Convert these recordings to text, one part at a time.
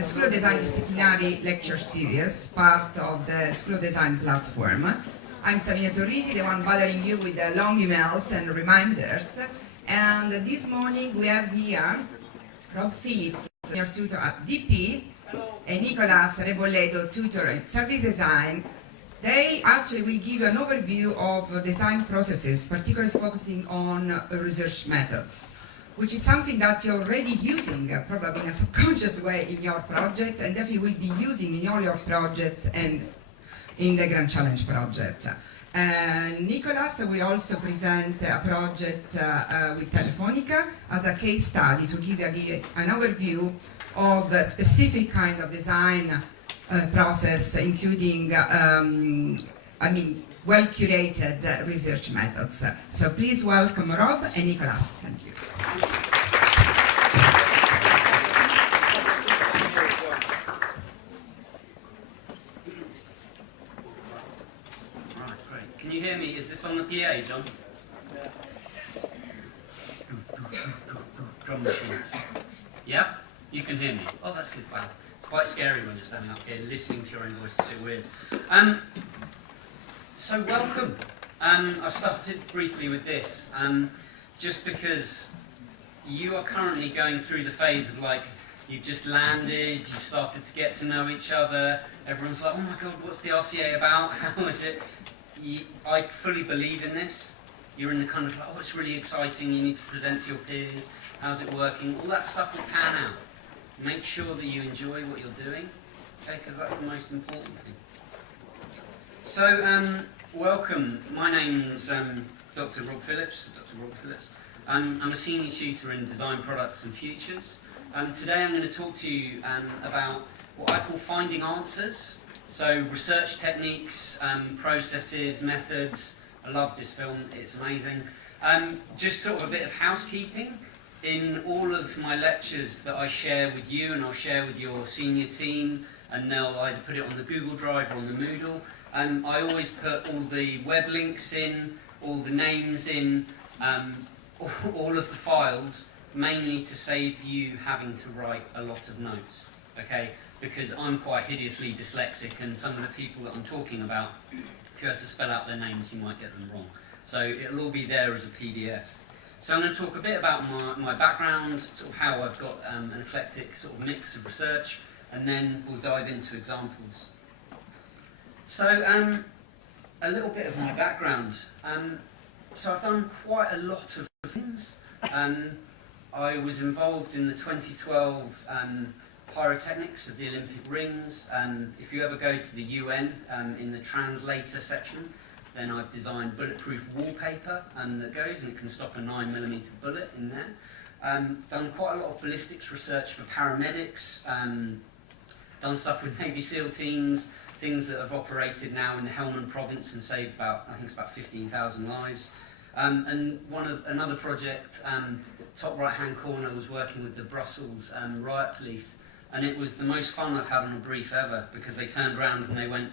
the School of Design Disciplinary lecture series, part of the School of Design platform. I'm Sabina Torrisi, the one bothering you with the long emails and reminders. And this morning we have here Rob Phillips, senior tutor at DP, and Nicolas Reboledo, tutor in service design. They actually will give you an overview of design processes, particularly focusing on research methods, which is something that you're already using, probably in a subconscious way in your project, and definitely will be using in all your projects and in the Grand Challenge project. Nicolas will also present a project with Telefonica as a case study to give you an overview of a specific kind of design process, including, well-curated research methods. So please welcome Rob and Nicolas. Thank you. Right, great. Can you hear me? Is this on the PA, John? Drum machine. Yeah? You can hear me. Oh, that's good. Wow. It's quite scary when you're standing up here listening to your own voice. It's a bit weird. So welcome. I've started briefly with this, just because you are currently going through the phase of like, you've just landed, you've started to get to know each other, everyone's like, oh my god, what's the RCA about, how is it? I fully believe in this. You're in the kind of, oh, it's really exciting, you need to present to your peers, how's it working, all that stuff will pan out. Make sure that you enjoy what you're doing, okay, because that's the most important thing. So, welcome. My name's Dr. Rob Phillips. I'm a senior tutor in design products and futures. Today I'm going to talk to you about what I call finding answers. So research techniques, processes, methods. I love this film, it's amazing. Just sort of a bit of housekeeping. In all of my lectures that I share with you, and I'll share with your senior team, and they'll either put it on the Google Drive or on the Moodle, I always put all the web links in, all the names in, all of the files, mainly to save you having to write a lot of notes, okay? Because I'm quite hideously dyslexic, and some of the people that I'm talking about, if you had to spell out their names, you might get them wrong. So it'll all be there as a PDF. So I'm going to talk a bit about my background, sort of how I've got an eclectic sort of mix of research, and then we'll dive into examples. So a little bit of my background. So I've done quite a lot of things. I was involved in the 2012 pyrotechnics of the Olympic rings. If you ever go to the UN in the translator section, then I've designed bulletproof wallpaper that goes, and it can stop a 9mm bullet in there. Done quite a lot of ballistics research for paramedics. Done stuff with Navy SEAL teams, things that have operated now in the Helmand province and saved about, I think it's about 15,000 lives. And another project, top right-hand corner, was working with the Brussels riot police, and it was the most fun I've had on a brief ever, because they turned around and they went,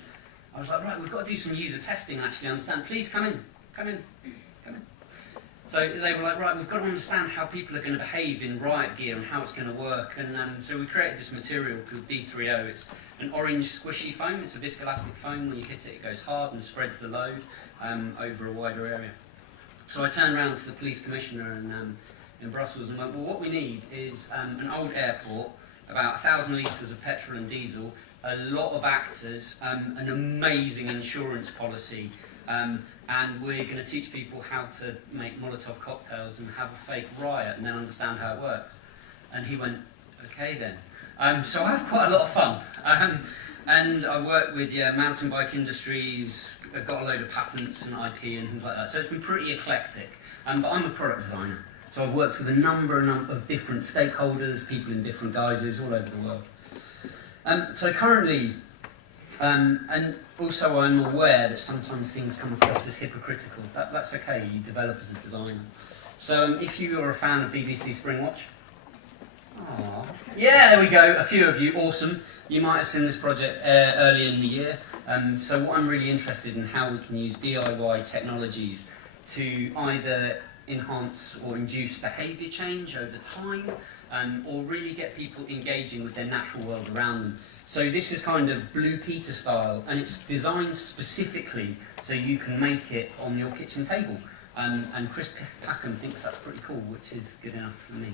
I was like, right, we've got to do some user testing actually, understand, please come in. So they were like, right, we've got to understand how people are going to behave in riot gear and how it's going to work, and so we created this material called D30. It's an orange squishy foam. It's a viscoelastic foam. When you hit it, it goes hard and spreads the load over a wider area. So I turned around to the police commissioner in Brussels and went, well, what we need is an old airport, about 1,000 litres of petrol and diesel, a lot of actors, an amazing insurance policy, and we're going to teach people how to make Molotov cocktails and have a fake riot and then understand how it works. And he went, okay then. So I had quite a lot of fun. And I worked with mountain bike industries, I got a load of patents and IP and things like that. So it's been pretty eclectic. But I'm a product designer. So I've worked with a number of different stakeholders, people in different guises all over the world. So currently, and also I'm aware that sometimes things come across as hypocritical. That's okay, you develop as a designer. So if you are a fan of BBC Springwatch, aww. Yeah, there we go, a few of you, awesome. You might have seen this project earlier in the year. So what I'm really interested in how we can use DIY technologies to either enhance or induce behaviour change over time, or really get people engaging with their natural world around them. So this is kind of Blue Peter style, and it's designed specifically so you can make it on your kitchen table. And Chris Packham thinks that's pretty cool, which is good enough for me.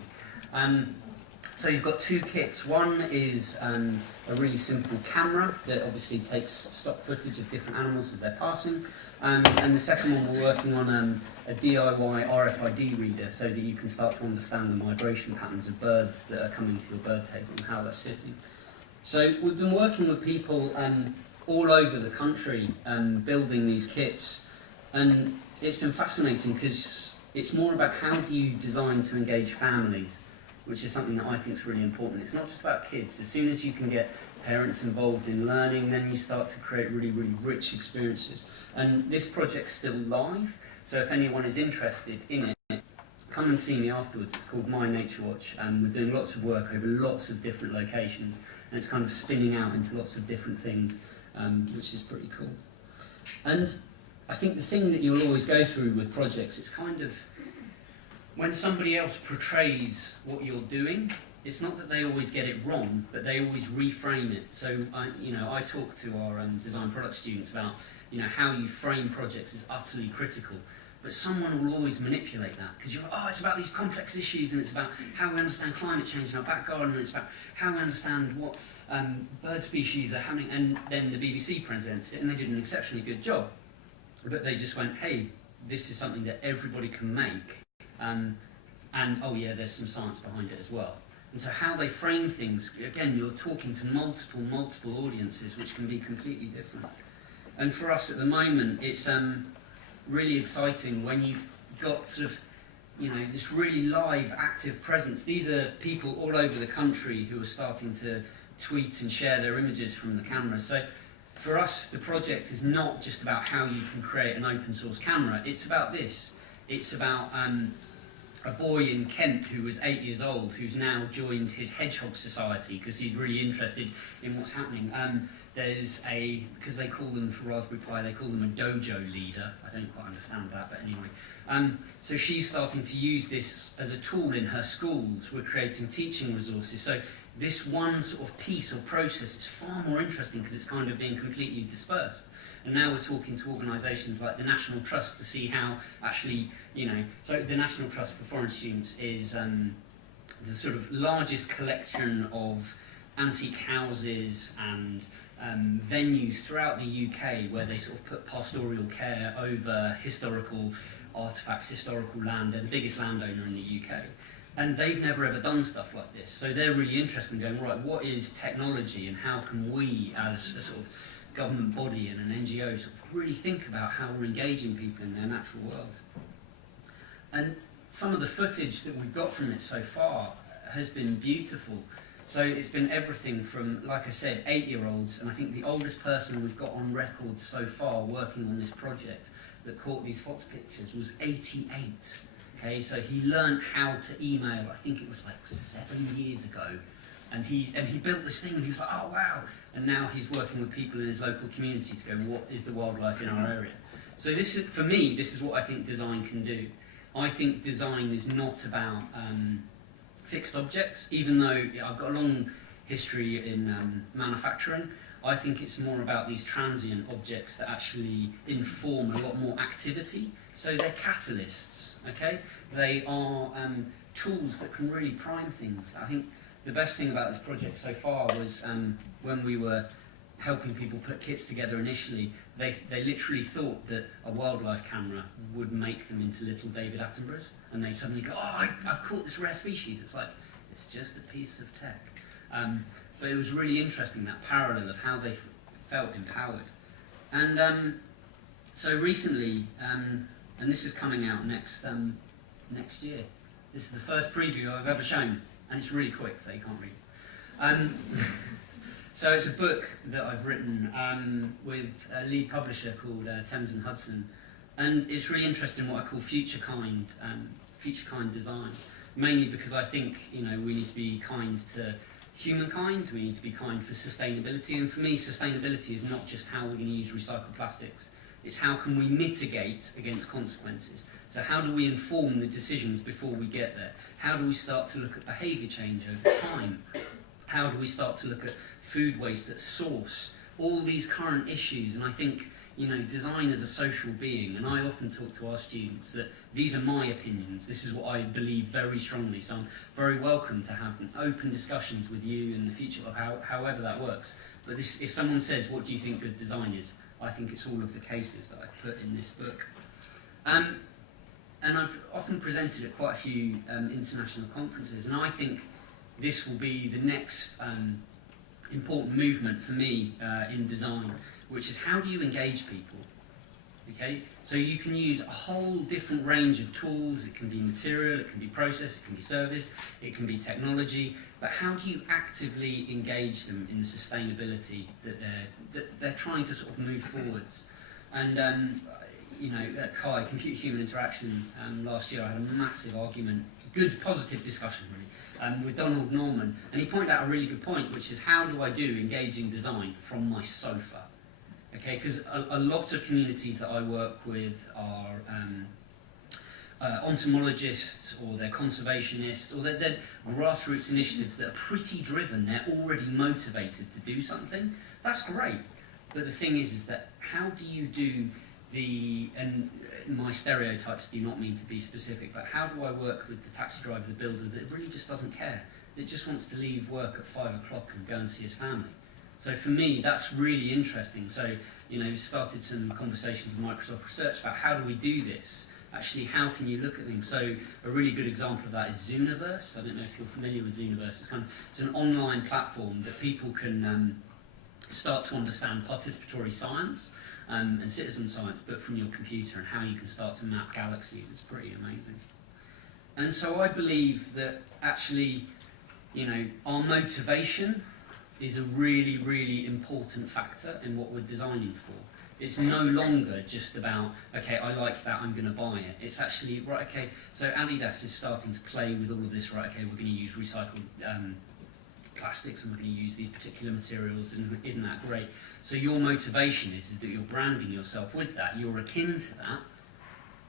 So you've got two kits. One is a really simple camera that obviously takes stock footage of different animals as they're passing. And the second one, we're working on a DIY RFID reader so that you can start to understand the migration patterns of birds that are coming to your bird table and how they're sitting. So we've been working with people all over the country building these kits, and it's been fascinating because it's more about how do you design to engage families, which is something that I think is really important. It's not just about kids. As soon as you can get parents involved in learning, then you start to create really, really rich experiences. And this project's still live, so if anyone is interested in it, come and see me afterwards. It's called My Nature Watch, and we're doing lots of work over lots of different locations, and it's kind of spinning out into lots of different things, which is pretty cool. And I think the thing that you'll always go through with projects, it's kind of, when somebody else portrays what you're doing, it's not that they always get it wrong, but they always reframe it. So I talk to our design product students about how you frame projects is utterly critical. But someone will always manipulate that, because you're it's about these complex issues, and it's about how we understand climate change in our back garden, and it's about how we understand what bird species are happening. And then the BBC presents it, and they did an exceptionally good job. But they just went, hey, this is something that everybody can make. And oh yeah, there's some science behind it as well. And so how they frame things, again, you're talking to multiple audiences, which can be completely different. And for us at the moment, it's really exciting when you've got sort of, this really live, active presence. These are people all over the country who are starting to tweet and share their images from the camera. So for us, the project is not just about how you can create an open source camera. It's about this. It's about a boy in Kent who was 8 years old, who's now joined his hedgehog society because he's really interested in what's happening. Because they call them, for Raspberry Pi, they call them a dojo leader. I don't quite understand that, but anyway. So she's starting to use this as a tool in her schools. We're creating teaching resources. So this one sort of piece or process is far more interesting because it's kind of being completely dispersed. And now we're talking to organisations like the National Trust to see how actually, so the National Trust for Foreign Students is the sort of largest collection of antique houses and venues throughout the UK where they sort of put pastoral care over historical artefacts, historical land. They're the biggest landowner in the UK. And they've never ever done stuff like this. So they're really interested in going, right, what is technology and how can we as a sort of government body and an NGO sort of really think about how we're engaging people in their natural world. And some of the footage that we've got from it so far has been beautiful. So it's been everything from, like I said, 8-year-olds, and I think the oldest person we've got on record so far working on this project that caught these fox pictures was 88. Okay, so he learned how to email, I think it was like 7 years ago, and he built this thing and he was like, oh wow, and now he's working with people in his local community to go, what is the wildlife in our area? So this is, for me, this is what I think design can do. I think design is not about fixed objects, even though I've got a long history in manufacturing. I think it's more about these transient objects that actually inform a lot more activity. So they're catalysts, okay? They are tools that can really prime things. I think the best thing about this project so far was when we were helping people put kits together initially, they literally thought that a wildlife camera would make them into little David Attenboroughs, and they suddenly go, oh, I've caught this rare species. It's like, it's just a piece of tech. But it was really interesting, that parallel of how they felt empowered. And so recently, and this is coming out next year, this is the first preview I've ever shown, and it's really quick, so you can't read. So it's a book that I've written with a lead publisher called Thames and Hudson, and it's really interesting what I call future kind design. Mainly because I think we need to be kind to humankind, we need to be kind for sustainability, and for me sustainability is not just how we're going to use recycled plastics It's how can we mitigate against consequences. So how do we inform the decisions before we get there? How do we start to look at behaviour change over time? How do we start to look at food waste at source? All these current issues, and I think, you know, design is a social being, and I often talk to our students that these are my opinions, this is what I believe very strongly, so I'm very welcome to have open discussions with you in the future, or however that works. But this, if someone says, what do you think good design is, I think it's all of the cases that I've put in this book. And I've often presented at quite a few international conferences, and I think this will be the next important movement for me in design, which is how do you engage people? Okay, so you can use a whole different range of tools. It can be material, it can be process, it can be service, it can be technology, but how do you actively engage them in the sustainability that they're trying to sort of move forwards? And you know, at CHI, Computer-Human Interaction, last year I had a massive argument, good positive discussion really, with Donald Norman, and he pointed out a really good point, which is how do I do engaging design from my sofa? Okay, because a lot of communities that I work with are entomologists, or they're conservationists, or they're grassroots initiatives that are pretty driven, they're already motivated to do something. That's great, but the thing is that how do you do and my stereotypes do not mean to be specific, but how do I work with the taxi driver, the builder, that really just doesn't care, that just wants to leave work at 5 o'clock and go and see his family? So for me, that's really interesting. So, you know, started some conversations with Microsoft Research about how do we do this? Actually, how can you look at things? So a really good example of that is Zooniverse. I don't know if you're familiar with Zooniverse. It's an online platform that people can start to understand participatory science and citizen science, but from your computer, and how you can start to map galaxies. It's pretty amazing. And so I believe that actually, you know, our motivation is a really, really important factor in what we're designing for. It's no longer just about, okay, I like that, I'm going to buy it. It's actually, right, okay, so Adidas is starting to play with all of this, right, okay, we're going to use recycled plastics, and we're going to use these particular materials, and isn't that great? So your motivation is that you're branding yourself with that, you're akin to that,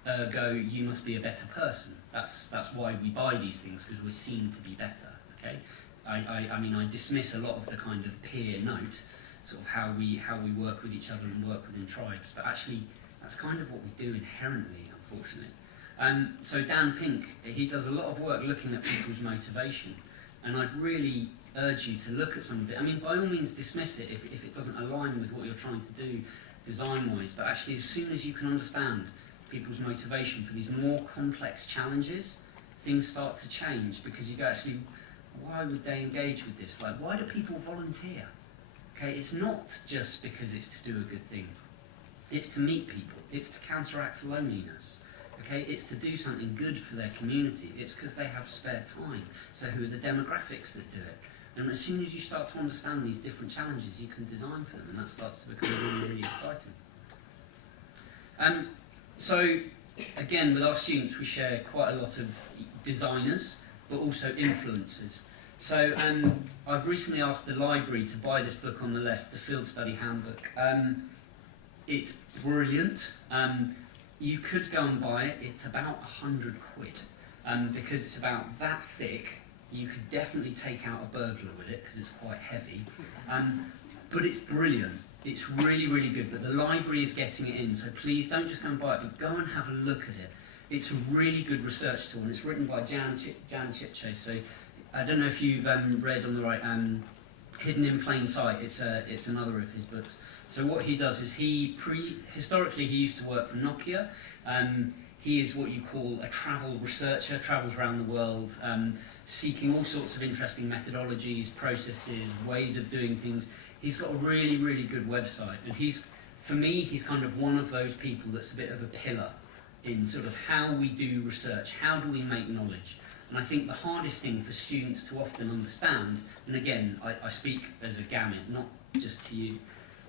ergo you must be a better person. That's why we buy these things, because we're seen to be better, okay? I mean, I dismiss a lot of the kind of peer note, sort of how we work with each other and work within tribes, but actually that's kind of what we do inherently, unfortunately. So Dan Pink, he does a lot of work looking at people's motivation, and I'd really urge you to look at some of it. I mean, by all means dismiss it if it doesn't align with what you're trying to do design-wise, but actually as soon as you can understand people's motivation for these more complex challenges, things start to change, because you go, actually, why would they engage with this? Like, why do people volunteer? Okay, it's not just because it's to do a good thing. It's to meet people. It's to counteract loneliness. Okay, it's to do something good for their community. It's because they have spare time. So who are the demographics that do it? And as soon as you start to understand these different challenges, you can design for them, and that starts to become really, really exciting. So, again, with our students, we share quite a lot of designers, but also influencers. So I've recently asked the library to buy this book on the left, the Field Study Handbook. It's brilliant. You could go and buy it. It's about £100, because it's about that thick. You could definitely take out a burglar with it, because it's quite heavy. But it's brilliant. It's really, really good. But the library is getting it in, so please don't just go and buy it, but go and have a look at it. It's a really good research tool, and it's written by Jan Chipchase. So I don't know if you've read on the right, Hidden in Plain Sight. It's another of his books. So what he does is historically he used to work for Nokia. He is what you call a travel researcher, travels around the world, seeking all sorts of interesting methodologies, processes, ways of doing things. He's got a really, really good website, and for me, he's kind of one of those people that's a bit of a pillar in sort of how we do research, how do we make knowledge. And I think the hardest thing for students to often understand, and again, I speak as a gamut, not just to you,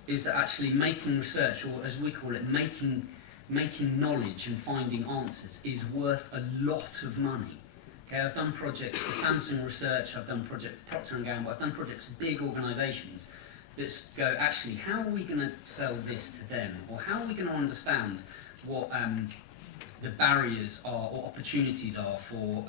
is that actually making research, or as we call it, making knowledge and finding answers is worth a lot of money. Okay, I've done projects for Samsung Research, I've done projects for Procter & Gamble, I've done projects for big organisations, that go, actually, how are we going to sell this to them? Or how are we going to understand what the barriers are or opportunities are for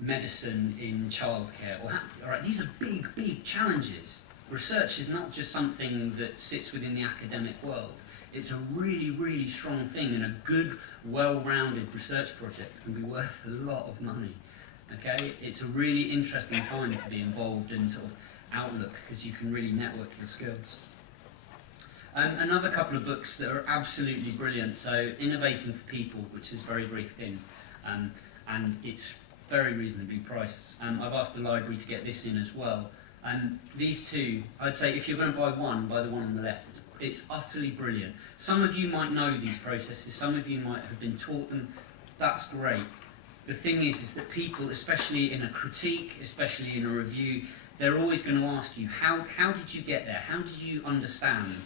medicine in childcare? All right, these are big, big challenges. Research is not just something that sits within the academic world. It's a really, really strong thing, and a good, well-rounded research project can be worth a lot of money. Okay, it's a really interesting time to be involved in sort of Outlook, because you can really network your skills. Another couple of books that are absolutely brilliant. So, Innovating for People, which is very, very thin, and it's very reasonably priced. I've asked the library to get this in as well. These two, I'd say if you're going to buy the one on the left. It's utterly brilliant. Some of you might know these processes, some of you might have been taught them. That's great. The thing is that people, especially in a critique, especially in a review, they're always going to ask you, how did you get there? How did you understand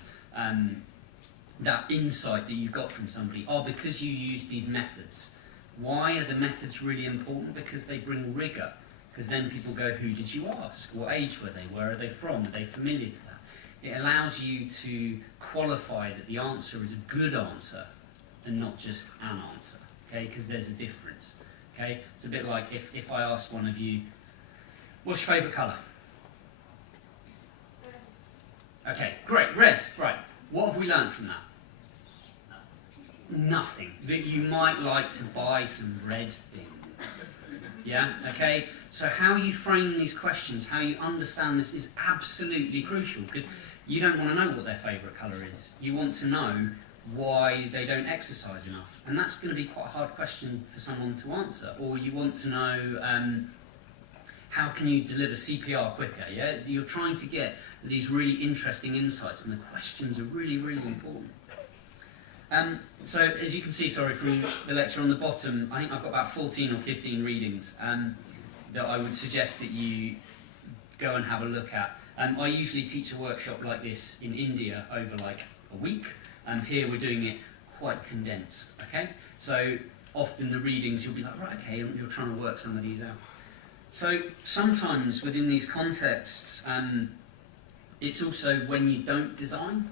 that insight that you got from somebody? Oh, because you used these methods. Why are the methods really important? Because they bring rigour. Because then people go, who did you ask? What age were they? Where are they from? Are they familiar to that? It allows you to qualify that the answer is a good answer and not just an answer. Okay, because there's a difference. Okay, it's a bit like if I asked one of you, what's your favourite colour? Okay, great, red, right. What have we learned from that? Nothing. That you might like to buy some red things. Yeah, okay? So how you frame these questions, how you understand this is absolutely crucial, because you don't want to know what their favourite colour is. You want to know why they don't exercise enough. And that's going to be quite a hard question for someone to answer. Or you want to know how can you deliver CPR quicker, yeah? You're trying to get these really interesting insights, and the questions are really, really important. So, as you can see, from the lecture on the bottom, I think I've got about 14 or 15 readings that I would suggest that you go and have a look at. I usually teach a workshop like this in India over like a week, and here we're doing it quite condensed, okay? So, often the readings you'll be like, right, okay, you're trying to work some of these out. So, sometimes within these contexts, it's also when you don't design.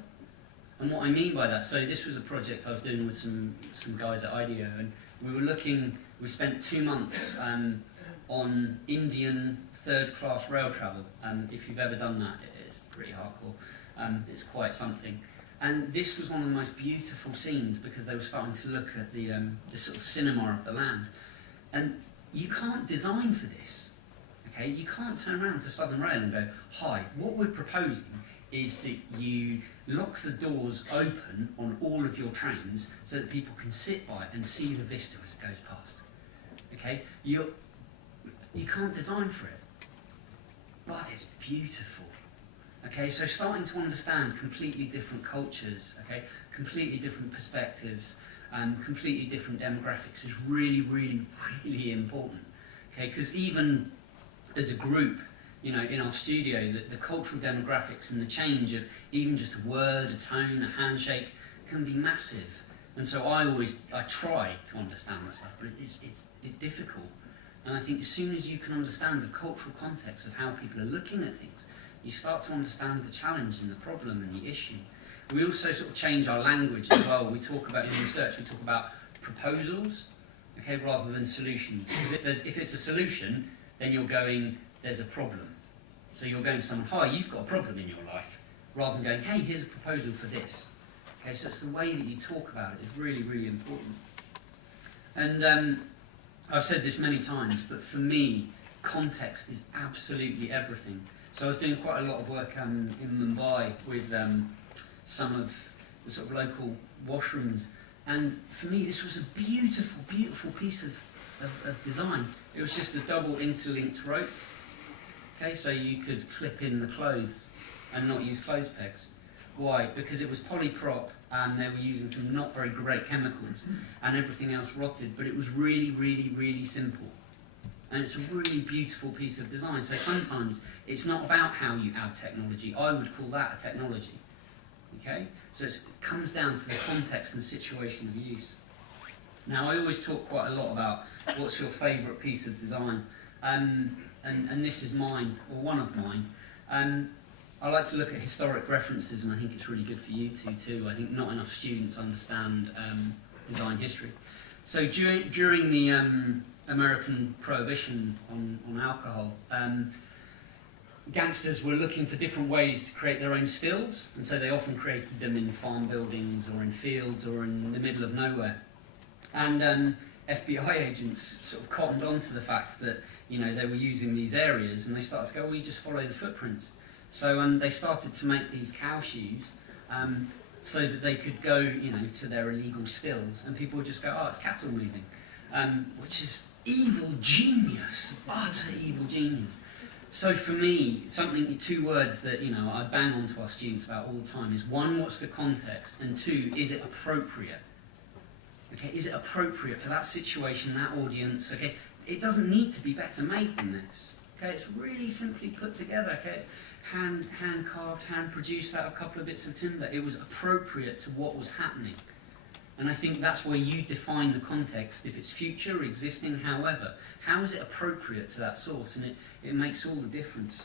And what I mean by that, so this was a project I was doing with some guys at IDEO, and we spent 2 months on Indian third-class rail travel, and if you've ever done that, it's pretty hardcore. It's quite something. And this was one of the most beautiful scenes, because they were starting to look at the sort of cinema of the land. And you can't design for this, okay? You can't turn around to Southern Rail and go, hi, what we're proposing is that you lock the doors open on all of your trains so that people can sit by it and see the vista as it goes past. Okay? You can't design for it, but it's beautiful. Okay, so starting to understand completely different cultures, okay, completely different perspectives, and completely different demographics is really, really, really important. Okay, because even as a group, you know, in our studio, the cultural demographics and the change of even just a word, a tone, a handshake can be massive. And so I try to understand that stuff, but it's difficult. And I think as soon as you can understand the cultural context of how people are looking at things, you start to understand the challenge and the problem and the issue. We also sort of change our language as well. We talk about, in research, we talk about proposals, okay, rather than solutions. Because if it's a solution, then you're going, there's a problem. So you're going to someone, hi, you've got a problem in your life, rather than going, hey, here's a proposal for this. Okay, so it's the way that you talk about it is really, really important. And I've said this many times, but for me, context is absolutely everything. So I was doing quite a lot of work in Mumbai with some of the sort of local washrooms, and for me this was a beautiful, beautiful piece of design. It was just a double interlinked rope. Okay, so you could clip in the clothes and not use clothes pegs. Why? Because it was polyprop and they were using some not very great chemicals and everything else rotted, but it was really, really, really simple. And it's a really beautiful piece of design. So sometimes it's not about how you add technology. I would call that a technology. Okay? So it comes down to the context and situation of use. Now, I always talk quite a lot about what's your favourite piece of design. And this is mine, or one of mine. I like to look at historic references, and I think it's really good for you too. I think not enough students understand design history. So during the American prohibition on alcohol, gangsters were looking for different ways to create their own stills, and so they often created them in farm buildings or in fields or in the middle of nowhere. And FBI agents sort of cottoned on to the fact that they were using these areas, and they started to go, well, you just follow the footprints. So they started to make these cow shoes so that they could go to their illegal stills, and people would just go, oh, it's cattle moving, which is evil genius, utter evil genius. So for me, two words that I bang on to our students about all the time is, one, what's the context, and two, is it appropriate? Okay, is it appropriate for that situation, that audience? Okay, it doesn't need to be better made than this. Okay, it's really simply put together. Okay, it's hand carved, hand produced out of a couple of bits of timber. It was appropriate to what was happening. And I think that's where you define the context, if it's future, existing, however. How is it appropriate to that source? And it makes all the difference.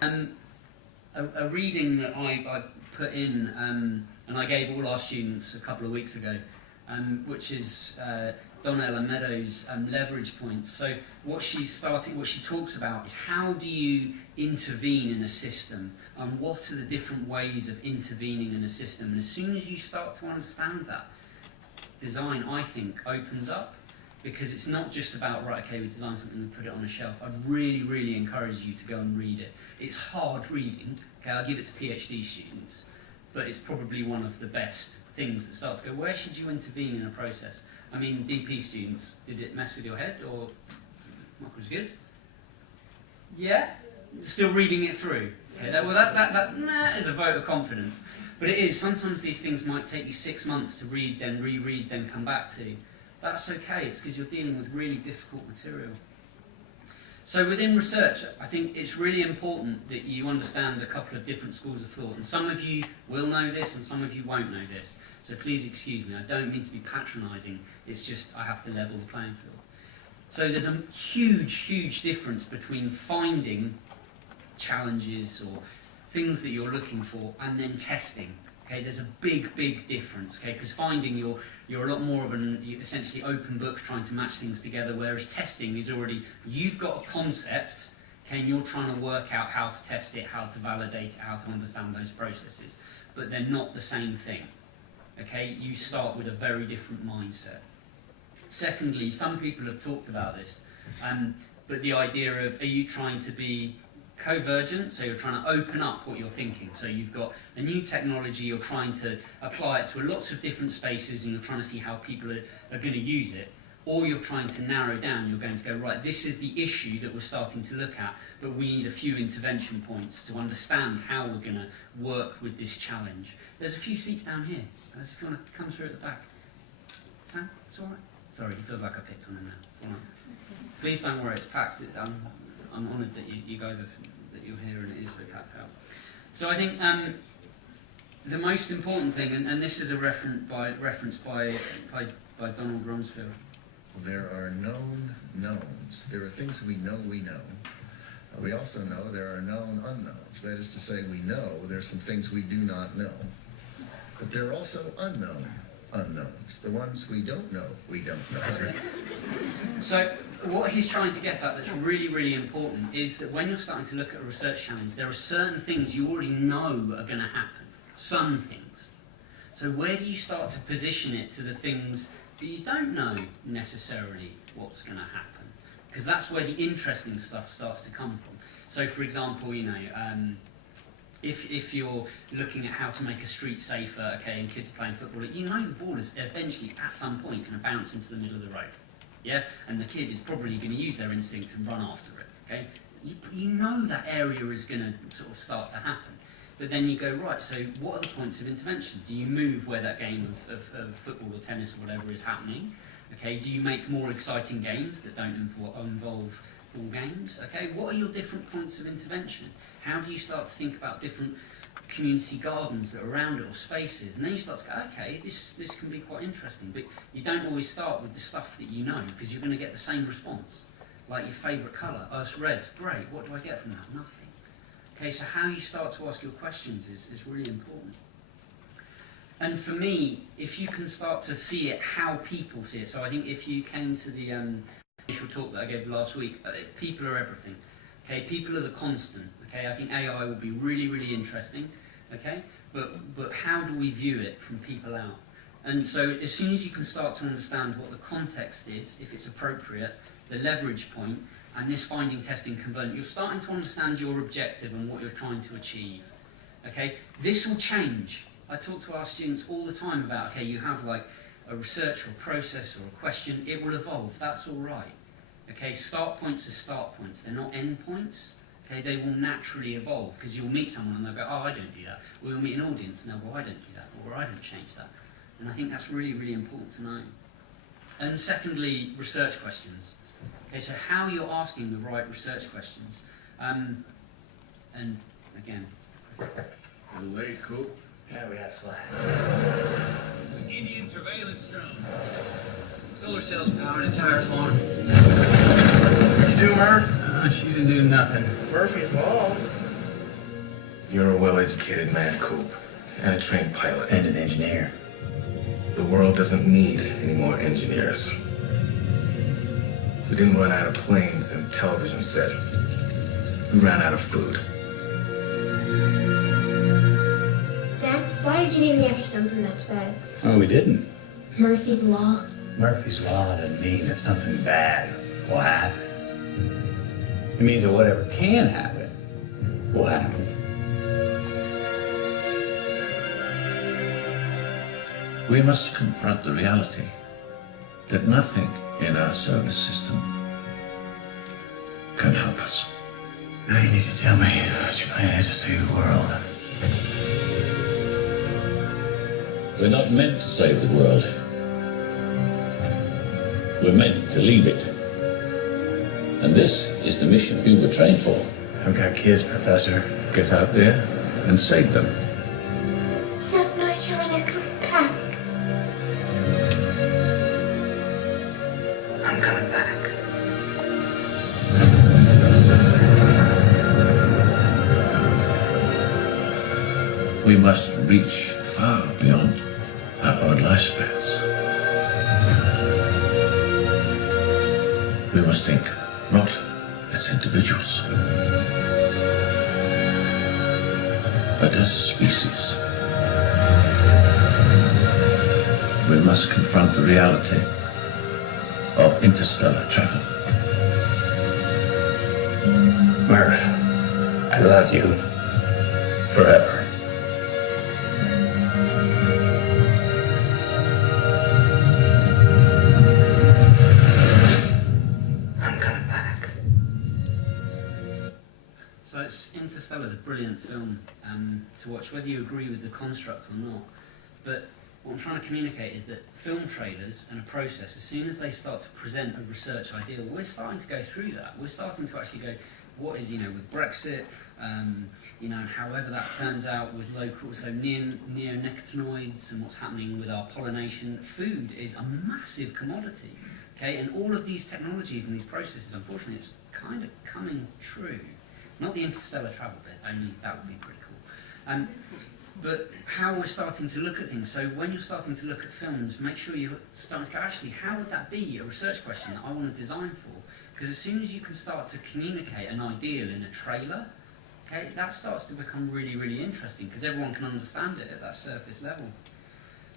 A reading that I put in, and I gave all our students a couple of weeks ago, which is Donnella Meadows' leverage points. So what she talks about is, how do you intervene in a system, and what are the different ways of intervening in a system? And as soon as you start to understand that, design, I think, opens up, because it's not just about, right, okay, we design something and put it on a shelf. I'd really, really encourage you to go and read it. It's hard reading. Okay, I'll give it to PhD students, but it's probably one of the best things that starts to go, where should you intervene in a process? I mean, DP students, did it mess with your head, or was good? Yeah? Still reading it through. Okay, well, that is a vote of confidence. But it is, sometimes these things might take you 6 months to read, then reread, then come back to. That's okay, it's because you're dealing with really difficult material. So within research, I think it's really important that you understand a couple of different schools of thought. And some of you will know this, and some of you won't know this. So please excuse me, I don't mean to be patronising, it's just I have to level the playing field. So there's a huge, huge difference between finding challenges or things that you're looking for and then testing. Okay, there's a big, big difference. Okay, because finding you're a lot more of an essentially open book trying to match things together, whereas testing is already, you've got a concept, okay, and you're trying to work out how to test it, how to validate it, how to understand those processes, but they're not the same thing. Okay, you start with a very different mindset. Secondly, some people have talked about this, but the idea of, are you trying to be convergent, so you're trying to open up what you're thinking, so you've got a new technology, you're trying to apply it to lots of different spaces, and you're trying to see how people are going to use it, or you're trying to narrow down, you're going to go, right, this is the issue that we're starting to look at, but we need a few intervention points to understand how we're going to work with this challenge. There's a few seats down here, guys, if you want to come through at the back. Sam, it's all right? Sorry, he feels like I picked on him now. It's all right. Please don't worry, it's packed. I'm honoured that you guys that you're here and it is so packed out. So I think the most important thing, and this is a reference by Donald Rumsfeld. There are known knowns. There are things we know we know. We also know there are known unknowns. That is to say, we know there are some things we do not know. But there are also unknown unknowns. The ones we don't know know. So what he's trying to get at that's really, really important is that when you're starting to look at a research challenge, there are certain things you already know are going to happen. Some things. So where do you start to position it to the things that you don't know necessarily what's going to happen? Because that's where the interesting stuff starts to come from. So for example, if you're looking at how to make a street safer, okay, and kids are playing football, you know the ball is eventually at some point going to bounce into the middle of the road. Yeah, and the kid is probably going to use their instinct and run after it. Okay, you know that area is going to sort of start to happen, but then you go, right, so what are the points of intervention? Do you move where that game of football or tennis or whatever is happening? Okay, do you make more exciting games that don't involve all games? Okay, what are your different points of intervention? How do you start to think about different community gardens that are around it, or spaces, and then you start to go, okay, this can be quite interesting, but you don't always start with the stuff that you know, because you're going to get the same response. Like your favourite colour, oh, it's red, great, what do I get from that? Nothing. Okay, so how you start to ask your questions is really important. And for me, if you can start to see it how people see it, so I think if you came to the initial talk that I gave last week, people are everything. Okay, people are the constant. Okay, I think AI will be really, really interesting. Okay, but how do we view it from people out? And so as soon as you can start to understand what the context is, if it's appropriate, the leverage point, and this finding, testing, converting, you're starting to understand your objective and what you're trying to achieve. Okay, this will change. I talk to our students all the time about, okay, you have like a research or a process or a question, it will evolve, that's all right. Okay, start points are start points, they're not end points. Okay, they will naturally evolve, because you'll meet someone and they'll go, oh, I don't do that. Or you'll meet an audience and they'll go, I don't do that, or I don't change that. And I think that's really, really important to know. And secondly, research questions. Okay, so how you're asking the right research questions. And again. A little late, Coop. Yeah, we got flat. It's an Indian surveillance drone. Solar cells power an entire farm. What'd you do, Murph? She didn't do nothing. Murphy's Law. You're a well-educated man, Coop, and a trained pilot. And an engineer. The world doesn't need any more engineers. We didn't run out of planes and television sets. We ran out of food. Dad, why did you name me after something that's bad? Oh, we didn't. Murphy's Law. Murphy's Law doesn't mean that something bad will happen. It means that whatever can happen will happen. We must confront the reality that nothing in our service system can help us. Now you need to tell me what your plan is to save the world. We're not meant to save the world. We're meant to leave it. And this is the mission we were trained for. I've got kids, Professor. Get out there and save them. I have no idea when they're coming back. I'm coming back. We must reach far beyond our own lifespans. We must think not as individuals, but as a species. We must confront the reality of interstellar travel. Murph, I love you forever. I'm coming back. So Interstellar is a brilliant film to watch, whether you agree with the construct or not. But what I'm trying to communicate is that film trailers and a process, as soon as they start to present a research idea, we're starting to go through that. We're starting to actually go, what is, with Brexit, and however that turns out with local, so neonicotinoids and what's happening with our pollination. Food is a massive commodity, okay? And all of these technologies and these processes, unfortunately, it's kind of coming true. Not the interstellar travel bit, only that would be pretty cool. But how we're starting to look at things. So when you're starting to look at films, make sure you're starting to go, actually, how would that be a research question that I want to design for? Because as soon as you can start to communicate an ideal in a trailer, okay, that starts to become really, really interesting because everyone can understand it at that surface level.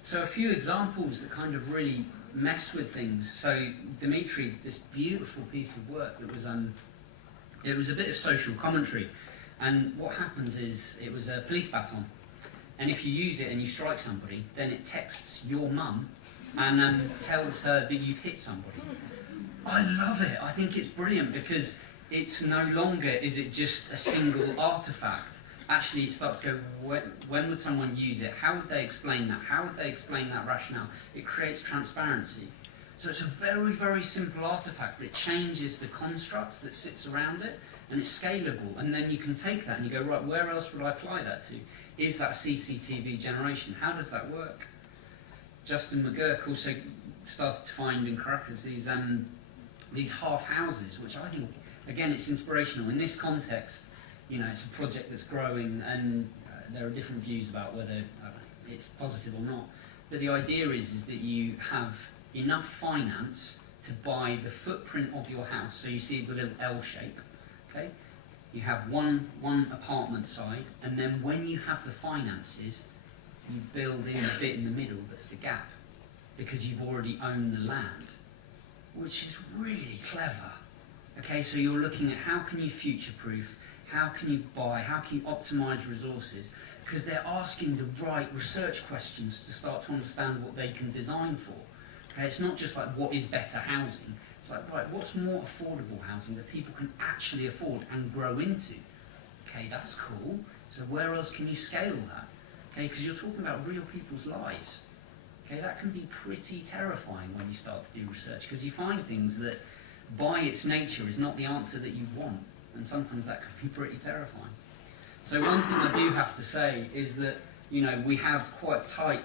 So a few examples that kind of really mess with things. So Dimitri, this beautiful piece of work that was, it was a bit of social commentary. And what happens is, it was a police baton. And if you use it and you strike somebody, then it texts your mum and tells her that you've hit somebody. I love it. I think it's brilliant because it's no longer, is it just a single artifact? Actually, it starts to go, when would someone use it? How would they explain that? How would they explain that rationale? It creates transparency. So it's a very, very simple artifact, but it changes the construct that sits around it, and it's scalable. And then you can take that and you go, right, where else would I apply that to? Is that CCTV generation? How does that work? Justin McGurk also started to find in Caracas these half houses, which I think, again, it's inspirational. In this context, it's a project that's growing, and there are different views about whether it's positive or not. But the idea is that you have enough finance to buy the footprint of your house. So you see the little L shape, okay? You have one apartment side, and then when you have the finances, you build in a bit in the middle that's the gap, because you've already owned the land, which is really clever. Okay, so you're looking at how can you future-proof, how can you buy, how can you optimise resources, because they're asking the right research questions to start to understand what they can design for. Okay, it's not just like what is better housing, it's like, right, what's more affordable housing that people can actually afford and grow into? Okay, that's cool, so where else can you scale that? Okay, because you're talking about real people's lives. Okay, that can be pretty terrifying when you start to do research, because you find things that by its nature is not the answer that you want, and sometimes that can be pretty terrifying. So one thing I do have to say is that, we have quite tight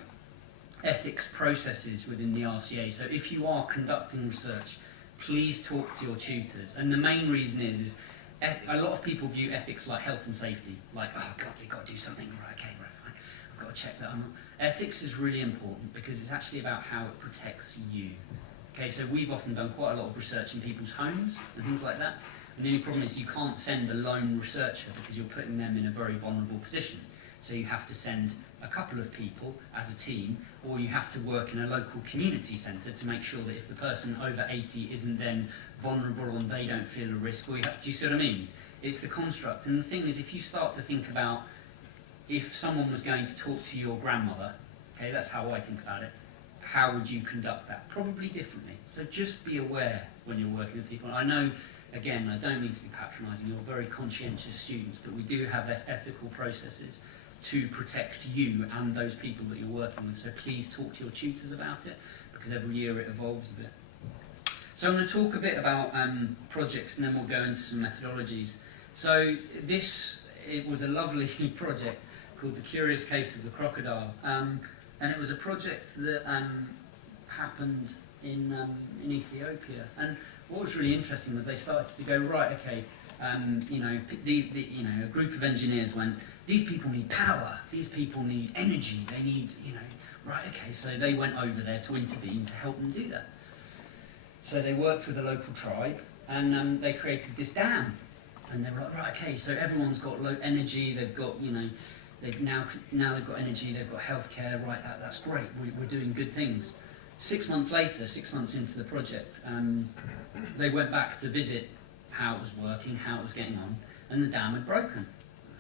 ethics processes within the RCA, so if you are conducting research, please talk to your tutors. And the main reason is a lot of people view ethics like health and safety, like, oh God, they've got to do something, right, okay, right, fine, I've got to check that. Ethics is really important because it's actually about how it protects you. Okay, so we've often done quite a lot of research in people's homes and things like that, and the only problem is you can't send a lone researcher because you're putting them in a very vulnerable position. So you have to send a couple of people as a team, or you have to work in a local community centre to make sure that if the person over 80 isn't then vulnerable and they don't feel a risk, or do you see what I mean? It's the construct. And the thing is, if you start to think about if someone was going to talk to your grandmother, okay, that's how I think about it, how would you conduct that? Probably differently. So just be aware when you're working with people. I know, again, I don't mean to be patronising, you're very conscientious students, but we do have ethical processes to protect you and those people that you're working with. So please talk to your tutors about it, because every year it evolves a bit. So I'm going to talk a bit about projects, and then we'll go into some methodologies. So it was a lovely project called The Curious Case of the Crocodile. And it was a project that happened in Ethiopia. And what was really interesting was they started to go, right, okay, a group of engineers went, these people need power, these people need energy, they need, right, okay, so they went over there to intervene to help them do that. So they worked with a local tribe, and they created this dam. And they were like, right, okay, so everyone's got low energy, they've got, they've now they've got energy, they've got healthcare, right, that's great, we're doing good things. 6 months later, 6 months into the project, they went back to visit how it was working, how it was getting on, and the dam had broken.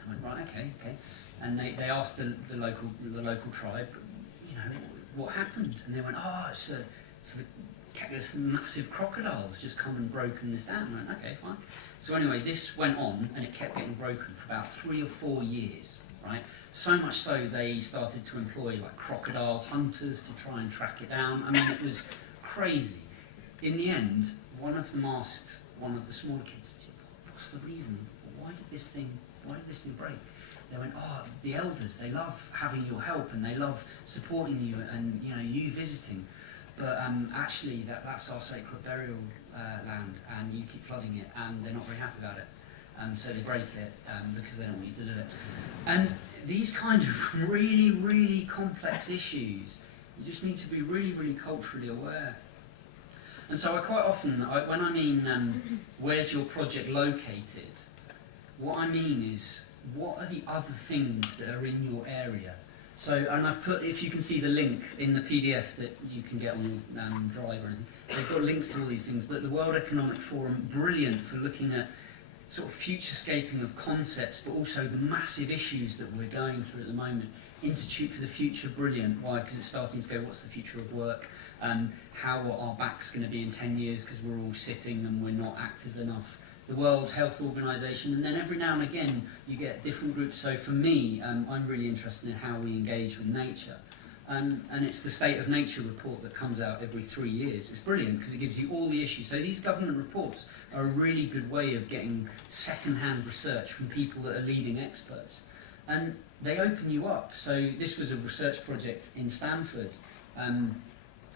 I went, right, okay. And they asked the local tribe, what happened? And they went, oh, this massive crocodile has just come and broken this dam. I went, okay, fine. So anyway, this went on, and it kept getting broken for about 3 or 4 years, right? So much so they started to employ like crocodile hunters to try and track it down. I mean, it was crazy. In the end, one of them asked one of the smaller kids, what's the reason? Why did this thing break? They went, oh, the elders, they love having your help and they love supporting you and you visiting. But actually, that's our sacred burial land, and you keep flooding it, and they're not very happy about it. So they break it because they don't want you to do it. And these kind of really, really complex issues, you just need to be really, really culturally aware. And so I quite often, when I mean where's your project located, what I mean is what are the other things that are in your area? So, and I've put, if you can see the link in the PDF that you can get on Drive or anything, they've got links to all these things, but the World Economic Forum, brilliant for looking at sort of future-scaping of concepts, but also the massive issues that we're going through at the moment. Institute for the Future, brilliant. Why? Because it's starting to go, what's the future of work? How are our backs going to be in 10 years because we're all sitting and we're not active enough? The World Health Organization, and then every now and again you get different groups. So for me, I'm really interested in how we engage with nature. And it's the State of Nature report that comes out every 3 years. It's brilliant because it gives you all the issues. So these government reports are a really good way of getting second-hand research from people that are leading experts. And they open you up. So this was a research project in Stanford.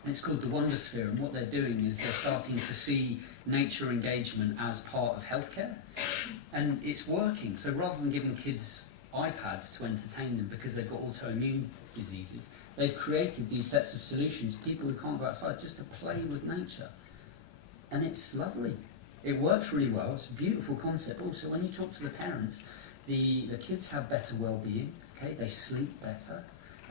It's called the Wonder Sphere, and what they're doing is they're starting to see nature engagement as part of healthcare, and it's working. So rather than giving kids iPads to entertain them because they've got autoimmune diseases, they've created these sets of solutions, people who can't go outside, just to play with nature. And it's lovely. It works really well. It's a beautiful concept. Also, when you talk to the parents, the kids have better well-being, okay? They sleep better,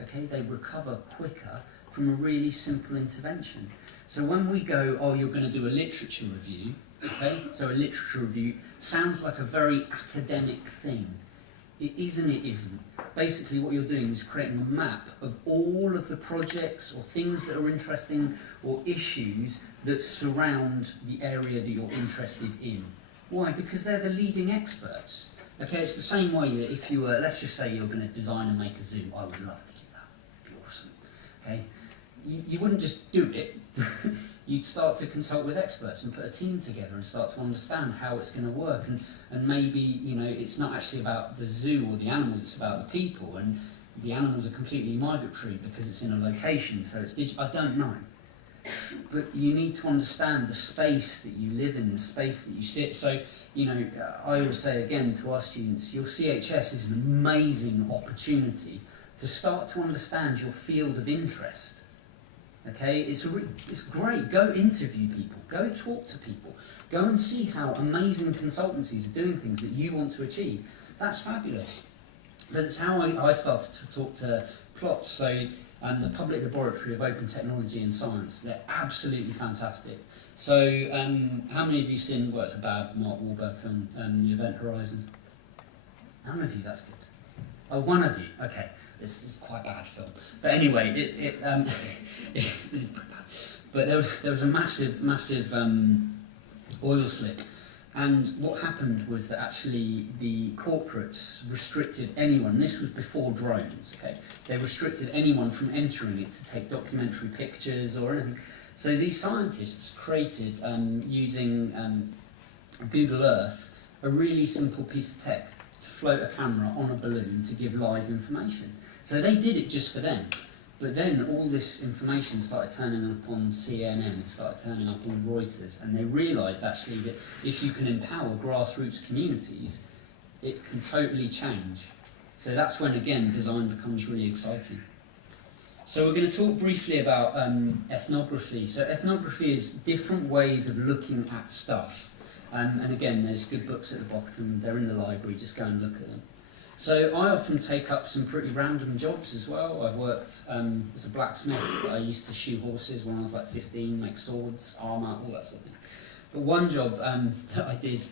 okay? They recover quicker from a really simple intervention. So when we go, oh, you're going to do a literature review, okay? So a literature review sounds like a very academic thing. It isn't, it isn't. Basically what you're doing is creating a map of all of the projects or things that are interesting or issues that surround the area that you're interested in. Why? Because they're the leading experts. Okay, it's the same way that if you were, let's just say you're going to design and make a zoo. I would love to do that. It'd be awesome. Okay? You wouldn't just do it. You'd start to consult with experts and put a team together and start to understand how it's going to work, and maybe, you know, it's not actually about the zoo or the animals, it's about the people, and the animals are completely migratory because it's in a location, so it's digital. I don't know. But you need to understand the space that you live in, the space that you sit. So, you know, I always say again to our students, your CHS is an amazing opportunity to start to understand your field of interest. Okay, it's great. Go interview people, go talk to people, go and see how amazing consultancies are doing things that you want to achieve. That's fabulous. Because it's how I started to talk to PLOTS, so the Public Laboratory of Open Technology and Science. They're absolutely fantastic. So how many of you seen, well, it's about Mark Wahlberg film, The Event Horizon? None of you, that's good. Oh, one of you, okay. It's quite a bad film. But anyway, it is pretty bad. But there was a massive oil slick. And what happened was that actually the corporates restricted anyone, this was before drones, okay? They restricted anyone from entering it to take documentary pictures or anything. So these scientists created, using Google Earth, a really simple piece of tech to float a camera on a balloon to give live information. So they did it just for them. But then all this information started turning up on CNN, it started turning up on Reuters, and they realised actually that if you can empower grassroots communities, it can totally change. So that's when, again, design becomes really exciting. So we're going to talk briefly about ethnography. So ethnography is different ways of looking at stuff. And again, there's good books at the bottom, they're in the library, just go and look at them. So I often take up some pretty random jobs as well. I've worked as a blacksmith. I used to shoe horses when I was like 15, make swords, armour, all that sort of thing. But one job that I did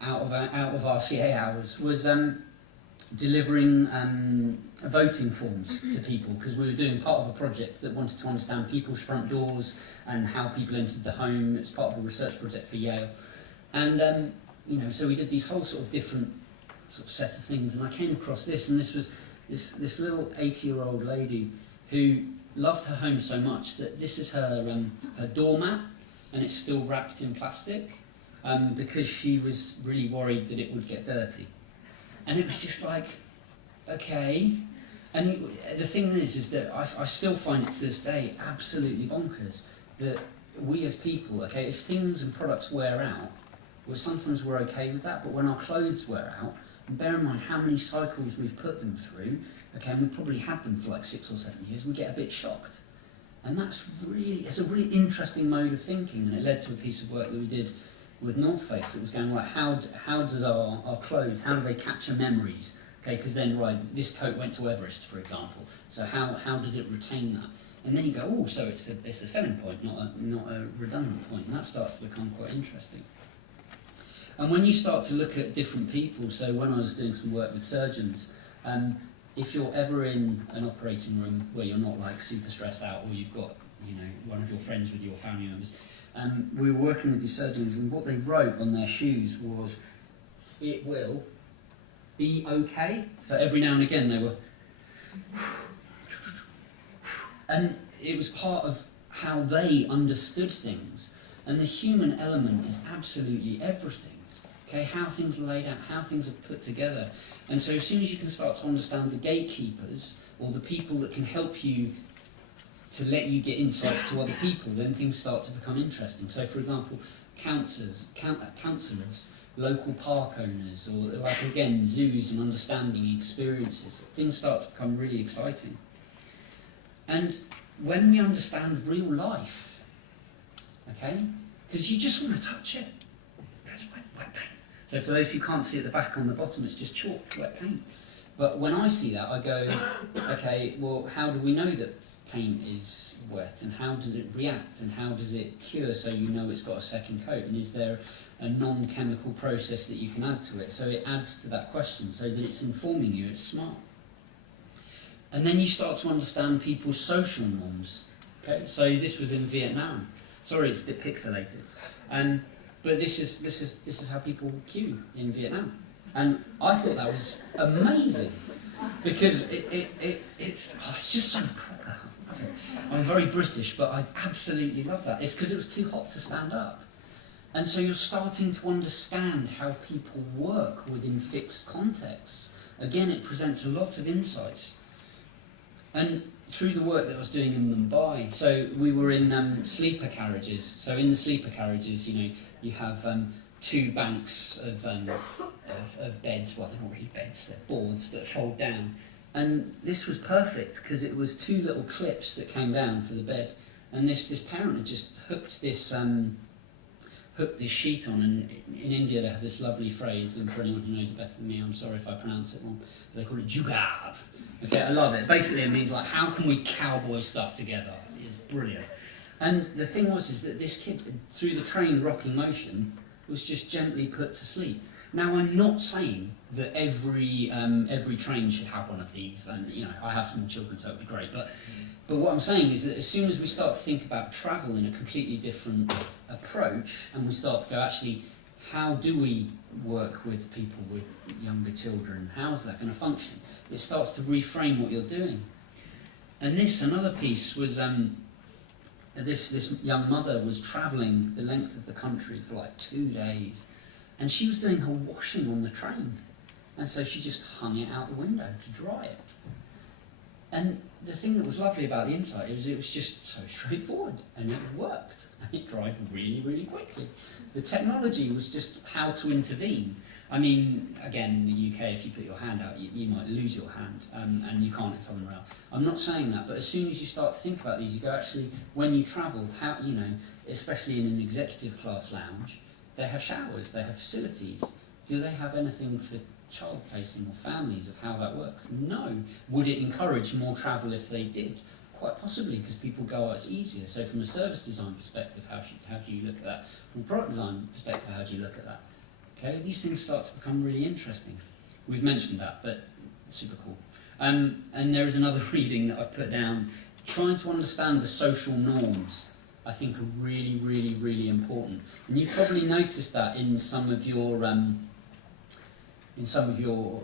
out of RCA hours was delivering voting forms to people, because we were doing part of a project that wanted to understand people's front doors and how people entered the home. It's part of a research project for Yale. And, you know, so we did these whole sort of different sort of set of things, and I came across this, and this was this little 80-year-old lady who loved her home so much that this is her doormat, and it's still wrapped in plastic because she was really worried that it would get dirty. And it was just like, okay. And the thing is that I still find it to this day absolutely bonkers that we as people, okay, if things and products wear out, well, sometimes we're okay with that, but when our clothes wear out, and bear in mind how many cycles we've put them through, okay, and we probably had them for like 6 or 7 years, we get a bit shocked. And it's a really interesting mode of thinking, and it led to a piece of work that we did with North Face that was going, right, how does our clothes, how do they capture memories? Okay, because then, right, this coat went to Everest, for example, so how does it retain that? And then you go, oh, so it's a selling point, not a redundant point, and that starts to become quite interesting. And when you start to look at different people, so when I was doing some work with surgeons, if you're ever in an operating room where you're not like super stressed out, or you've got, you know, one of your friends with your family members, we were working with these surgeons, and what they wrote on their shoes was, "It will be okay." So every now and again they were, and it was part of how they understood things. And the human element is absolutely everything. Okay, how things are laid out, how things are put together. And so as soon as you can start to understand the gatekeepers, or the people that can help you to let you get insights to other people, then things start to become interesting. So for example, counsellors, local park owners, or like again zoos and understanding experiences. Things start to become really exciting. And when we understand real life, okay, because you just want to touch it. That's wet paint. So for those who can't see at the back on the bottom, it's just chalk, wet paint. But when I see that, I go, okay, well, how do we know that paint is wet, and how does it react, and how does it cure so you know it's got a second coat, and is there a non-chemical process that you can add to it? So it adds to that question, so that it's informing you, it's smart. And then you start to understand people's social norms. Okay, so this was in Vietnam. Sorry, it's a bit pixelated. But this is how people queue in Vietnam. And I thought that was amazing, because it's just so proper. I'm very British, but I absolutely love that. It's because it was too hot to stand up. And so you're starting to understand how people work within fixed contexts. Again, it presents a lot of insights. And through the work that I was doing in Mumbai, so we were in sleeper carriages. So in the sleeper carriages, you have 2 banks of beds. Well, they're not really beds, they're boards that fold down. And this was perfect because it was 2 little clips that came down for the bed. And this parent had just hooked this sheet on. And in India they have this lovely phrase, and for anyone who knows it better than me, I'm sorry if I pronounce it wrong, but they call it jugaad. Okay, I love it. Basically it means like, how can we cowboy stuff together? It's brilliant. And the thing was is that this kid, through the train rocking motion, was just gently put to sleep. Now, I'm not saying that every train should have one of these, and I have small children, so it'd be great. But what I'm saying is that as soon as we start to think about travel in a completely different approach, and we start to go, actually, how do we work with people with younger children? How is that going to function? It starts to reframe what you're doing. And another piece was this young mother was travelling the length of the country for like 2 days. And she was doing her washing on the train. And so she just hung it out the window to dry it. And the thing that was lovely about the insight was it was just so straightforward, and it worked. And it dried really, really quickly. The technology was just how to intervene. I mean, again, in the UK, if you put your hand out, you might lose your hand, and you can't hit someone else. I'm not saying that, but as soon as you start to think about these, you go, actually, when you travel, how, especially in an executive class lounge, they have showers, they have facilities. Do they have anything for child-facing or families of how that works? No. Would it encourage more travel if they did? Quite possibly, because people go, oh, it's easier. So from a service design perspective, how do you look at that? From a product design perspective, how do you look at that? Okay, these things start to become really interesting. We've mentioned that, but super cool. And there is another reading that I put down, trying to understand the social norms. I think are really, really, really important. And you've probably noticed that in some of your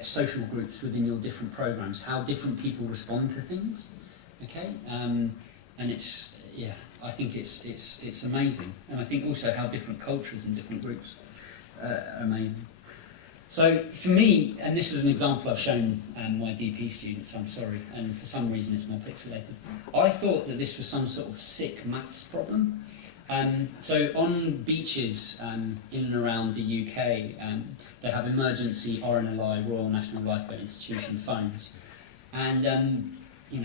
social groups within your different programs, how different people respond to things. Okay, and it's I think it's amazing, and I think also how different cultures and different groups are amazing. So for me, and this is an example I've shown my DP students, I'm sorry, and for some reason it's more pixelated. I thought that this was some sort of sick maths problem. So on beaches in and around the UK, they have emergency RNLI, Royal National Lifeboat Institution phones. And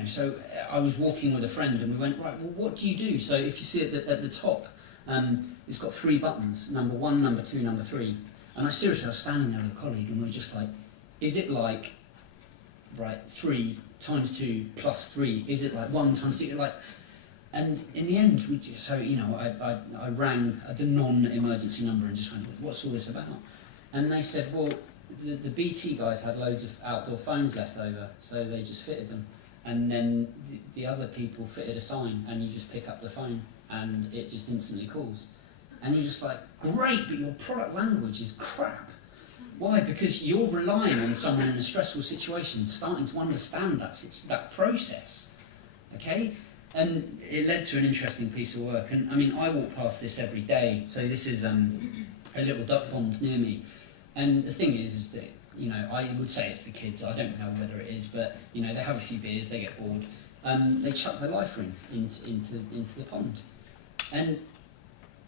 so I was walking with a friend and we went, right, well, what do you do? So if you see it at the top, it's got 3 buttons, number 1, number 2, number 3. And I was standing there with a colleague and we were just like, is it like, right, 3 times 2 plus 3? Is it like 1 times 2? And in the end, I rang the non-emergency number and just went, what's all this about? And they said, well, the BT guys had loads of outdoor phones left over, so they just fitted them. And then the other people fitted a sign, and you just pick up the phone, and it just instantly calls. And you're just like, great, but your product language is crap. Why? Because you're relying on someone in a stressful situation starting to understand that process, okay? And it led to an interesting piece of work. And I mean, I walk past this every day. So this is a little duck pond near me. And the thing is that, I would say it's the kids. I don't know whether it is, but, they have a few beers, they get bored. They chuck their life ring into the pond. And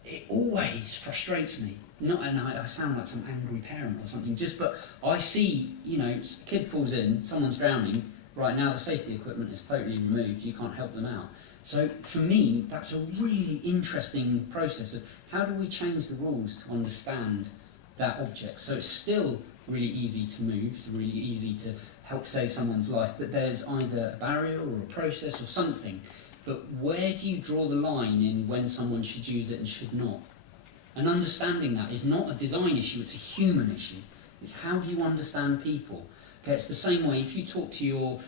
it always frustrates me. Not, and I sound like some angry parent or something, but I see, a kid falls in, someone's drowning, right now the safety equipment is totally removed, you can't help them out. So for me, that's a really interesting process of how do we change the rules to understand that object. So it's still really easy to move, really easy to help save someone's life, but there's either a barrier or a process or something. But where do you draw the line in when someone should use it and should not? And understanding that is not a design issue, it's a human issue. It's how do you understand people? Okay, it's the same way if you talk to your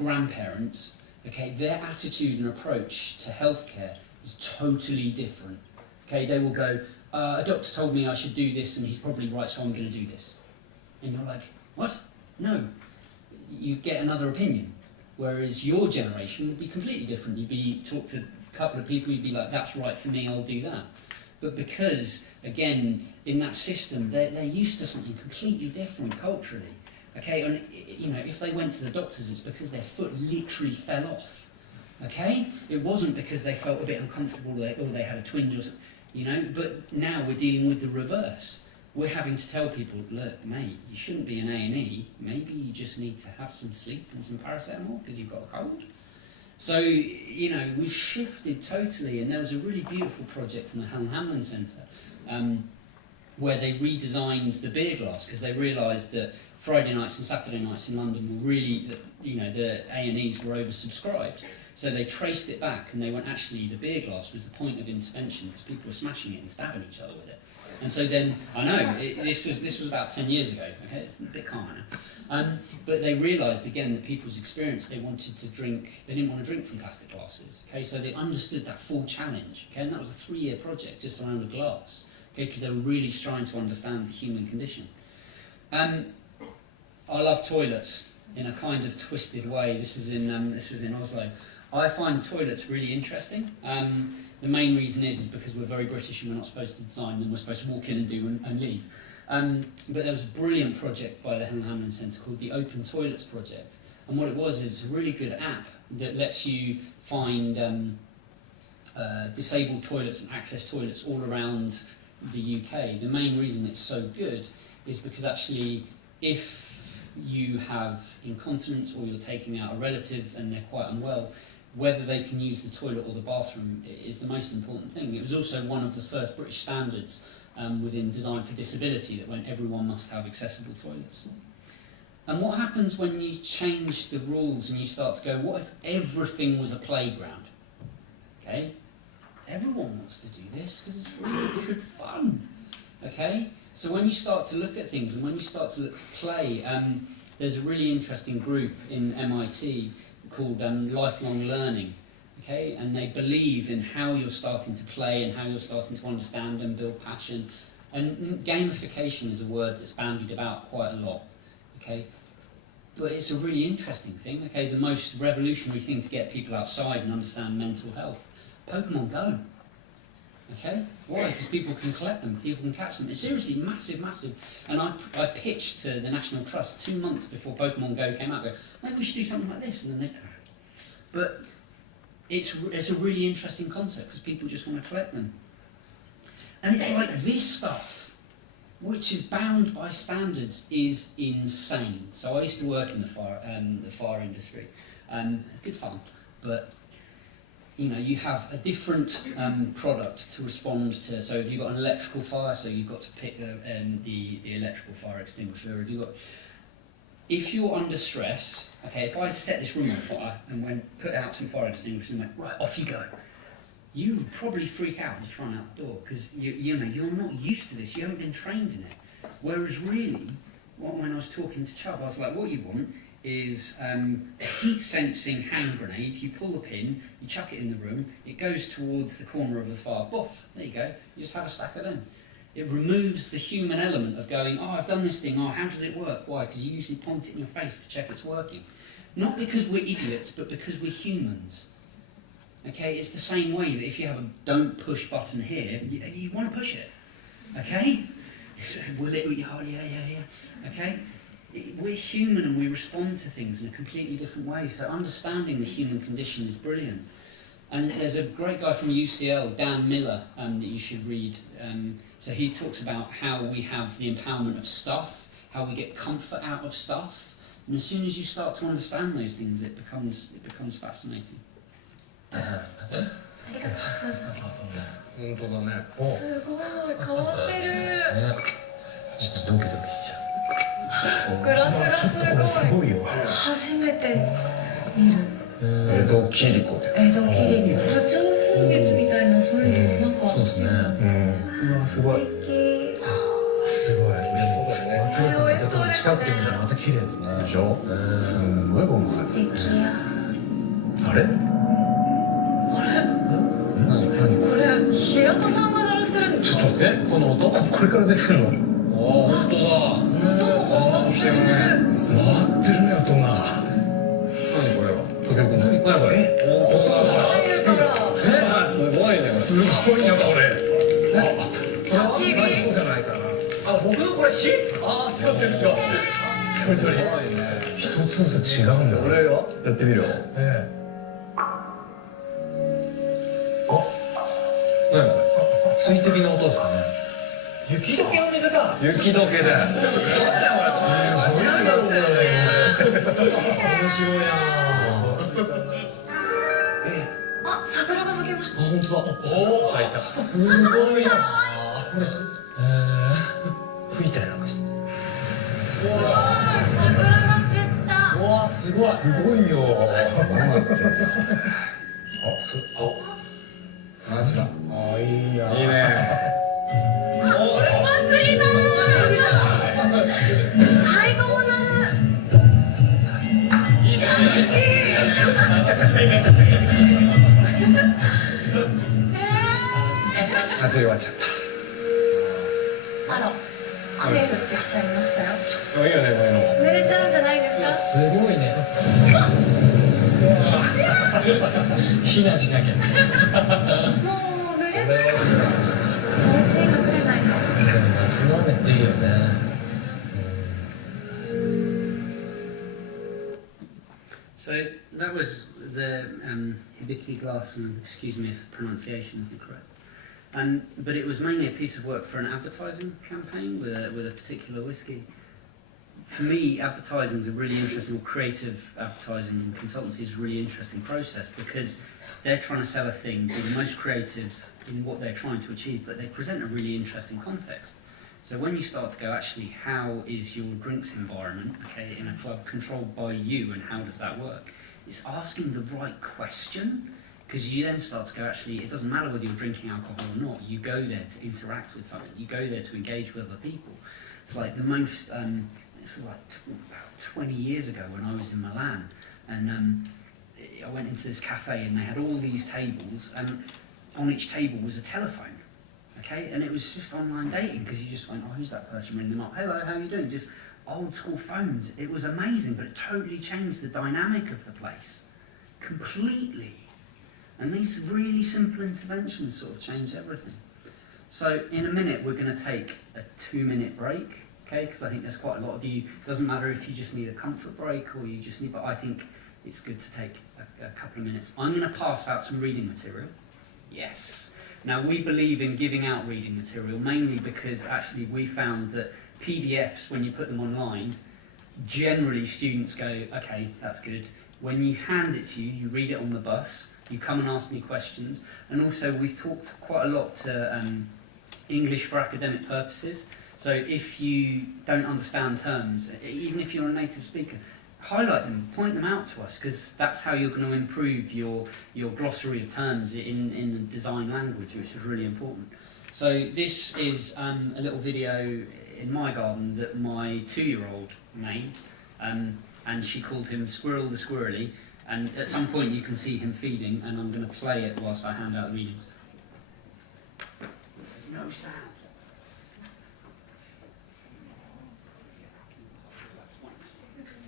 grandparents, okay, their attitude and approach to healthcare is totally different. Okay, they will go, a doctor told me I should do this and he's probably right, so I'm going to do this. And you're like, what? No. You get another opinion. Whereas your generation would be completely different. You'd be talk to a couple of people, you'd be like, that's right for me, I'll do that. But because, again, in that system, they're used to something completely different culturally. Okay, and if they went to the doctors, it's because their foot literally fell off. Okay, it wasn't because they felt a bit uncomfortable or they had a twinge or something. But now we're dealing with the reverse. We're having to tell people, look, mate, you shouldn't be in A&E. Maybe you just need to have some sleep and some paracetamol because you've got a cold. So, we've shifted totally, and there was a really beautiful project from the Helen Hamlin Centre where they redesigned the beer glass because they realised that Friday nights and Saturday nights in London were really, the A&Es were oversubscribed. So they traced it back and they went, actually, the beer glass was the point of intervention because people were smashing it and stabbing each other with it. And so then, I know, this was about 10 years ago, okay, it's a bit calmer now. But they realised, again, that people's experience, they wanted to drink, they didn't want to drink from plastic glasses, okay, so they understood that full challenge, okay, and that was a 3-year project just around the glass, okay, because they were really trying to understand the human condition. I love toilets in a kind of twisted way. This was in Oslo. I find toilets really interesting. The main reason is because we're very British and we're not supposed to design them, we're supposed to walk in and do and leave. But there was a brilliant project by the Helen Hamlin Centre called the Open Toilets Project. And what it was is a really good app that lets you find disabled toilets and access toilets all around the UK. The main reason it's so good is because actually if you have incontinence or you're taking out a relative and they're quite unwell, whether they can use the toilet or the bathroom is the most important thing. It was also one of the first British standards within Design for Disability that went everyone must have accessible toilets. And what happens when you change the rules and you start to go, what if everything was a playground? Okay? Everyone wants to do this because it's really good fun. Okay? So when you start to look at things and when you start to look at play, there's a really interesting group in MIT called Lifelong Learning, okay? And they believe in how you're starting to play and how you're starting to understand and build passion. And gamification is a word that's bandied about quite a lot, okay? But it's a really interesting thing, okay? The most revolutionary thing to get people outside and understand mental health. Pokemon Go, okay? Why? Because people can collect them, people can catch them. It's seriously massive, massive. And I pitched to the National Trust 2 months before Pokemon Go came out, maybe we should do something like this, and then they... But it's a really interesting concept because people just want to collect them. And it's like this stuff, which is bound by standards, is insane. So I used to work in the fire industry. Good fun, but you have a different product to respond to. So if you've got an electrical fire, so you've got to pick the electrical fire extinguisher. If you're under stress, okay, if I set this room on fire and put out some fire extinguishers and went, right, off you go, you would probably freak out and just run out the door because you're not used to this, you haven't been trained in it. Whereas really, when I was talking to Chubb, I was like, what you want is a heat-sensing hand grenade. You pull the pin, you chuck it in the room, it goes towards the corner of the fire. Boff, there you go. You just have a stack of them. It removes the human element of going, oh, I've done this thing, oh, how does it work? Why? Because you usually point it in your face to check it's working. Not because we're idiots, but because we're humans. Okay, it's the same way that if you have a don't push button here, you want to push it. Okay? Will it? Oh, yeah. Okay? We're human and we respond to things in a completely different way. So understanding the human condition is brilliant. And there's a great guy from UCL, Dan Miller, that you should read. So he talks about how we have the empowerment of stuff, how we get comfort out of stuff, and as soon as you start to understand those things, it becomes fascinating. 本当だね。すごい変わってる。ちょっとドキドキしちゃう。グラスがすごい。すごいよ。初めて見る。江戸切子で。江戸切り。花鳥風月みたいなそういうなんか。そうですね。うわすごい。すごい。松村さんが言った通り近くで見たらまた綺麗ですね。でしょ。すんごいゴムが。素敵や。あれ？これ平田さんが鳴らしてるんですか？この音？これから出てるの？ああ本当だ。音もしてるね。座ってるね音が。何これは？時計君何これ？音が。すごいね。すごいなこれ。焚き火じゃないかな。あ僕のこれ火？ああすいません違う。それ一つずつ違うんだよ。俺よ。やってみるよ。何これ？水滴の音ですかね。雪解けの水か。雪解けだよ。すごいなんだよ。面白いな。あ、桜が咲きました。あ、本当だ。おお、咲いた。すごいな。これ、吹いたりなんかして。うわー、桜が散った。うわ、すごい。すごいよ。マジだ。あ、いいや。いいね。お祭りだ。太鼓も鳴る。いいですね。祭り終わっちゃった。あら、雨降ってきちゃいましたよ。いいよね、こういうの。濡れちゃうんじゃないですか。すごいね。避難しなきゃ。もう濡れちゃう。お家に隠れないと。でも夏の雨っていいよね。So that was the Hibiki glass, and excuse me if the pronunciation isn't correct. But it was mainly a piece of work for an advertising campaign with a particular whiskey. For me, advertising is a really interesting, creative advertising and consultancy is a really interesting process because they're trying to sell a thing, be the most creative in what they're trying to achieve, but they present a really interesting context. So when you start to go, actually, how is your drinks environment, okay, in a club controlled by you, and how does that work? It's asking the right question, because you then start to go, actually, it doesn't matter whether you're drinking alcohol or not, you go there to interact with something, you go there to engage with other people. It's like the most, this was like about 20 years ago when I was in Milan, and I went into this cafe and they had all these tables, and on each table was a telephone. Okay, and it was just online dating because you just went, oh, who's that person ringing them up? Hello, how are you doing? Just old school phones. It was amazing, but it totally changed the dynamic of the place completely. And these really simple interventions sort of change everything. So in a minute, we're going to take a 2-minute break, okay? Because I think there's quite a lot of you. It doesn't matter if you just need a comfort break or you just need, but I think it's good to take a couple of minutes. I'm going to pass out some reading material. Yes. Now, we believe in giving out reading material, mainly because actually we found that PDFs, when you put them online, generally students go, okay, that's good. When you hand it to you, you read it on the bus, you come and ask me questions, and also we've talked quite a lot to English for academic purposes. So if you don't understand terms, even if you're a native speaker, highlight them, point them out to us, because that's how you're going to improve your glossary of terms in the design language, which is really important. So this is a little video in my garden that my 2-year-old made, and she called him Squirrel the Squirrely, and at some point you can see him feeding, and I'm going to play it whilst I hand out the readings. There's no sound.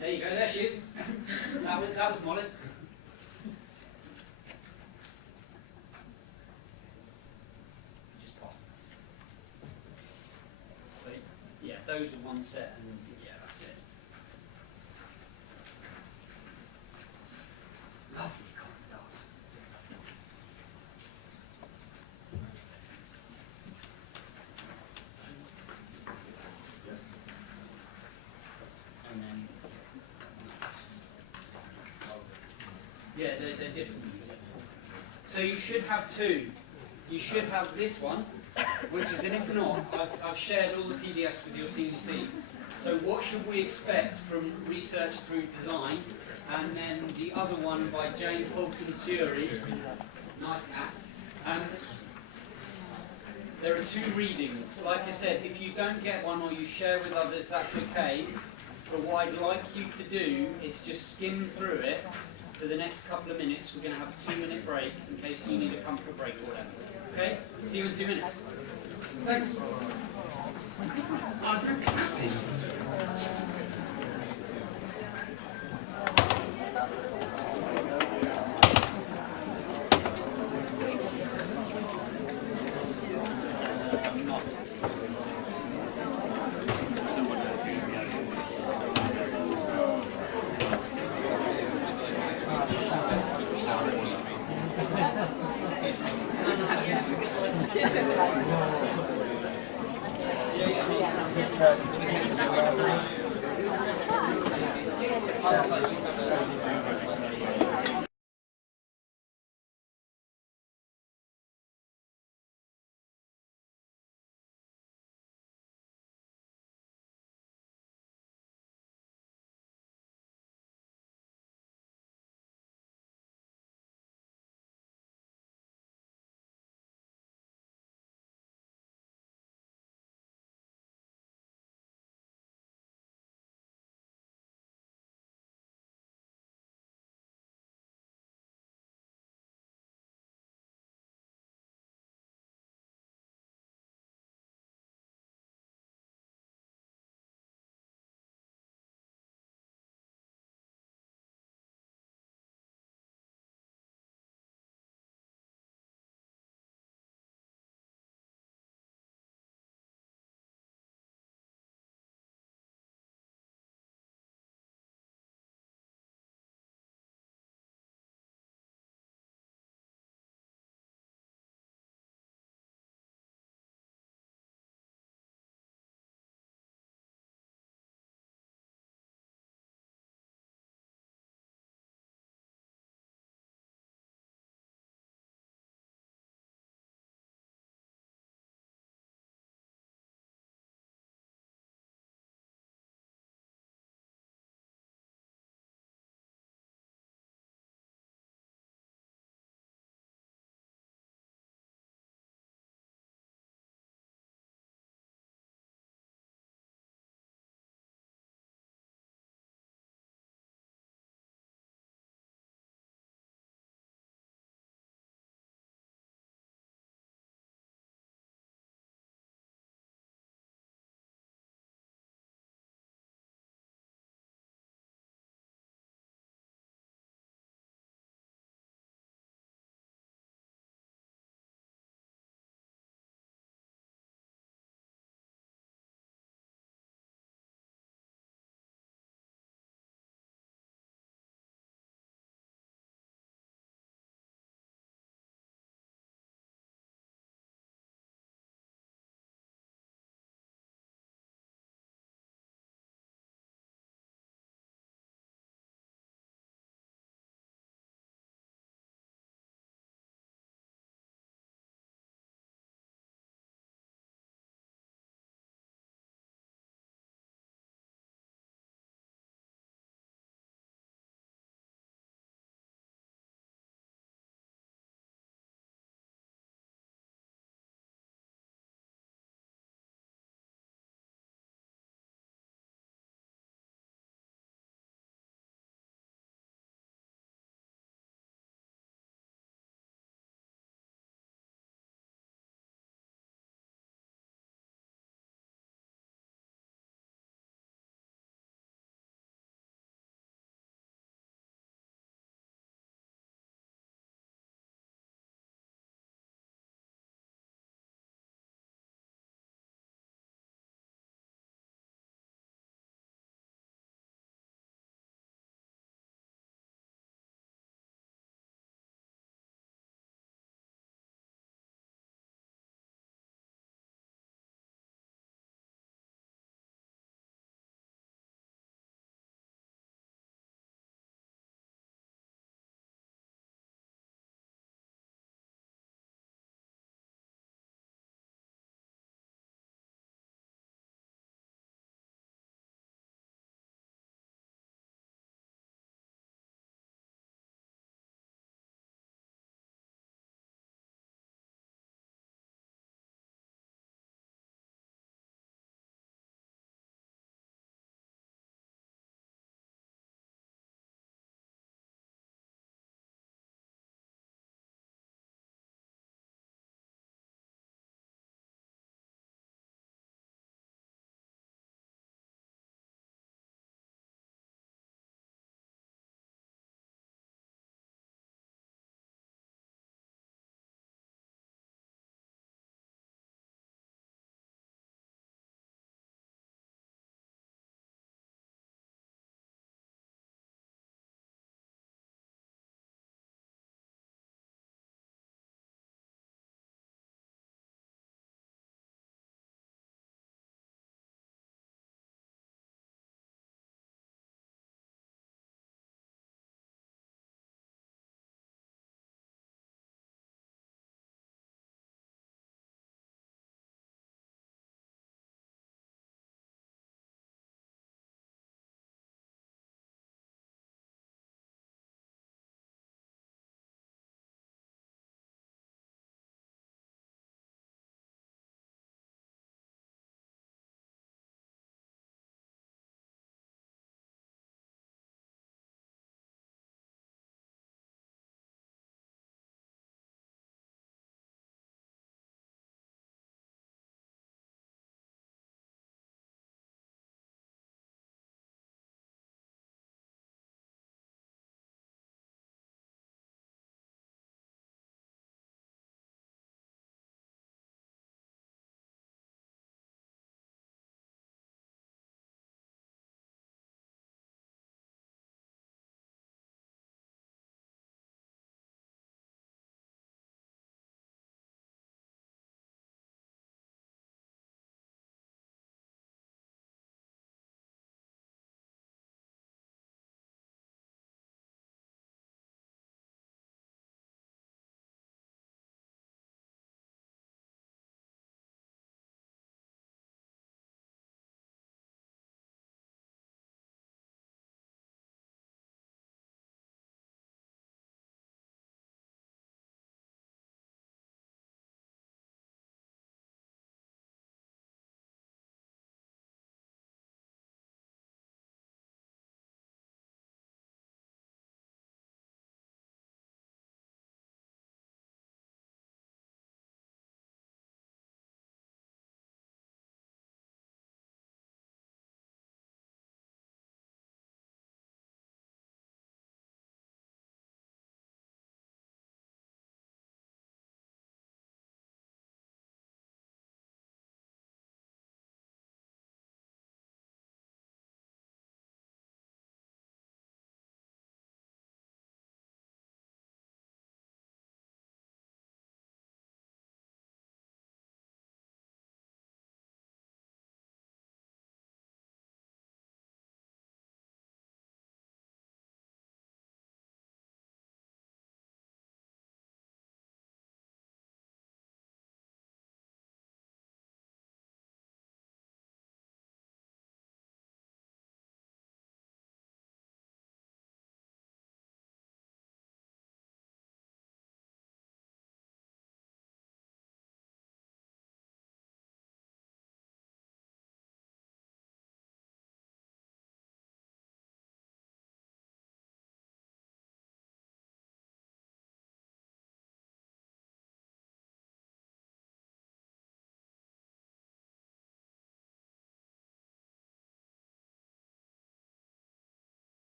There you go, there she is. that was Molly. Just past them. So, yeah, those are one set, and yeah, that's it. Lovely conduct. Yeah, they're different. So you should have two. You should have this one, which is, and if not, I've shared all the PDFs with your senior team. So what should we expect from research through design? And then the other one by Jane Fulton Suri. Nice app. There are two readings. Like I said, if you don't get one or you share with others, that's okay. But what I'd like you to do is just skim through it for the next couple of minutes. We're going to have a 2-minute break in case you need a comfort break or whatever. Okay? See you in 2 minutes. Thanks.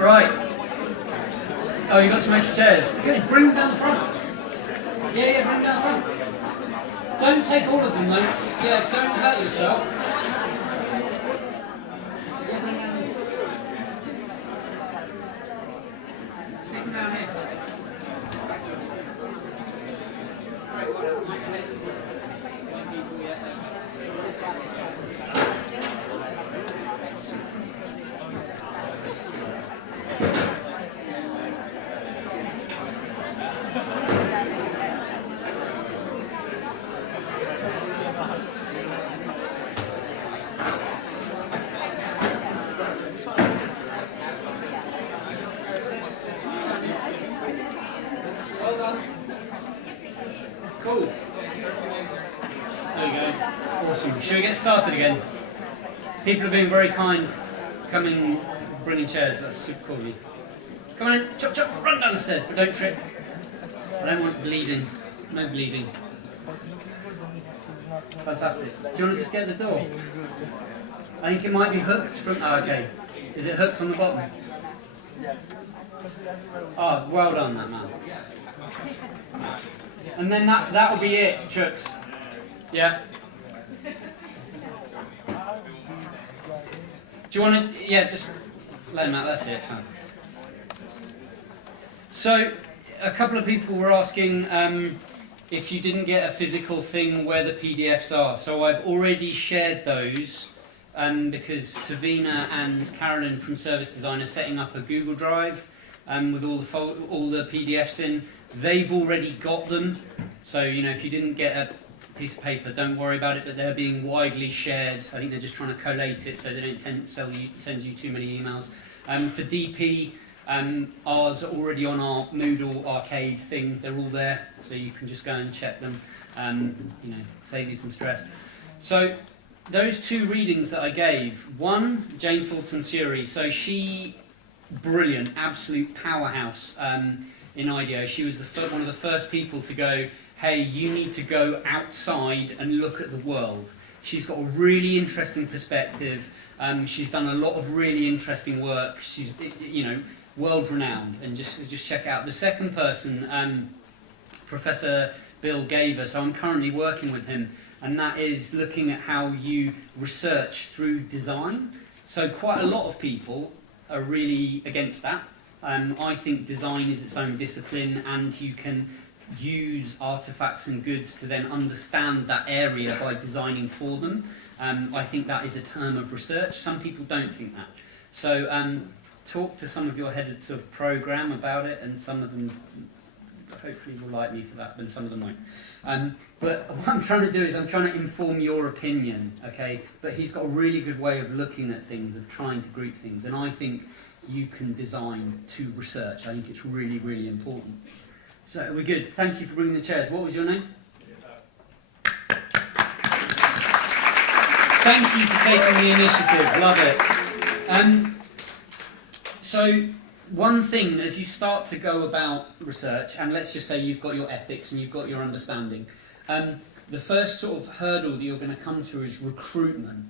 Right. Oh, you got some extra chairs. Good. Bring them down the front. Yeah, bring them down the front. Don't take all of them though. Yeah, don't hurt yourself. Sit them down here. Well done. Cool. There you go. Awesome. Shall we get started again? People are being very kind, coming, bringing chairs. That's super cool of you. Come on in, chop chop, run down the stairs, but don't trip. I don't want bleeding. No bleeding. Fantastic. Do you want to just get the door? I think it might be hooked from. Oh, okay. Is it hooked on the bottom? Oh, well done, that man. And then that'll be it, Chucks. Yeah. Do you want to? Yeah, just let him out. That's it. Fine. So, a couple of people were asking if you didn't get a physical thing where the PDFs are. So I've already shared those because Savina and Carolyn from Service Design are setting up a Google Drive with all the PDFs in. They've already got them. So, you know, if you didn't get a piece of paper, don't worry about it, but they're being widely shared. I think they're just trying to collate it so they don't send you too many emails. For DP, ours are already on our Moodle arcade thing. They're all there, so you can just go and check them and, you know, save you some stress. So those two readings that I gave, one, Jane Fulton-Suri, so she, brilliant, absolute powerhouse in IDEO. She was one of the first people to go, hey, you need to go outside and look at the world. She's got a really interesting perspective. She's done a lot of really interesting work. She's, you know, world-renowned, and just check out. The second person, Professor Bill Gaver, so I'm currently working with him, and that is looking at how you research through design. So quite a lot of people are really against that. I think design is its own discipline, and you can use artifacts and goods to then understand that area by designing for them. I think that is a term of research. Some people don't think that. So talk to some of your heads of program about it, and some of them hopefully will like me for that, but some of them won't. But what I'm trying to do is I'm trying to inform your opinion, okay? But he's got a really good way of looking at things, of trying to group things, and I think you can design to research. I think it's really, really important. So we're good. Thank you for bringing the chairs. What was your name? Thank you for taking the initiative. Love it. So one thing, as you start to go about research, and let's just say you've got your ethics and you've got your understanding, the first sort of hurdle that you're going to come through is recruitment.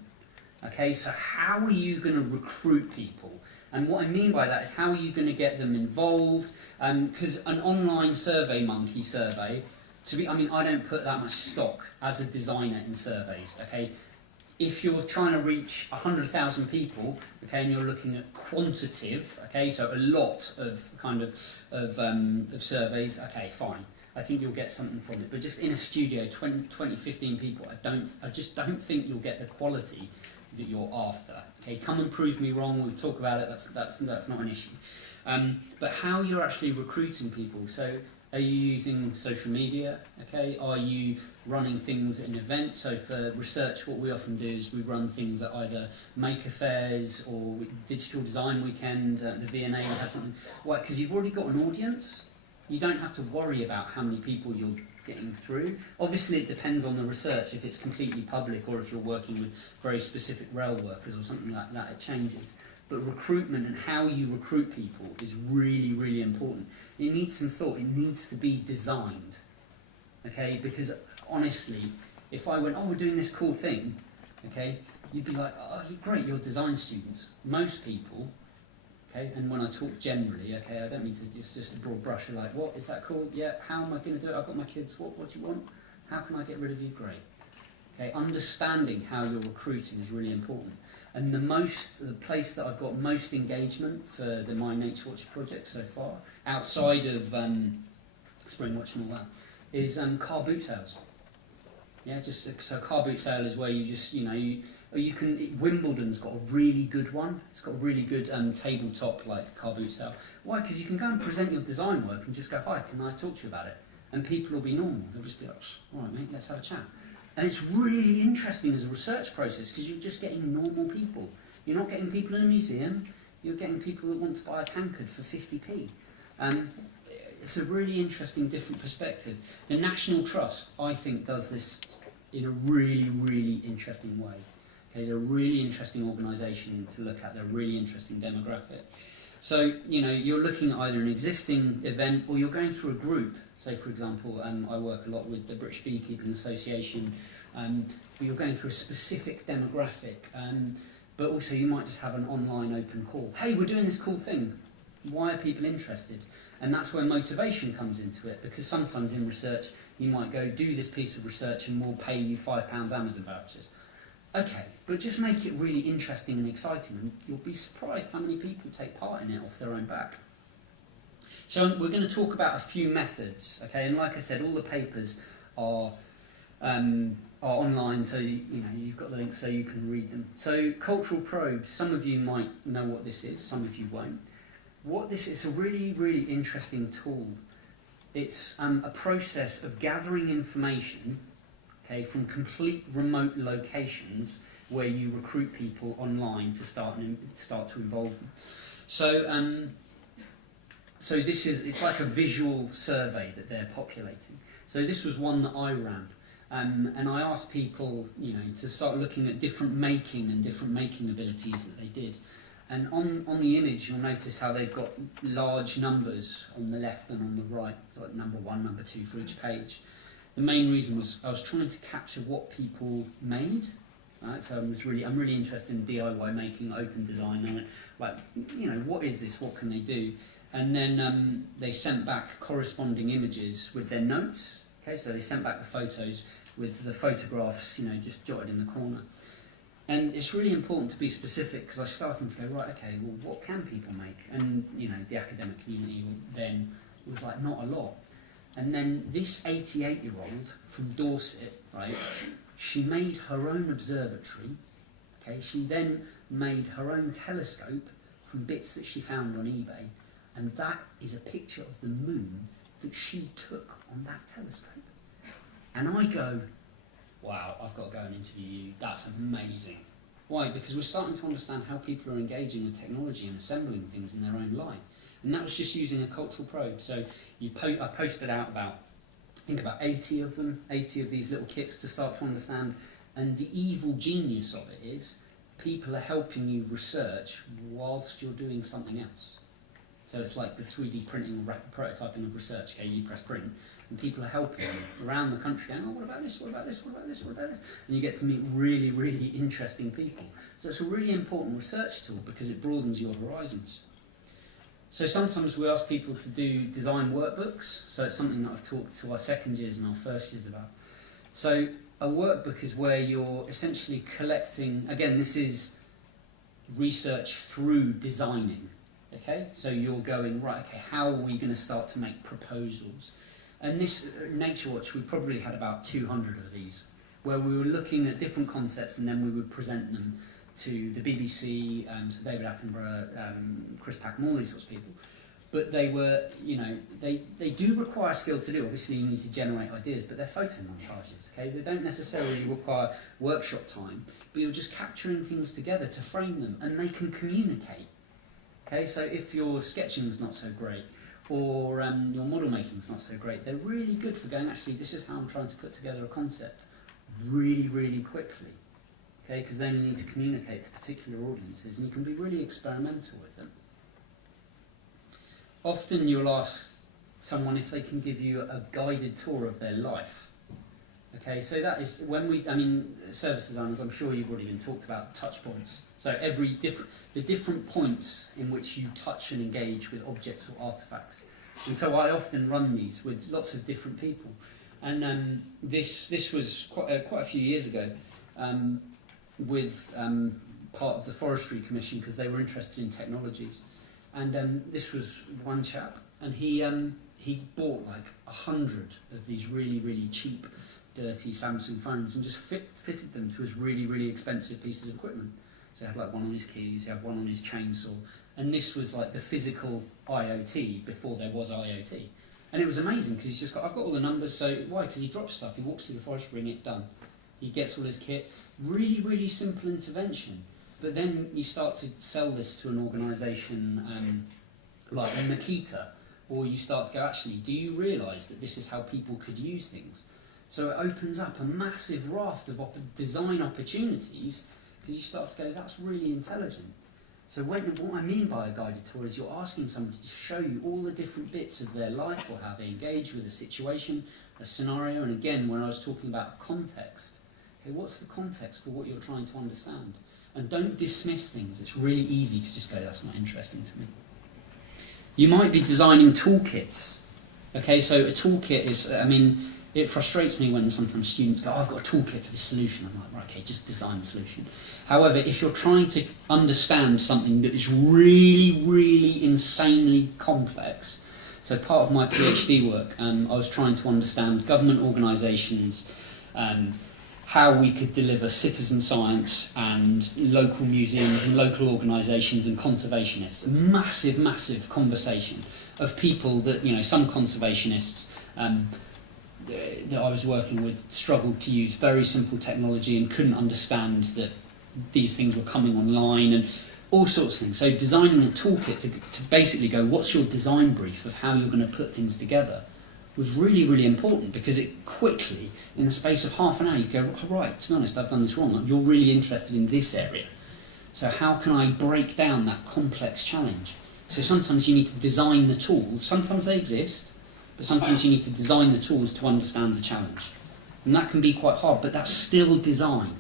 Okay, so how are you going to recruit people? And what I mean by that is how are you going to get them involved? Because an online SurveyMonkey survey, I don't put that much stock as a designer in surveys, okay? If you're trying to reach 100,000 people, okay, and you're looking at quantitative, okay, so a lot of of surveys, okay, fine. I think you'll get something from it. But just in a studio, 20, 15 people, I just don't think you'll get the quality that you're after. Okay, come and prove me wrong. We'll talk about it. That's not an issue. But how you're actually recruiting people. So, are you using social media? Okay, are you running things at an event? So for research, what we often do is we run things at either Maker Fairs or Digital Design Weekend. The V&A had something. Why? Because you've already got an audience. You don't have to worry about how many people you're getting through. Obviously, it depends on the research. If it's completely public or if you're working with very specific rail workers or something like that, it changes. But recruitment and how you recruit people is really, really important. It needs some thought. It needs to be designed. Okay? Because honestly, if I went, oh, we're doing this cool thing, okay, you'd be like, oh, great, you're design students. Most people, okay, and when I talk generally, okay, I don't mean to, it's just a broad brush, you're like, what, is that called? Yeah, how am I going to do it? I've got my kids, what do you want? How can I get rid of you? Great. Okay, understanding how you're recruiting is really important. And the place that I've got most engagement for the My Nature Watch project so far, outside of Spring Watch and all that, is car boot sales. Yeah, just so car boot sale is where you just, you can, Wimbledon's got a really good one. It's got a really good tabletop like car boot sale. Why? Because you can go and present your design work and just go, hi, can I talk to you about it? And people will be normal. They'll just be like, all right, mate, let's have a chat. And it's really interesting as a research process because you're just getting normal people. You're not getting people in a museum. You're getting people that want to buy a tankard for 50p. It's a really interesting, different perspective. The National Trust, I think, does this in a really, really interesting way. Okay, they're a really interesting organisation to look at. They're a really interesting demographic. So, you're looking at either an existing event or you're going through a group. So, for example, I work a lot with the British Beekeeping Association, but you're going through a specific demographic. But also you might just have an online open call. Hey, we're doing this cool thing. Why are people interested? And that's where motivation comes into it, because sometimes in research you might go, do this piece of research and we'll pay you £5 Amazon vouchers. Okay, but just make it really interesting and exciting, and you'll be surprised how many people take part in it off their own back. So we're going to talk about a few methods, okay? And like I said, all the papers are online, so you've got the links so you can read them. So cultural probes, some of you might know what this is, some of you won't. What this is, a really, really interesting tool. It's a process of gathering information, okay, from complete remote locations where you recruit people online to start to involve them. So this is, it's like a visual survey that they're populating. So this was one that I ran. And I asked people, to start looking at different making and different making abilities that they did. And on the image, you'll notice how they've got large numbers on the left and on the right, so like number 1, number 2 for each page. The main reason was I was trying to capture what people made. Right? So I'm really interested in DIY making, open design. And like, what is this? What can they do? And then they sent back corresponding images with their notes. Okay, so they sent back the photos with the photographs, just jotted in the corner. And it's really important to be specific, because I started to go, right, okay, well, what can people make? And, the academic community then was like, not a lot. And then this 88-year-old from Dorset, right, she made her own observatory. Okay, she then made her own telescope from bits that she found on eBay. And that is a picture of the moon that she took on that telescope. And I go, wow, I've got to go and interview you. That's amazing. Why? Because we're starting to understand how people are engaging with technology and assembling things in their own life. And that was just using a cultural probe. So I posted out about 80 of them, 80 of these little kits to start to understand. And the evil genius of it is people are helping you research whilst you're doing something else. So it's like the 3D printing, prototyping of research. Okay, you press print, and people are helping you around the country going, oh, what about this, what about this, what about this, what about this? And you get to meet really, really interesting people. So it's a really important research tool because it broadens your horizons. So sometimes we ask people to do design workbooks. So it's something that I've talked to our second years and our first years about. So a workbook is where you're essentially collecting, again, this is research through designing. Okay, so you're going, right, okay, how are we going to start to make proposals? And this Nature Watch, we probably had about 200 of these, where we were looking at different concepts and then we would present them to the BBC, so David Attenborough, Chris Packham, all these sorts of people. But they were, they do require skill to do. Obviously, you need to generate ideas, but they're photo montages, okay? They don't necessarily require workshop time, but you're just capturing things together to frame them, and they can communicate. Okay, so if your sketching's not so great, or your model making's not so great, they're really good for going, actually, this is how I'm trying to put together a concept really, really quickly. Okay, because then you need to communicate to particular audiences, and you can be really experimental with them. Often you'll ask someone if they can give you a guided tour of their life. Okay, so that is when service designers, I'm sure you've already been talked about touch points. So the different points in which you touch and engage with objects or artifacts. And so I often run these with lots of different people. And this was quite a few years ago with part of the Forestry Commission, because they were interested in technologies. And this was one chap, and he bought like 100 of these really, really cheap, dirty Samsung phones and just fitted them to his really, really expensive pieces of equipment. So he had like one on his keys, he had one on his chainsaw, and this was like the physical IoT before there was IoT. And it was amazing because he's just got, I've got all the numbers, so why? Because he drops stuff, he walks through the forest, bring it, done. He gets all his kit, really, really simple intervention. But then you start to sell this to an organisation like Makita, or you start to go, actually, do you realise that this is how people could use things? So it opens up a massive raft of design opportunities, because you start to go, that's really intelligent. So what I mean by a guided tour is you're asking somebody to show you all the different bits of their life or how they engage with a situation, a scenario, and again, when I was talking about context, okay, what's the context for what you're trying to understand? And don't dismiss things. It's really easy to just go, that's not interesting to me. You might be designing toolkits. Okay, so a toolkit is, it frustrates me when sometimes students go, I've got a toolkit for this solution. I'm like, right, okay, just design the solution. However, if you're trying to understand something that is really, really insanely complex, so part of my PhD work, I was trying to understand government organisations, how we could deliver citizen science and local museums and local organisations and conservationists. A massive, massive conversation of people that, some conservationists that I was working with struggled to use very simple technology and couldn't understand that these things were coming online and all sorts of things. So designing a toolkit to basically go, what's your design brief of how you're going to put things together, was really, really important, because it quickly, in the space of half an hour, you go, right, to be honest, I've done this wrong. You're really interested in this area. So how can I break down that complex challenge? So sometimes you need to design the tools. Sometimes they exist, but sometimes you need to design the tools to understand the challenge. And that can be quite hard, but that's still design.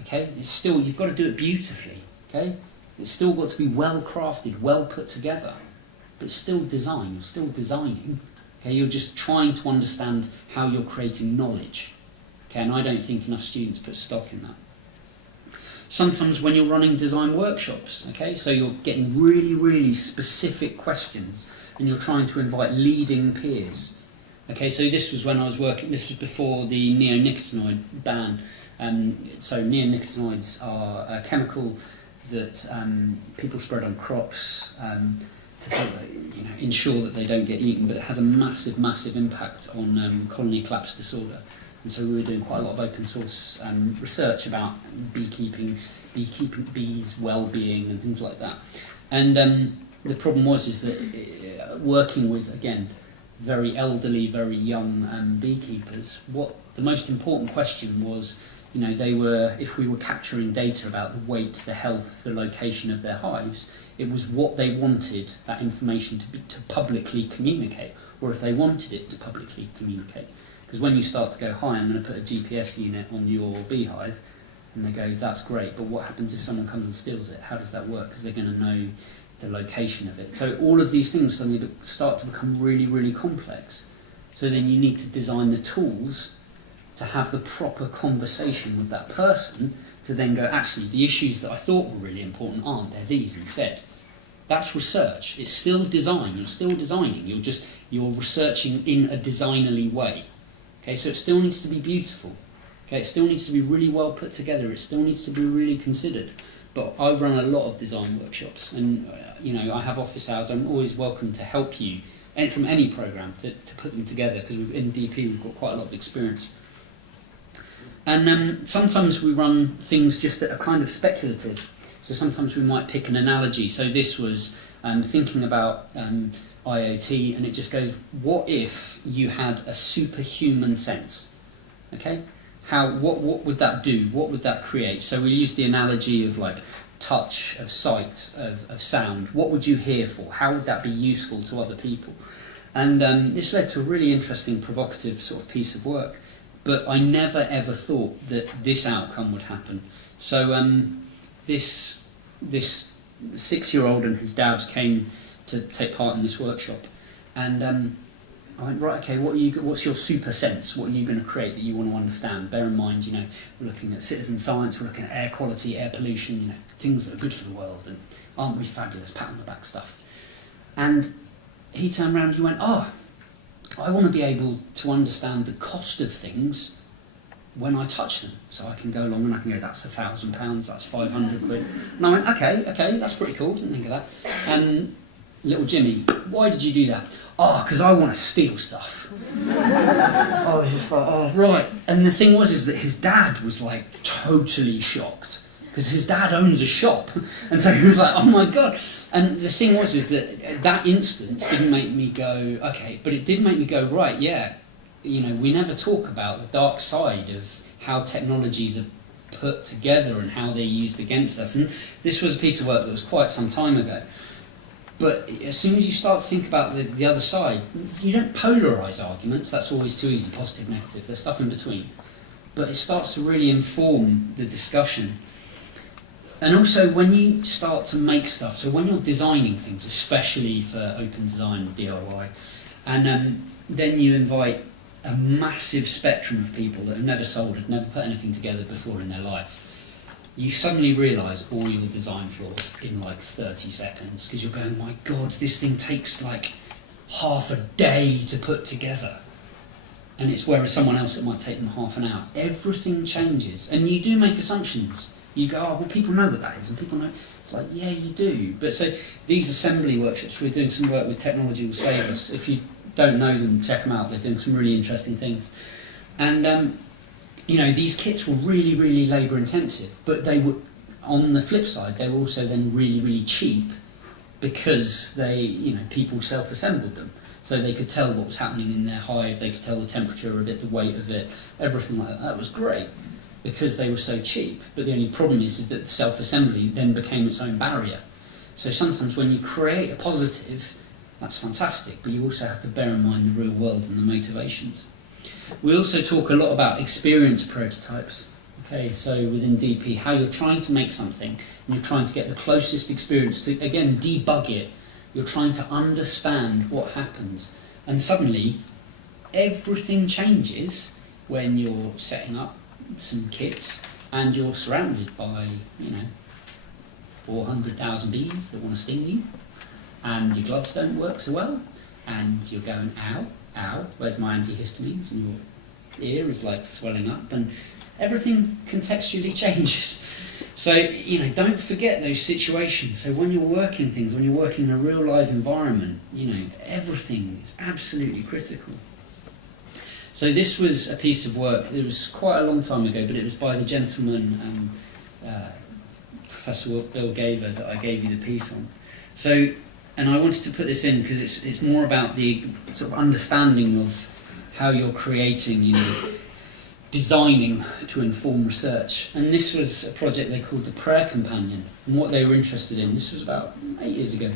Okay? It's still, you've got to do it beautifully. Okay? It's still got to be well crafted, well put together. But it's still design. You're still designing. Okay, you're just trying to understand how you're creating knowledge. Okay, and I don't think enough students put stock in that. Sometimes when you're running design workshops, okay, so you're getting really, really specific questions and you're trying to invite leading peers. Okay, so this was when I was working, this was before the neonicotinoid ban. So neonicotinoids are a chemical that people spread on crops to ensure that they don't get eaten, but it has a massive, massive impact on colony collapse disorder. And so we were doing quite a lot of open source research about beekeeping, bees' well-being and things like that. And the problem is that working with, again, very elderly, very young beekeepers, what the most important question was, they were, if we were capturing data about the weight, the health, the location of their hives, it was what they wanted that information to publicly communicate, or if they wanted it to publicly communicate. Because when you start to go, hi, I'm going to put a GPS unit on your beehive, and they go, that's great, but what happens if someone comes and steals it? How does that work? Because they're going to know the location of it. So all of these things suddenly start to become really, really complex. So then you need to design the tools to have the proper conversation with that person to then go, actually, the issues that I thought were really important aren't, they're these instead. That's research. It's still design. You're still designing. You're researching in a designerly way. Okay, so it still needs to be beautiful. Okay, it still needs to be really well put together. It still needs to be really considered. But I run a lot of design workshops, and I have office hours. I'm always welcome to help you, and from any program, to put them together, because in DP we've got quite a lot of experience. And sometimes we run things just that are kind of speculative. So sometimes we might pick an analogy. So this was thinking about IoT, and it just goes, what if you had a superhuman sense? Okay? What would that do? What would that create? So we use the analogy of like touch, of sight, of sound. What would you hear for? How would that be useful to other people? And this led to a really interesting, provocative sort of piece of work. but I never ever thought that this outcome would happen. So this 6-year-old and his dad came to take part in this workshop, and I went, right, okay, what's your super sense? What are you going to create that you want to understand? Bear in mind, you know, we're looking at citizen science, we're looking at air quality, air pollution, you know, things that are good for the world, and aren't we fabulous, pat on the back stuff. And he turned around and he went, I want to be able to understand the cost of things when I touch them. So I can go along and I can go, that's £1,000, that's 500 quid. And I went, okay, that's pretty cool, didn't think of that. And little Jimmy, why did you do that? Because I want to steal stuff. I was just like, right. And the thing was is that his dad was like totally shocked, because his dad owns a shop. And so he was like, oh my God. And the thing was is that instance didn't make me go, okay, but it did make me go, right, yeah, you know, we never talk about the dark side of how technologies are put together and how they're used against us. And this was a piece of work that was quite some time ago. But as soon as you start to think about the other side, you don't polarise arguments, that's always too easy, positive, negative, there's stuff in between. But it starts to really inform the discussion. And also when you start to make stuff, so when you're designing things, especially for open design, DIY, and then you invite a massive spectrum of people that have never soldered, never put anything together before in their life, you suddenly realise all your design flaws in like 30 seconds, because you're going, my God, this thing takes like half a day to put together. And it's whereas someone else it might take them half an hour. Everything changes. And you do make assumptions. You go, well, people know what that is, and people know. It's like, yeah, you do. But so these assembly workshops, we're doing some work with Technology Will Save Us. If you don't know them, check them out. They're doing some really interesting things. And you know, these kits were really, really labour intensive, but they were, on the flip side, they were also then really, really cheap, because they, you know, people self-assembled them. So they could tell what was happening in their hive, they could tell the temperature of it, the weight of it, everything like that. That was great, because they were so cheap. But the only problem is that the self-assembly then became its own barrier. So sometimes when you create a positive, that's fantastic, but you also have to bear in mind the real world and the motivations. We also talk a lot about experience prototypes. Okay, so within DP, how you're trying to make something and you're trying to get the closest experience to, again, debug it. You're trying to understand what happens. And suddenly, everything changes when you're setting up some kits and you're surrounded by, you know, 400,000 bees that want to sting you, and your gloves don't work so well, and you're going, ow, ow, where's my antihistamines? And your ear is like swelling up, and everything contextually changes. So, you know, don't forget those situations. So when you're working things, when you're working in a real live environment, you know, everything is absolutely critical. So this was a piece of work, it was quite a long time ago, but it was by the gentleman, Professor Bill Gaver, that I gave you the piece on. So, and I wanted to put this in because it's more about the sort of understanding of how you're creating, you know, designing to inform research. And this was a project they called the Prayer Companion. And what they were interested in, this was about 8 years ago,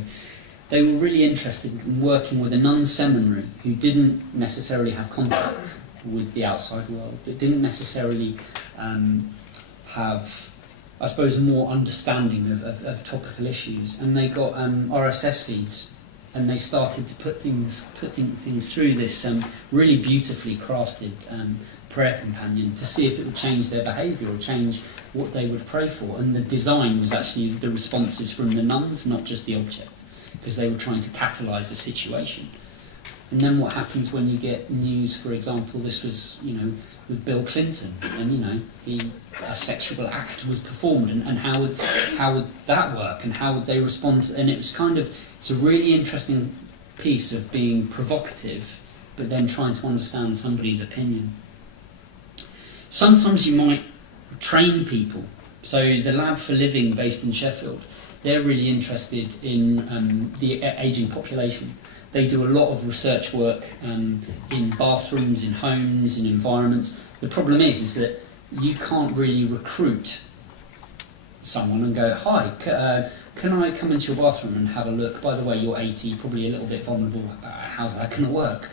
they were really interested in working with a nun-seminary who didn't necessarily have contact with the outside world, that didn't necessarily have, I suppose, more understanding of topical issues. And they got RSS feeds, and they started to put things through this really beautifully crafted prayer companion to see if it would change their behaviour or change what they would pray for. And the design was actually the responses from the nuns, not just the object, because they were trying to catalyse the situation. And then what happens when you get news, for example, this was, you know, with Bill Clinton, and, you know, a sexual act was performed, and how would that work, and how would they respond to, and it was kind of, it's a really interesting piece of being provocative, but then trying to understand somebody's opinion. Sometimes you might train people. So the Lab for Living, based in Sheffield, they're really interested in the ageing population. They do a lot of research work in bathrooms, in homes, in environments. The problem is that you can't really recruit someone and go, hi, can I come into your bathroom and have a look? By the way, you're 80, probably a little bit vulnerable. How's that going to work?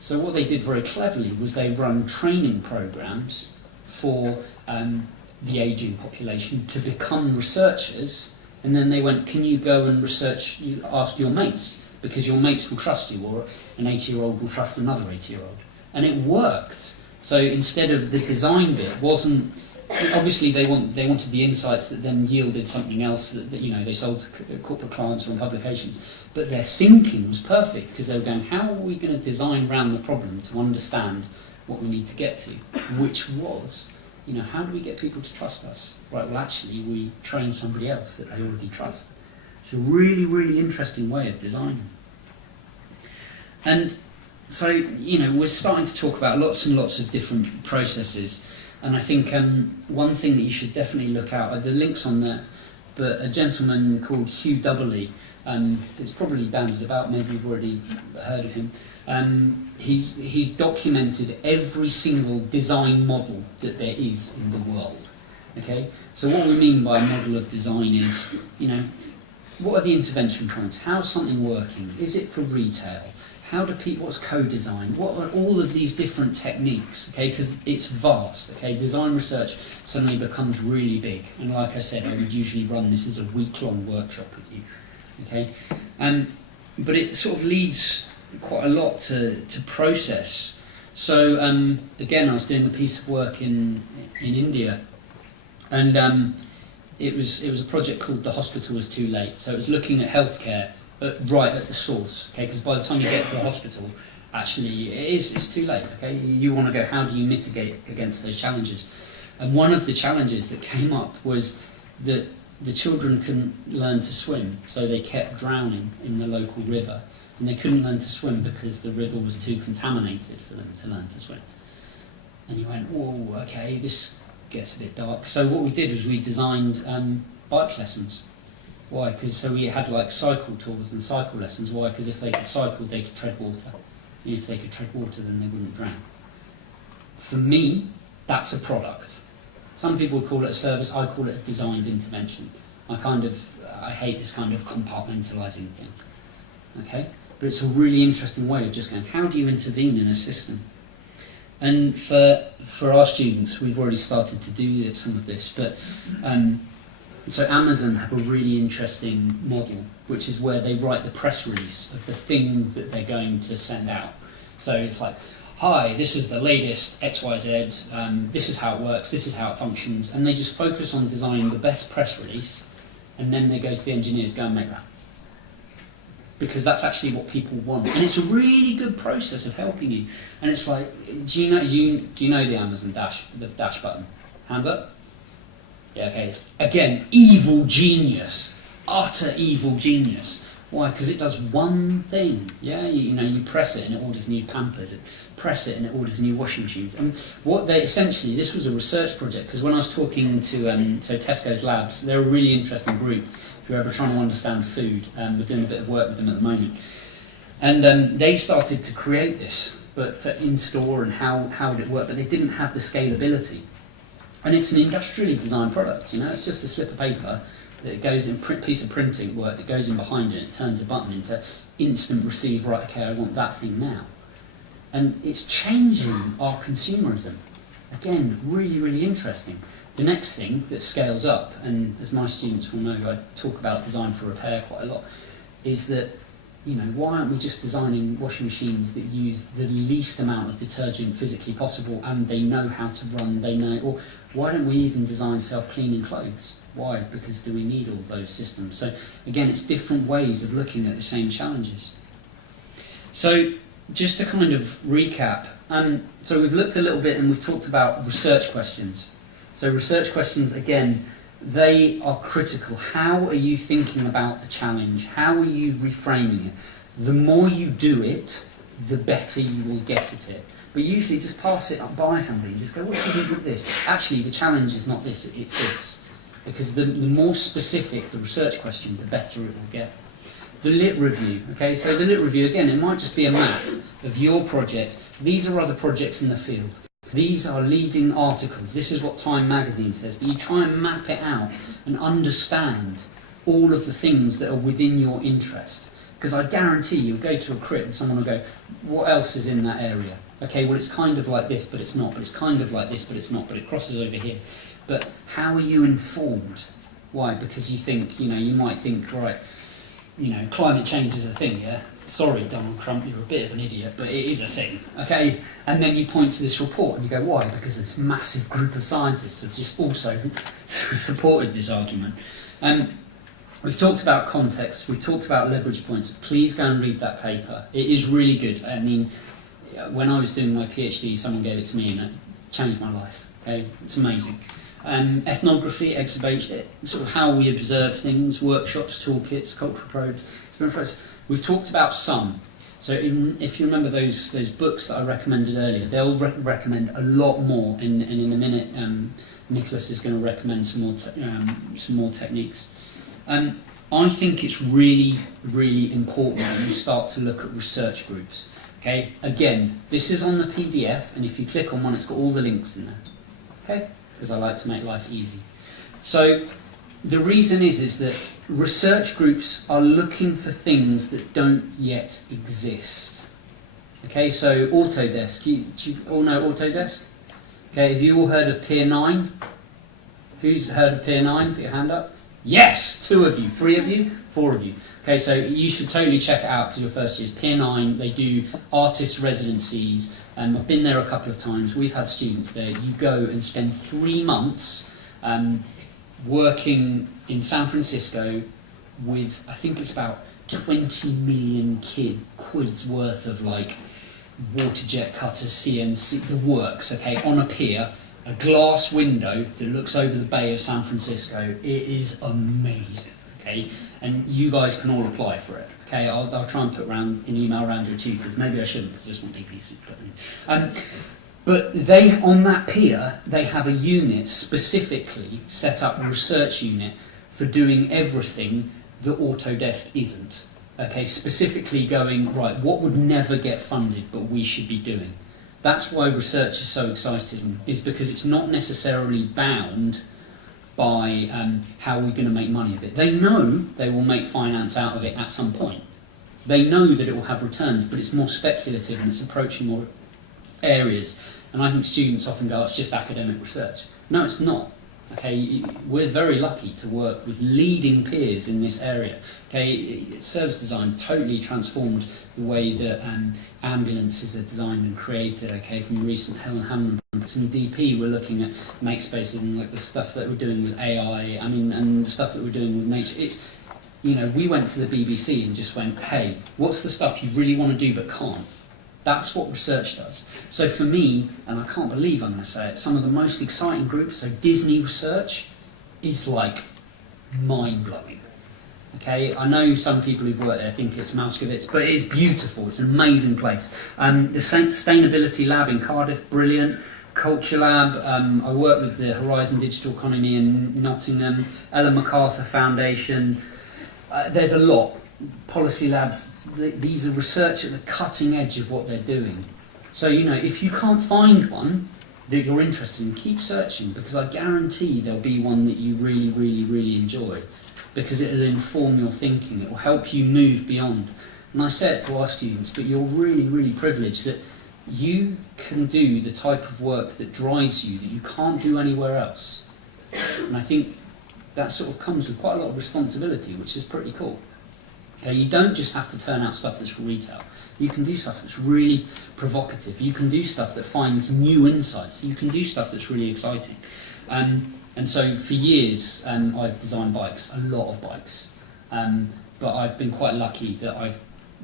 So what they did very cleverly was they run training programs for the ageing population to become researchers, and then they went, can you go and research, you ask your mates, because your mates will trust you, or an 80-year-old will trust another 80-year-old. And it worked. So instead of the design bit wasn't, obviously they wanted the insights that then yielded something else that they sold to corporate clients or in publications, but their thinking was perfect, because they were going, how are we going to design around the problem to understand what we need to get to, which was, how do we get people to trust us? Right, well actually we train somebody else that they already trust. It's a really, really interesting way of designing. And so, we're starting to talk about lots and lots of different processes, and I think one thing that you should definitely look out, the links on there, but a gentleman called Hugh Doubley, it's probably banded about, maybe you've already heard of him. He's documented every single design model that there is in the world. Okay, so what we mean by a model of design is, what are the intervention points? How's something working? Is it for retail? How do people? What's co-design? What are all of these different techniques? Okay, because it's vast. Okay, design research suddenly becomes really big, and like I said, I would usually run this as a week-long workshop with you. Okay, but it sort of leads quite a lot to process. So again, I was doing a piece of work in India, and it was a project called The Hospital Was Too Late. So it was looking at healthcare right at the source. Okay, because by the time you get to the hospital, actually it's too late. Okay, you want to go, how do you mitigate against those challenges? And one of the challenges that came up was that the children couldn't learn to swim, so they kept drowning in the local river. And they couldn't learn to swim because the river was too contaminated for them to learn to swim. And you went, oh, okay, this gets a bit dark. So what we did was we designed bike lessons. Why? Because so we had like cycle tours and cycle lessons. Why? Because if they could cycle, they could tread water. And if they could tread water, then they wouldn't drown. For me, that's a product. Some people would call it a service. I call it a designed intervention. I hate this kind of compartmentalising thing. Okay? But it's a really interesting way of just going, how do you intervene in a system? And for our students, we've already started to do some of this, but so Amazon have a really interesting model, which is where they write the press release of the thing that they're going to send out. So it's like, hi, this is the latest XYZ, this is how it works, this is how it functions, and they just focus on designing the best press release, and then they go to the engineers, go and make that. Because that's actually what people want, and it's a really good process of helping you. And it's like, do you know the Amazon dash button? Hands up. Yeah, okay. It's, again, evil genius, utter evil genius. Why? Because it does one thing. Yeah, you press it and it orders new Pampers. It press it and it orders new washing machines. And what they essentially, this was a research project, because when I was talking to Tesco's Labs, they're a really interesting group. If you're ever trying to understand food, we're doing a bit of work with them at the moment. And they started to create this, but for in-store and how would it work, but they didn't have the scalability. And it's an industrially designed product, it's just a slip of paper that goes in, piece of printing work that goes in behind it, and it turns a button into instant receive, right, okay, I want that thing now. And it's changing our consumerism. Again, really, really interesting. The next thing that scales up, and as my students will know, I talk about design for repair quite a lot, is that, why aren't we just designing washing machines that use the least amount of detergent physically possible, and they know how to run, or why don't we even design self-cleaning clothes? Why? Because do we need all those systems? So again, it's different ways of looking at the same challenges. So just to kind of recap, so we've looked a little bit and we've talked about research questions. So research questions, again, they are critical. How are you thinking about the challenge? How are you reframing it? The more you do it, the better you will get at it. But usually just pass it up by somebody and just go, what do you do with this? Actually, the challenge is not this, it's this. Because the more specific the research question, the better it will get. The lit review, okay? So the lit review, again, it might just be a map of your project. These are other projects in the field. These are leading articles. This is what Time magazine says. But you try and map it out and understand all of the things that are within your interest. Because I guarantee you'll go to a crit and someone will go, what else is in that area? Okay, well it's kind of like this, but it's not, but it's kind of like this, but it's not, but it crosses over here. But how are you informed? Why? Because you think, you might think, right, climate change is a thing, yeah? Sorry, Donald Trump, you're a bit of an idiot, but it is a thing, okay? And then you point to this report and you go, why? Because this massive group of scientists have just also supported this argument. We've talked about context, we've talked about leverage points. Please go and read that paper. It is really good. I mean, when I was doing my PhD, someone gave it to me and it changed my life, okay? It's amazing. Ethnography, exhibition, sort of how we observe things, workshops, toolkits, cultural probes, experimental. We've talked about some. So if you remember those books that I recommended earlier, they'll recommend a lot more. And in a minute, Nicholas is going to recommend some more techniques. I think it's really, really important when you start to look at research groups. Okay. Again, this is on the PDF, and if you click on one, it's got all the links in there. Okay. Because I like to make life easy. So the reason is that research groups are looking for things that don't yet exist. Okay, so Autodesk, do you all know Autodesk? Okay, have you all heard of Pier 9? Who's heard of Pier 9? Put your hand up. Yes, 2 of you, 3 of you, 4 of you. Okay, so you should totally check it out because your first year is Pier 9. They do artist residencies. I've been there a couple of times. We've had students there. You go and spend 3 months working in San Francisco with, I think it's about 20 million quids worth of like water jet cutters, CNC, the works, okay, on a pier, a glass window that looks over the Bay of San Francisco. It is amazing, okay? And you guys can all apply for it. Okay, I'll try and put an email around your tutors. Maybe I shouldn't because this won't be easy. But they, on that pier, they have a unit specifically set up, a research unit for doing everything that Autodesk isn't. Okay, specifically going, right, what would never get funded but we should be doing? That's why research is so exciting, is because it's not necessarily bound by how we're going to make money of it. They know they will make finance out of it at some point. They know that it will have returns, but it's more speculative and it's approaching more areas. And I think students often go, it's just academic research. No, it's not. Okay, we're very lucky to work with leading peers in this area. Okay, service design's totally transformed the way that ambulances are designed and created. Okay, from recent Helen Hammond projects. In DP, we're looking at makespaces and like the stuff that we're doing with AI. I mean, and the stuff that we're doing with nature. It's, we went to the BBC and just went, hey, what's the stuff you really want to do but can't? That's what research does. So for me, and I can't believe I'm going to say it, some of the most exciting groups, so Disney research, is like mind-blowing. Okay, I know some people who've worked there think it's Mauskowitz, but it is beautiful. It's an amazing place. The Sustainability Lab in Cardiff, brilliant. Culture Lab, I work with the Horizon Digital Economy in Nottingham. Ellen MacArthur Foundation. There's a lot. Policy labs, these are research at the cutting edge of what they're doing. So, if you can't find one that you're interested in, keep searching, because I guarantee there'll be one that you really, really, really enjoy, because it'll inform your thinking, it will help you move beyond. And I say it to our students, but you're really, really privileged that you can do the type of work that drives you that you can't do anywhere else. And I think that sort of comes with quite a lot of responsibility, which is pretty cool. Okay, you don't just have to turn out stuff that's for retail. You can do stuff that's really provocative. You can do stuff that finds new insights. You can do stuff that's really exciting. And so for years, I've designed bikes, a lot of bikes. But I've been quite lucky that I've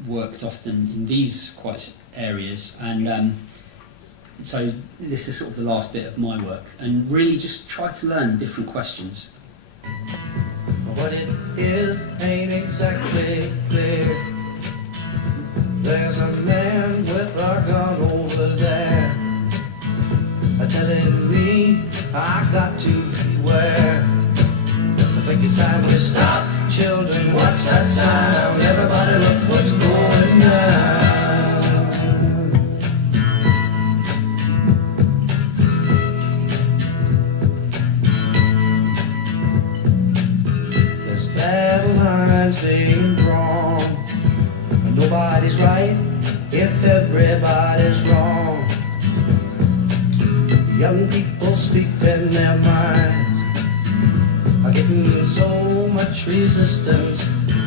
worked often in these quite areas. And so this is sort of the last bit of my work. And really just try to learn different questions. What it is ain't exactly clear. There's a man with a gun over there, telling me I got to beware. I think it's time we stop, children. What's that sound? Everybody look what's going down. Battle lines being drawn, young people speak in their minds are getting so much resistance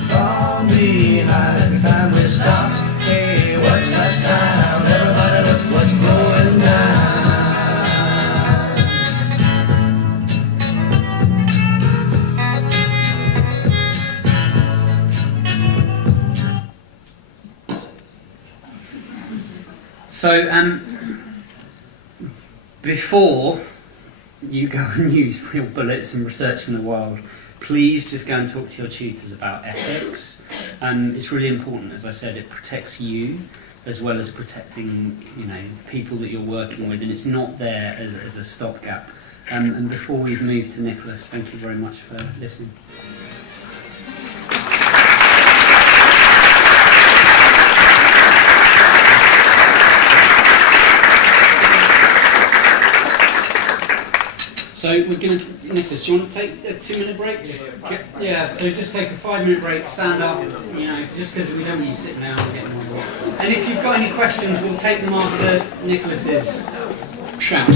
from behind. Time we stop. Hey, what's that sound? Everybody look what's going down. So, before you go and use real bullets and research in the wild, please just go and talk to your tutors about ethics. It's really important, as I said, it protects you as well as protecting, people that you're working with, and it's not there as a stopgap. And before we move to Nicholas, thank you very much for listening. So we're going to, Nicholas, do you want to take a 2-minute break? Yeah, so just take a 5-minute break, stand up, just because we don't want you sitting down and getting more work. And if you've got any questions, we'll take them after Nicholas's shout.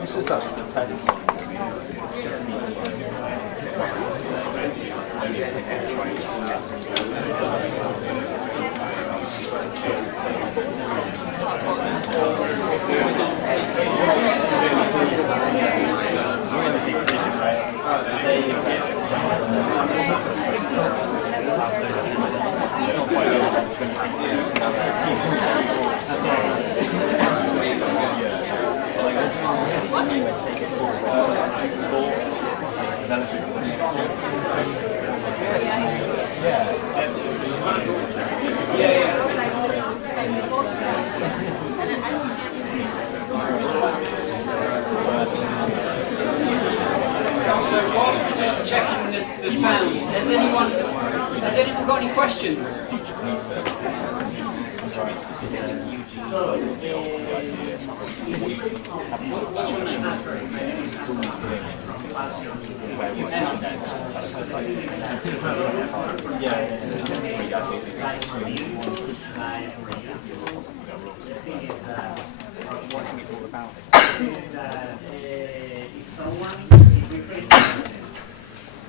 This is actually the technical. The sound. Has anyone got any questions? What's your name?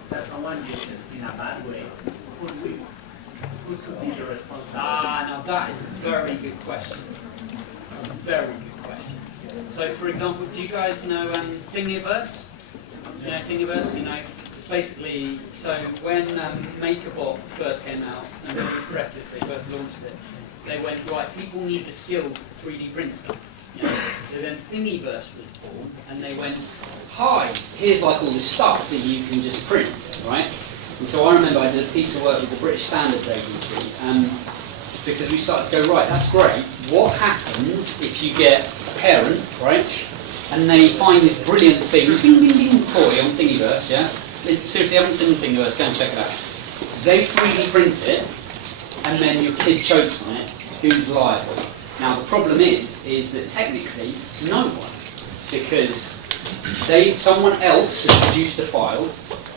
That someone uses in a bad way, who should be the responsible? Now that is a very good question. A very good question. So, for example, do you guys know Thingiverse? You know Thingiverse? You know, it's basically, so when MakerBot first came out, and when Creative, they first launched it, they went, right, people need the skills to 3D print stuff. You know? So then Thingiverse was born, and they went, hi, here's like all this stuff that you can just print, right? And so I remember I did a piece of work with the British Standards Agency, because we started to go, right, that's great. What happens if you get a parent, right, and they find this brilliant thing, ding, ding, ding, toy on Thingiverse, yeah? Seriously, I haven't seen Thingiverse, go and check it out. They 3D print it, and then your kid chokes on it, who's liable? Now the problem is that technically no one, because someone else has produced a file,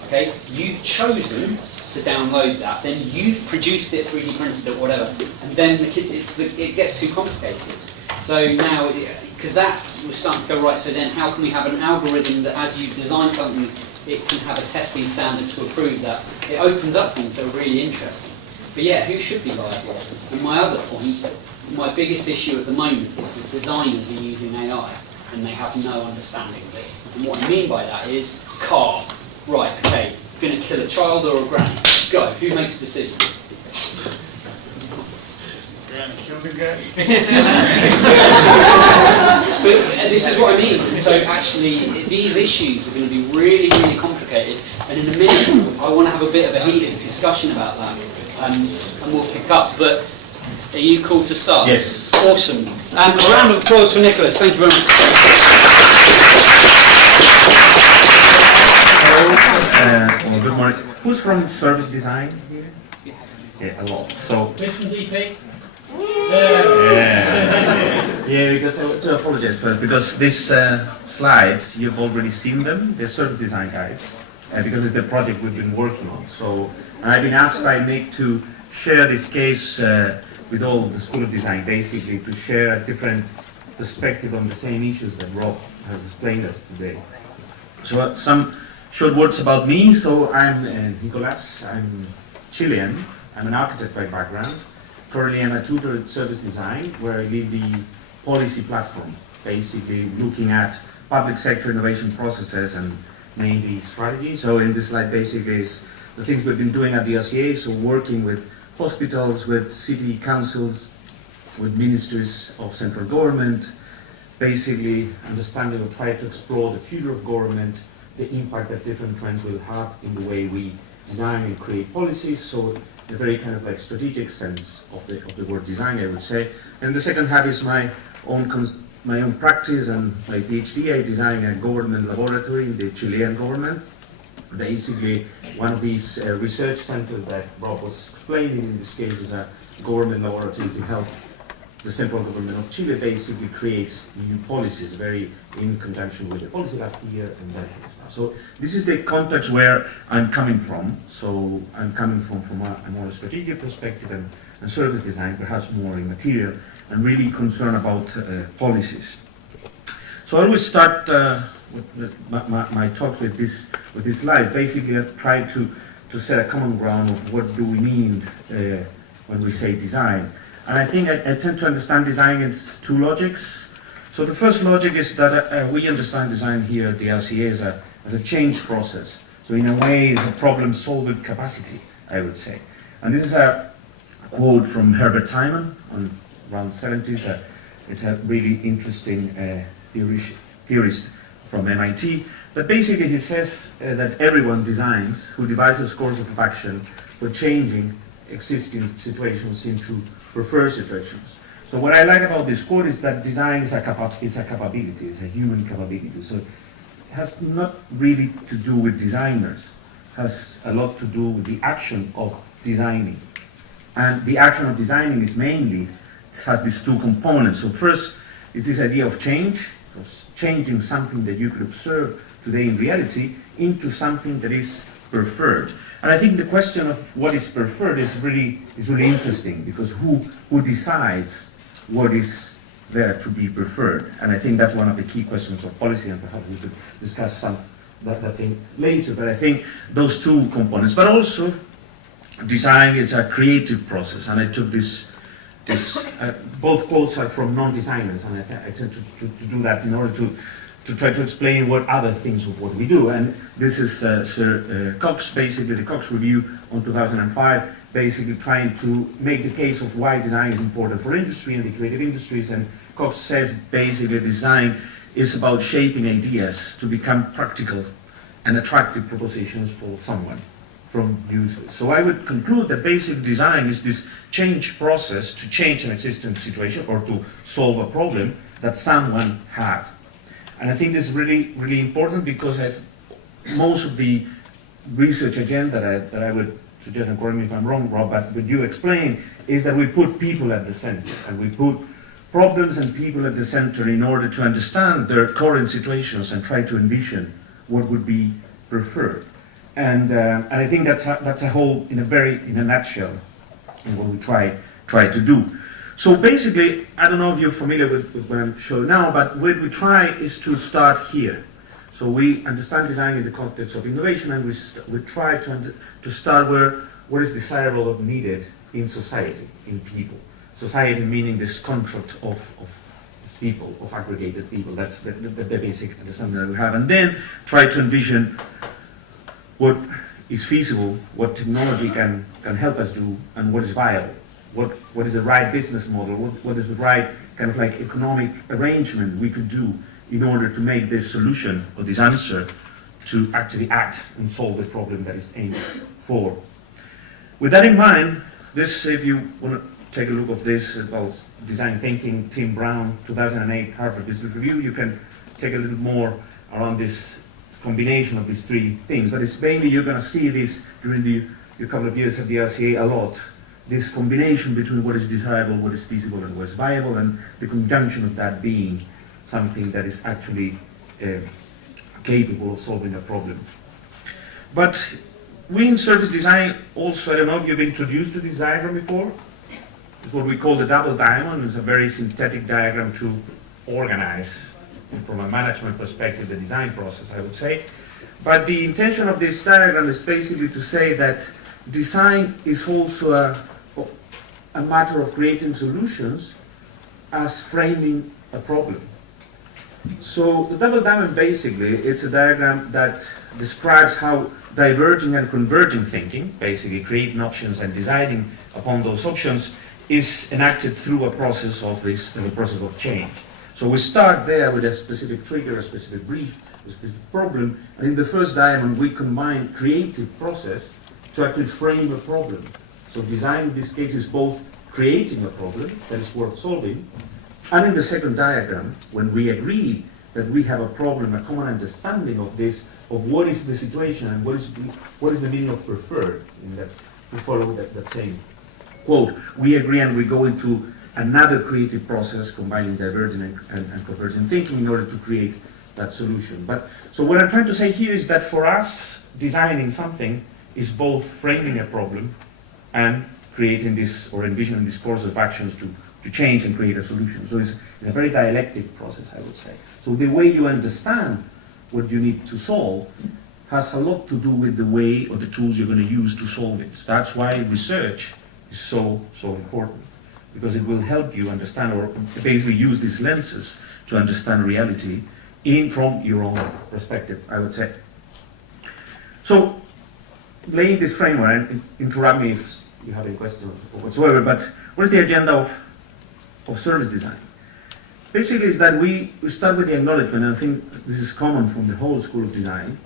okay, you've chosen to download that, then you've produced it, 3D printed it, whatever, and then the kid, it gets too complicated. So now, because that was starting to go, right, so then how can we have an algorithm that as you design something, it can have a testing standard to approve that? It opens up things that are really interesting. But yeah, who should be liable? And my other point, my biggest issue at the moment is that designers are using AI and they have no understanding of it. And what I mean by that is, car, right, okay, going to kill a child or a granny? Go, who makes the decision? Granny, kill the granny. But this is what I mean. So actually, these issues are going to be really, really complicated. And in a minute, I want to have a bit of a heated discussion about that. And we'll pick up. But are you cool to start? Yes. Awesome. A round of applause for Nicholas. Thank you very much. Well, good morning. Who's from service design here? Yeah, a lot. So. Who's from DP? Yeah, because I want to apologize first, because this slides, you've already seen them, they're service design guides, because it's the project we've been working on. So, and I've been asked by Nick to share this case with all the School of Design, basically, to share a different perspective on the same issues that Rob has explained us today. So, some short words about me. So, I'm Nicolas, I'm Chilean, I'm an architect by background. Currently, I'm a tutor at Service Design, where I lead the policy platform, basically looking at public sector innovation processes and mainly strategy. So in this slide, basically, is the things we've been doing at the RCA, so working with hospitals, with city councils, with ministries of central government, basically understanding or try to explore the future of government, the impact that different trends will have in the way we design and create policies. So a very kind of like strategic sense of the word design, I would say. And the second half is my own practice and my PhD. I design a government laboratory in the Chilean government. Basically, one of these research centers that Rob was explaining in this case is a government laboratory to help the central government of Chile basically creates new policies, very in conjunction with the policy lab here and that kind of stuff. So this is the context where I'm coming from. So I'm coming from a more strategic perspective and service design, perhaps more in material, and really concerned about policies. So I always start with my talks with this slide. Basically, I try to set a common ground of what do we mean when we say design. And I think I tend to understand design in two logics. So the first logic is that we understand design here at the LCA as a change process. So in a way, it's a problem-solving capacity, I would say. And this is a quote from Herbert Simon on around the 70s. It's a really interesting theorist from MIT. But basically he says that everyone designs who devises course of action for changing existing situations into preferred situations. So what I like about this quote is that design is a capability, it's a human capability. So it has not really to do with designers, it has a lot to do with the action of designing. And the action of designing is mainly, it has these two components. So first is this idea of change, changing something that you could observe today in reality into something that is preferred. And I think the question of what is preferred is really interesting, because who decides what is there to be preferred? And I think that's one of the key questions of policy, and perhaps we could discuss that thing later. But I think those two components, but also design is a creative process. And I took this both quotes are from non-designers, and I tend to do that in order to try to explain what other things of what we do. And this is Sir Cox, basically the Cox Review on 2005, basically trying to make the case of why design is important for industry and the creative industries. And Cox says basically design is about shaping ideas to become practical and attractive propositions for someone, from users. So I would conclude that basic design is this change process to change an existing situation or to solve a problem that someone had. And I think this is really, really important, because as most of the research agenda that I would suggest, and correct me if I'm wrong, Rob, but what you explain is that we put people at the center, and we put problems and people at the center in order to understand their current situations and try to envision what would be preferred. And I think that's a whole, in a nutshell, in what we try to do. So basically, I don't know if you're familiar with what I'm showing now, but what we try is to start here. So we understand design in the context of innovation, and we try to start where what is desirable or needed in society, in people. Society meaning this contract of people, of aggregated people. That's the basic understanding that we have. And then try to envision what is feasible, what technology can help us do, and what is viable. What is the right business model? What is the right kind of like economic arrangement we could do in order to make this solution or this answer to actually act and solve the problem that is aimed for. With that in mind, this, if you want to take a look at this, well, design thinking, Tim Brown, 2008 Harvard Business Review, you can take a little more around this combination of these three things. But it's mainly you're going to see this during the couple of years at the RCA a lot. This combination between what is desirable, what is feasible, and what is viable, and the conjunction of that being something that is actually capable of solving a problem. But we in service design also, I don't know if you've introduced to this diagram before. It's what we call the double diamond. It's a very synthetic diagram to organize, from a management perspective, the design process, I would say. But the intention of this diagram is basically to say that design is also a matter of creating solutions as framing a problem. So the double diamond basically, it's a diagram that describes how diverging and converging thinking, basically creating options and deciding upon those options, is enacted through a process of change. So we start there with a specific trigger, a specific brief, a specific problem, and in the first diamond we combine creative process to actually frame a problem. So design in this case is both creating a problem that is worth solving, and in the second diagram, when we agree that we have a problem, a common understanding of this, of what is the situation and what is the meaning of preferred, in that we follow that same quote, we agree and we go into another creative process combining divergent and convergent thinking in order to create that solution. But so what I'm trying to say here is that for us, designing something is both framing a problem and creating this or envisioning this course of actions to change and create a solution. So it's a very dialectic process, I would say. So the way you understand what you need to solve has a lot to do with the way or the tools you're going to use to solve it. That's why research is so important, because it will help you understand or basically use these lenses to understand reality from your own perspective, I would say. So, laying this framework, and interrupt me if you have any questions or whatsoever, but what is the agenda of service design? Basically, is that we start with the acknowledgement, and I think this is common from the whole school of design,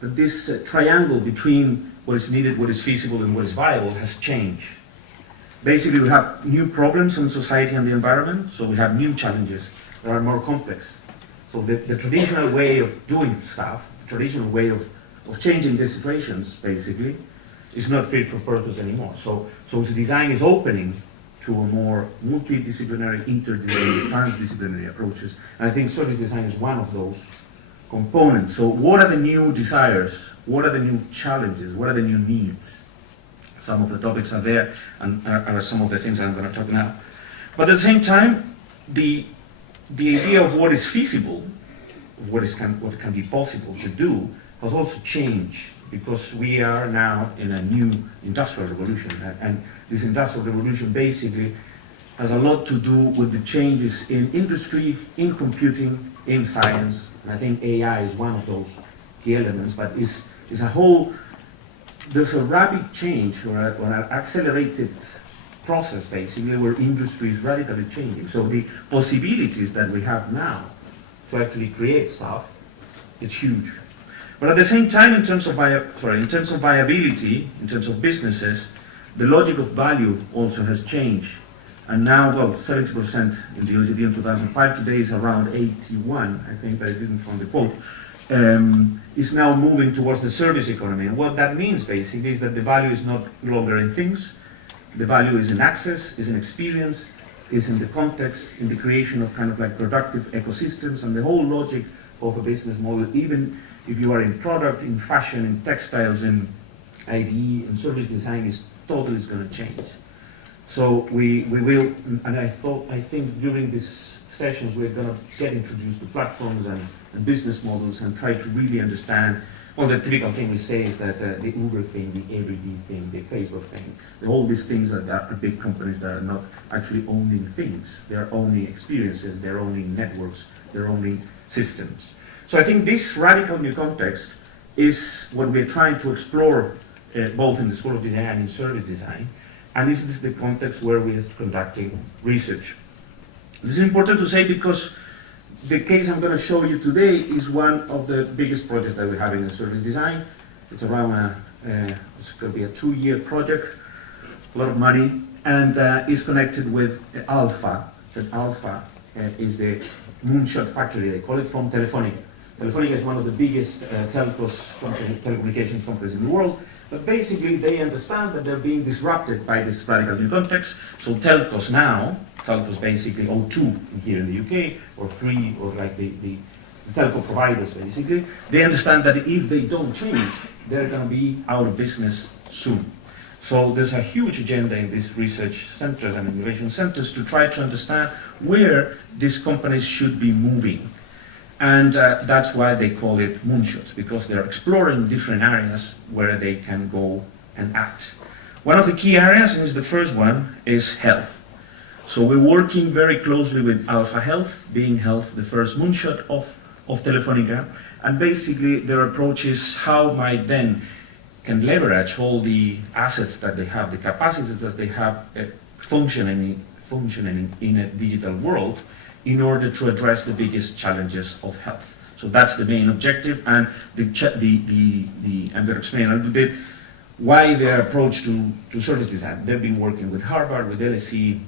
that this triangle between what is needed, what is feasible, and what is viable has changed. Basically, we have new problems in society and the environment, so we have new challenges that are more complex. So the traditional way of doing stuff, the traditional way of changing the situations, basically, is not fit for purpose anymore. So the design is opening to a more multidisciplinary, interdisciplinary, transdisciplinary approaches. And I think service design is one of those components. So what are the new desires? What are the new challenges? What are the new needs? Some of the topics are there, and are some of the things I'm going to talk now. But at the same time, the idea of what is feasible, what can be possible to do, has also changed, because we are now in a new industrial revolution, and this industrial revolution basically has a lot to do with the changes in industry, in computing, in science, and I think AI is one of those key elements, but it's a whole, there's a rapid change or an accelerated process basically where industry is radically changing. So the possibilities that we have now to actually create stuff, it's huge. But at the same time, in terms of viability, in terms of businesses, the logic of value also has changed. And now, well, 70% in the OECD in 2005, today is around 81, I think, but I didn't find the quote, is now moving towards the service economy. And what that means, basically, is that the value is not longer in things. The value is in access, is in experience, is in the context, in the creation of kind of like productive ecosystems, and the whole logic of a business model, even if you are in product, in fashion, in textiles, in IDE, and service design is totally going to change. So we will, and I think during these sessions we're going to get introduced to platforms and business models and try to really understand. Well, the typical thing we say is that the Uber thing, the Airbnb thing, the Facebook thing, all these things that are big companies that are not actually owning things. They're owning experiences, they're owning networks, they're owning systems. So I think this radical new context is what we're trying to explore both in the School of Design and in service design. And this is the context where we are conducting research. This is important to say because the case I'm going to show you today is one of the biggest projects that we have in service design. It's around it's going to be a 2-year project, a lot of money, and is connected with Alpha. That Alpha is the moonshot factory, they call it, from Telefonica. Telefonica is one of the biggest telecommunications companies in the world, but basically they understand that they're being disrupted by this radical new context. So telcos now, telcos basically O2 here in the UK, or 3, or like the telco providers basically, they understand that if they don't change, they're going to be out of business soon. So there's a huge agenda in these research centers and innovation centers to try to understand where these companies should be moving. And that's why they call it moonshots, because they're exploring different areas where they can go and act. One of the key areas, and is the first one, is health. So we're working very closely with Alpha Health, being health the first moonshot of Telefonica, and basically their approach is how might then can leverage all the assets that they have, the capacities that they have functioning in a digital world, in order to address the biggest challenges of health. So that's the main objective, and I'm going to explain a little bit why their approach to service design. They've been working with Harvard, with LSE,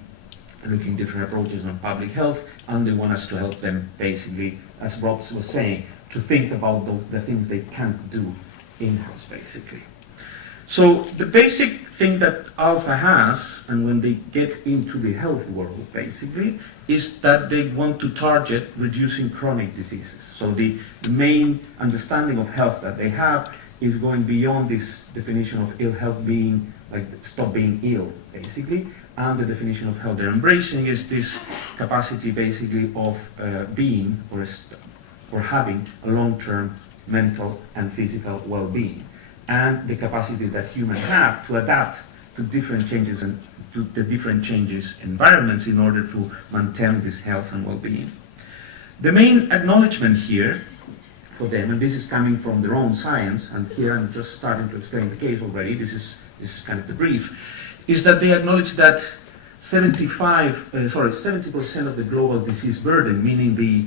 looking at different approaches on public health, and they want us to help them basically, as Rob was saying, to think about the things they can't do in-house, basically. So the basic thing that Alpha has, and when they get into the health world, basically, is that they want to target reducing chronic diseases. So the main understanding of health that they have is going beyond this definition of ill health being, like stop being ill, basically, and the definition of health they're embracing is this capacity, basically, of being or having a long-term mental and physical well-being, and the capacity that humans have to adapt to different changes and to the different changes environments in order to maintain this health and well-being. The main acknowledgement here for them, and this is coming from their own science, and here I'm just starting to explain the case already, this is kind of the brief, is that they acknowledge that 70% of the global disease burden, meaning the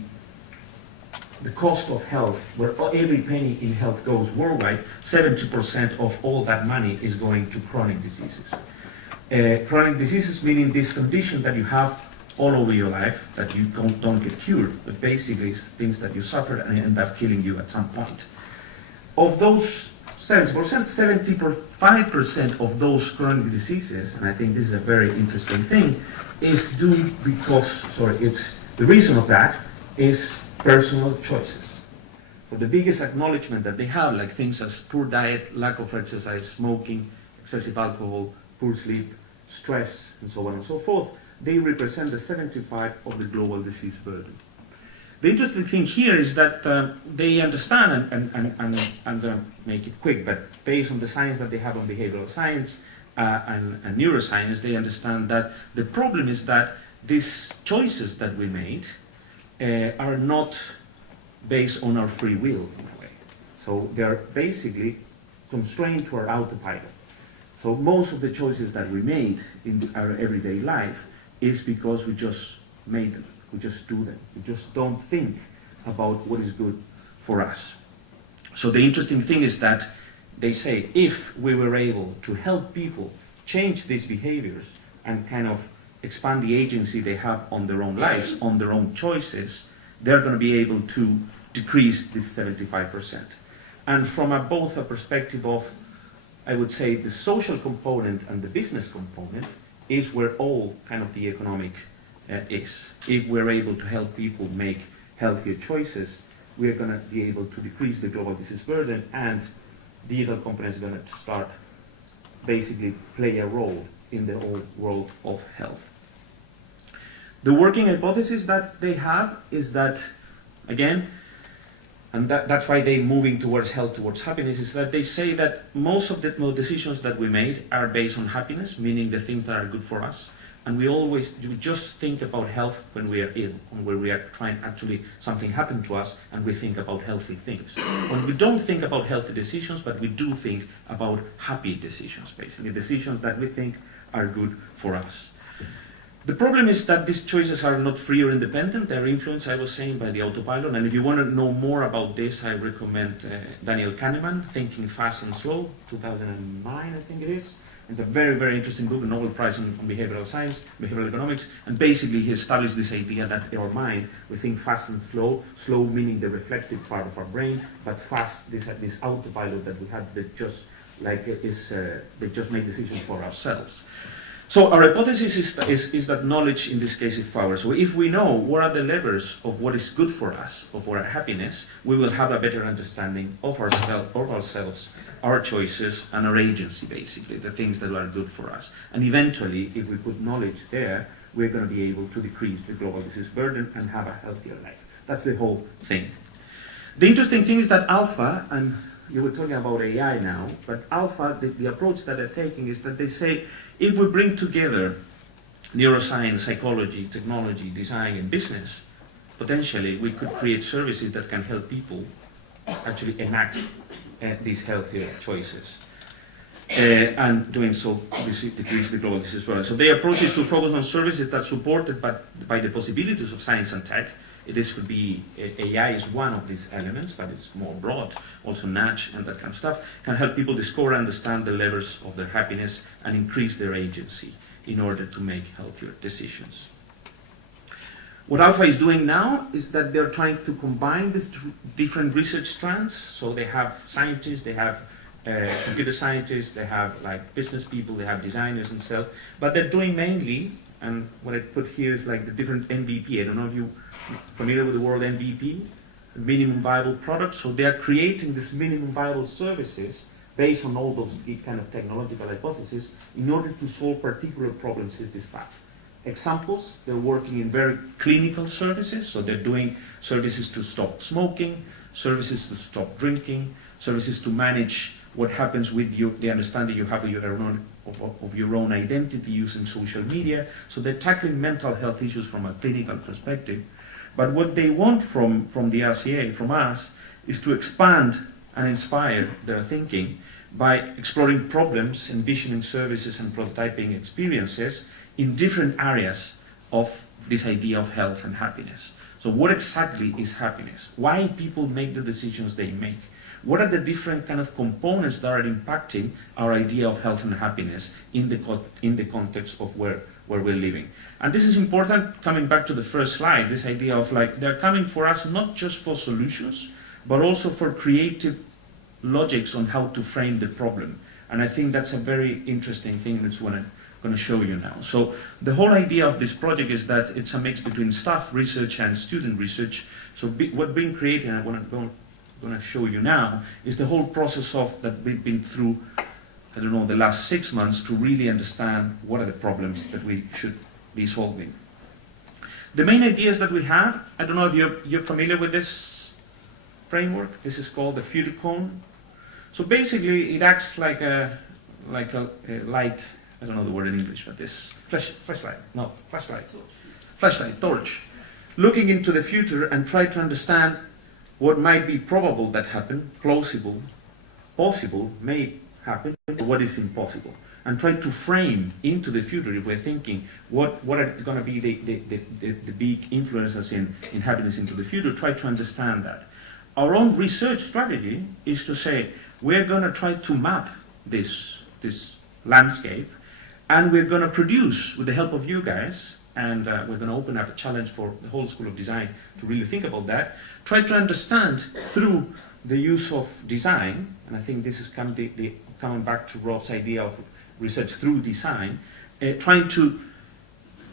cost of health, where every penny in health goes worldwide, 70% of all that money is going to chronic diseases. Chronic diseases meaning this condition that you have all over your life, that you don't get cured, but basically it's things that you suffer and end up killing you at some point. Of those 70%, 75% of those chronic diseases, and I think this is a very interesting thing, is due because, the reason of that is personal choices. So the biggest acknowledgement that they have, like things as poor diet, lack of exercise, smoking, excessive alcohol, poor sleep, stress, and so on and so forth, they represent the 75% of the global disease burden. The interesting thing here is that they understand, and make it quick, but based on the science that they have on behavioral science and neuroscience, they understand that the problem is that these choices that we made are not based on our free will in a way. So they're basically constrained to our autopilot. So most of the choices that we made in our everyday life is because we just made them. We just do them. We just don't think about what is good for us. So the interesting thing is that they say if we were able to help people change these behaviors and kind of expand the agency they have on their own lives, on their own choices, they're going to be able to decrease this 75%. And from both a perspective of, I would say, the social component and the business component is where all kind of the economic is. If we're able to help people make healthier choices, we're going to be able to decrease the global disease burden, and digital companies are going to start basically play a role in the whole world of health. The working hypothesis that they have is that, again, and that's why they're moving towards health, towards happiness, is that they say that most of the decisions that we made are based on happiness, meaning the things that are good for us. And we just think about health when we are ill, and when we are trying actually something happened to us, and we think about healthy things. When we don't think about healthy decisions, but we do think about happy decisions, basically, decisions that we think are good for us. The problem is that these choices are not free or independent. They're influenced, I was saying, by the autopilot. And if you want to know more about this, I recommend Daniel Kahneman, Thinking Fast and Slow, 2009, I think it is. It's a very, very interesting book, a Nobel Prize on behavioral science, behavioral economics. And basically he established this idea that in our mind, we think fast and slow, slow meaning the reflective part of our brain, but fast, this autopilot that we have that just that just make decisions for ourselves. So our hypothesis is that knowledge in this case is power. So if we know what are the levers of what is good for us, of our happiness, we will have a better understanding of ourselves, our choices, and our agency, basically, the things that are good for us. And eventually, if we put knowledge there, we're going to be able to decrease the global disease burden and have a healthier life. That's the whole thing. The interesting thing is that Alpha, and you were talking about AI now, but Alpha, the approach that they're taking is that they say, if we bring together neuroscience, psychology, technology, design, and business, potentially we could create services that can help people actually enact these healthier choices. And doing so, decrease the global disease burden. So their approach is to focus on services that are supported by the possibilities of science and tech. This could be, AI is one of these elements, but it's more broad. Also nudge and that kind of stuff can help people discover and understand the levels of their happiness and increase their agency in order to make healthier decisions. What Alpha is doing now is that they're trying to combine these different research strands. So they have scientists, they have computer scientists, they have like business people, they have designers and stuff, but they're doing mainly, and what I put here is like the different MVP. I don't know if you're familiar with the word MVP, minimum viable product. So they are creating this minimum viable services based on all those kind of technological hypotheses in order to solve particular problems is this path. Examples, they're working in very clinical services, so they're doing services to stop smoking, services to stop drinking, services to manage what happens with you, the understanding you have of your own identity using social media. So they're tackling mental health issues from a clinical perspective. But what they want from the RCA, from us, is to expand and inspire their thinking by exploring problems, envisioning services and prototyping experiences in different areas of this idea of health and happiness. So what exactly is happiness? Why people make the decisions they make? What are the different kind of components that are impacting our idea of health and happiness in the context of where we're living? And this is important, coming back to the first slide, this idea of like, they're coming for us not just for solutions, but also for creative logics on how to frame the problem. And I think that's a very interesting thing that's what I'm going to show you now. So the whole idea of this project is that it's a mix between staff research and student research. So what's being created, and I'm going to show you now, is the whole process of that we've been through, I don't know, the last 6 months to really understand what are the problems that we should be solving. The main ideas that we have, I don't know if you're familiar with this framework. This is called the future cone. So basically it acts like a light, I don't know the word in English, but this flashlight, torch, looking into the future and try to understand what might be probable that happen, plausible, possible, may happen, what is impossible, and try to frame into the future, if we're thinking what are going to be the big influences in happiness into the future, try to understand that. Our own research strategy is to say we're going to try to map this landscape, and we're going to produce, with the help of you guys, and we're going to open up a challenge for the whole School of Design to really think about that, try to understand through the use of design, and I think this is coming back to Rob's idea of research through design, trying to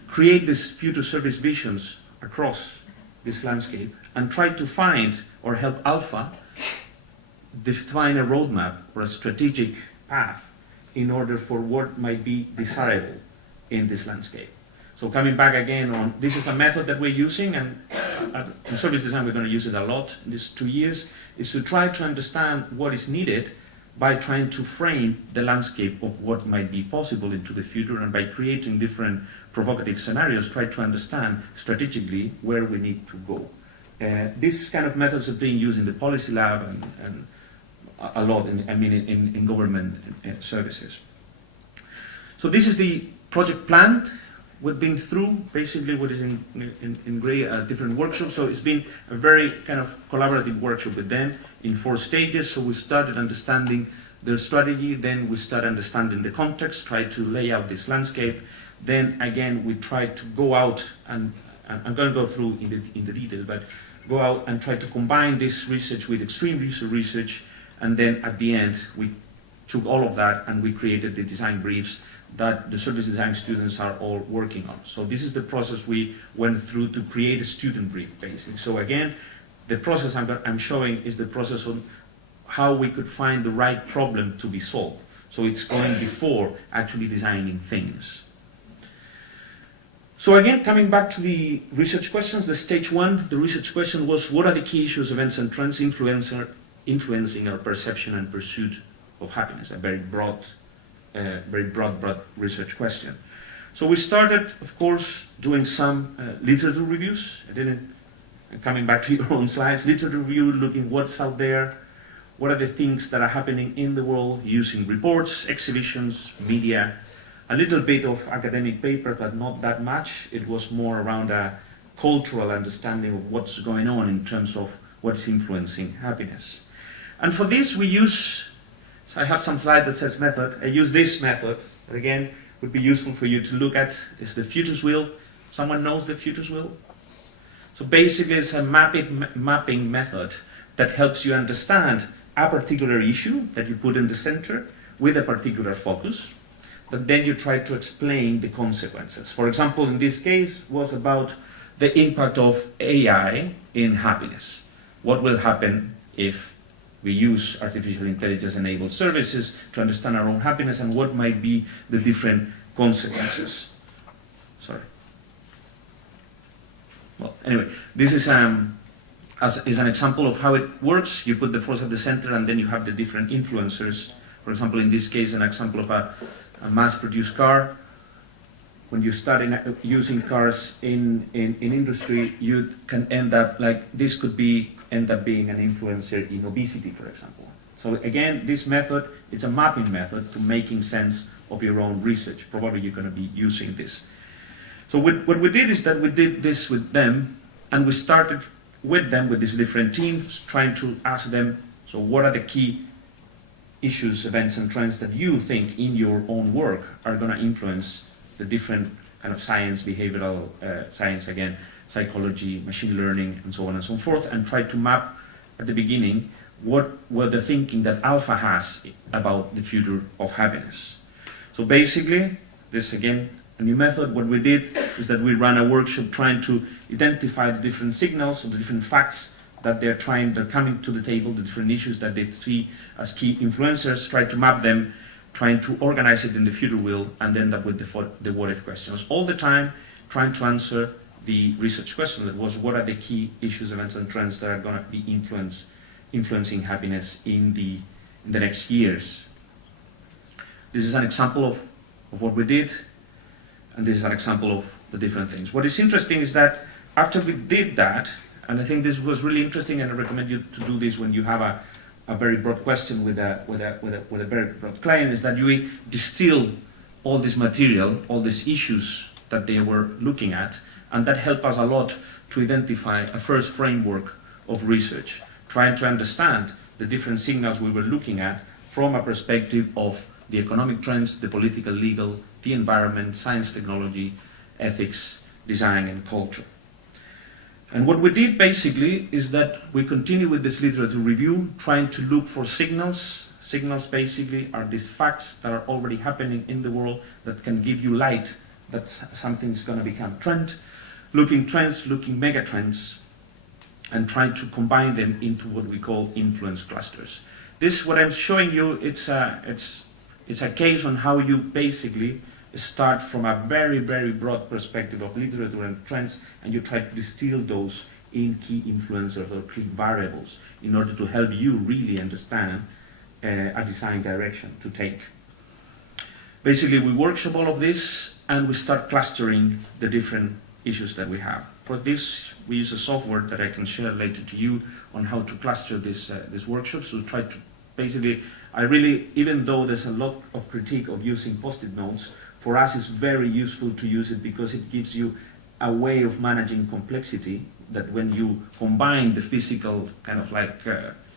create these future service visions across this landscape and try to find or help Alpha define a roadmap or a strategic path in order for what might be desirable in this landscape. So coming back again on, this is a method that we're using, and in service design we're going to use it a lot in these 2 years, is to try to understand what is needed by trying to frame the landscape of what might be possible into the future, and by creating different provocative scenarios, try to understand strategically where we need to go. These kind of methods are being used in the policy lab and a lot in government services. So this is the project plan we've been through, basically what is in gray, different workshops. So it's been a very kind of collaborative workshop with them in 4 stages. So we started understanding their strategy, then we started understanding the context, try to lay out this landscape. Then again, we tried to go out, and I'm going to go through in the detail, but go out and try to combine this research with extreme user research. And then at the end, we took all of that and we created the design briefs that the service design students are all working on. So this is the process we went through to create a student brief, basically. So again, the process I'm showing is the process on how we could find the right problem to be solved. So it's going before actually designing things. So again, coming back to the research questions, the stage 1, the research question was, what are the key issues, events, and trends influencing our perception and pursuit of happiness? A very broad research question. So we started, of course, doing some literature reviews. Coming back to your own slides, literature review, looking what's out there, what are the things that are happening in the world, using reports, exhibitions, media, a little bit of academic paper, but not that much. It was more around a cultural understanding of what's going on in terms of what's influencing happiness. And for this we use, so I have some slide that says method. I use this method, that again would be useful for you to look at. It's the futures wheel. Someone knows the futures wheel? So basically it's a mapping method that helps you understand a particular issue that you put in the center with a particular focus, but then you try to explain the consequences. For example, in this case was about the impact of AI in happiness. What will happen if we use artificial intelligence-enabled services to understand our own happiness, and what might be the different consequences? Sorry. Well, anyway, this is is an example of how it works. You put the force at the center, and then you have the different influencers. For example, in this case, an example of a mass-produced car. When you start using cars in industry, you can end up like this could end up being an influencer in obesity, for example. So again, this method, it's a mapping method to making sense of your own research. Probably you're going to be using this. So what we did is that we did this with them, and we started with them, with these different teams, trying to ask them, so what are the key issues, events, and trends that you think in your own work are going to influence the different kind of science, behavioral science, again, psychology, machine learning, and so on and so forth, and try to map at the beginning what were the thinking that Alpha has about the future of happiness. So basically, this again, a new method. What we did is that we ran a workshop trying to identify the different signals or the different facts that they're coming to the table, the different issues that they see as key influencers, try to map them, trying to organize it in the future wheel, and end up with the what-if questions. All the time trying to answer the research question that was, what are the key issues, events, and trends that are going to be influencing happiness in the next years. This is an example of what we did, and this is an example of the different things. What is interesting is that after we did that, and I think this was really interesting, and I recommend you to do this when you have a very broad question with a very broad client, is that you distill all this material, all these issues that they were looking at, and that helped us a lot to identify a first framework of research, trying to understand the different signals we were looking at from a perspective of the economic trends, the political, legal, the environment, science, technology, ethics, design, and culture. And what we did basically is that we continue with this literature review, trying to look for signals. Signals basically are these facts that are already happening in the world that can give you light that something's going to become trend. Looking trends, looking mega trends, and trying to combine them into what we call influence clusters. This, what I'm showing you, it's a case on how you basically start from a very, very broad perspective of literature and trends, and you try to distill those in key influencers or key variables in order to help you really understand a design direction to take. Basically, we workshop all of this, and we start clustering the different issues that we have. For this, we use a software that I can share later to you on how to cluster this workshop. So try to basically, even though there's a lot of critique of using post-it notes, for us it's very useful to use it because it gives you a way of managing complexity that when you combine the physical kind of like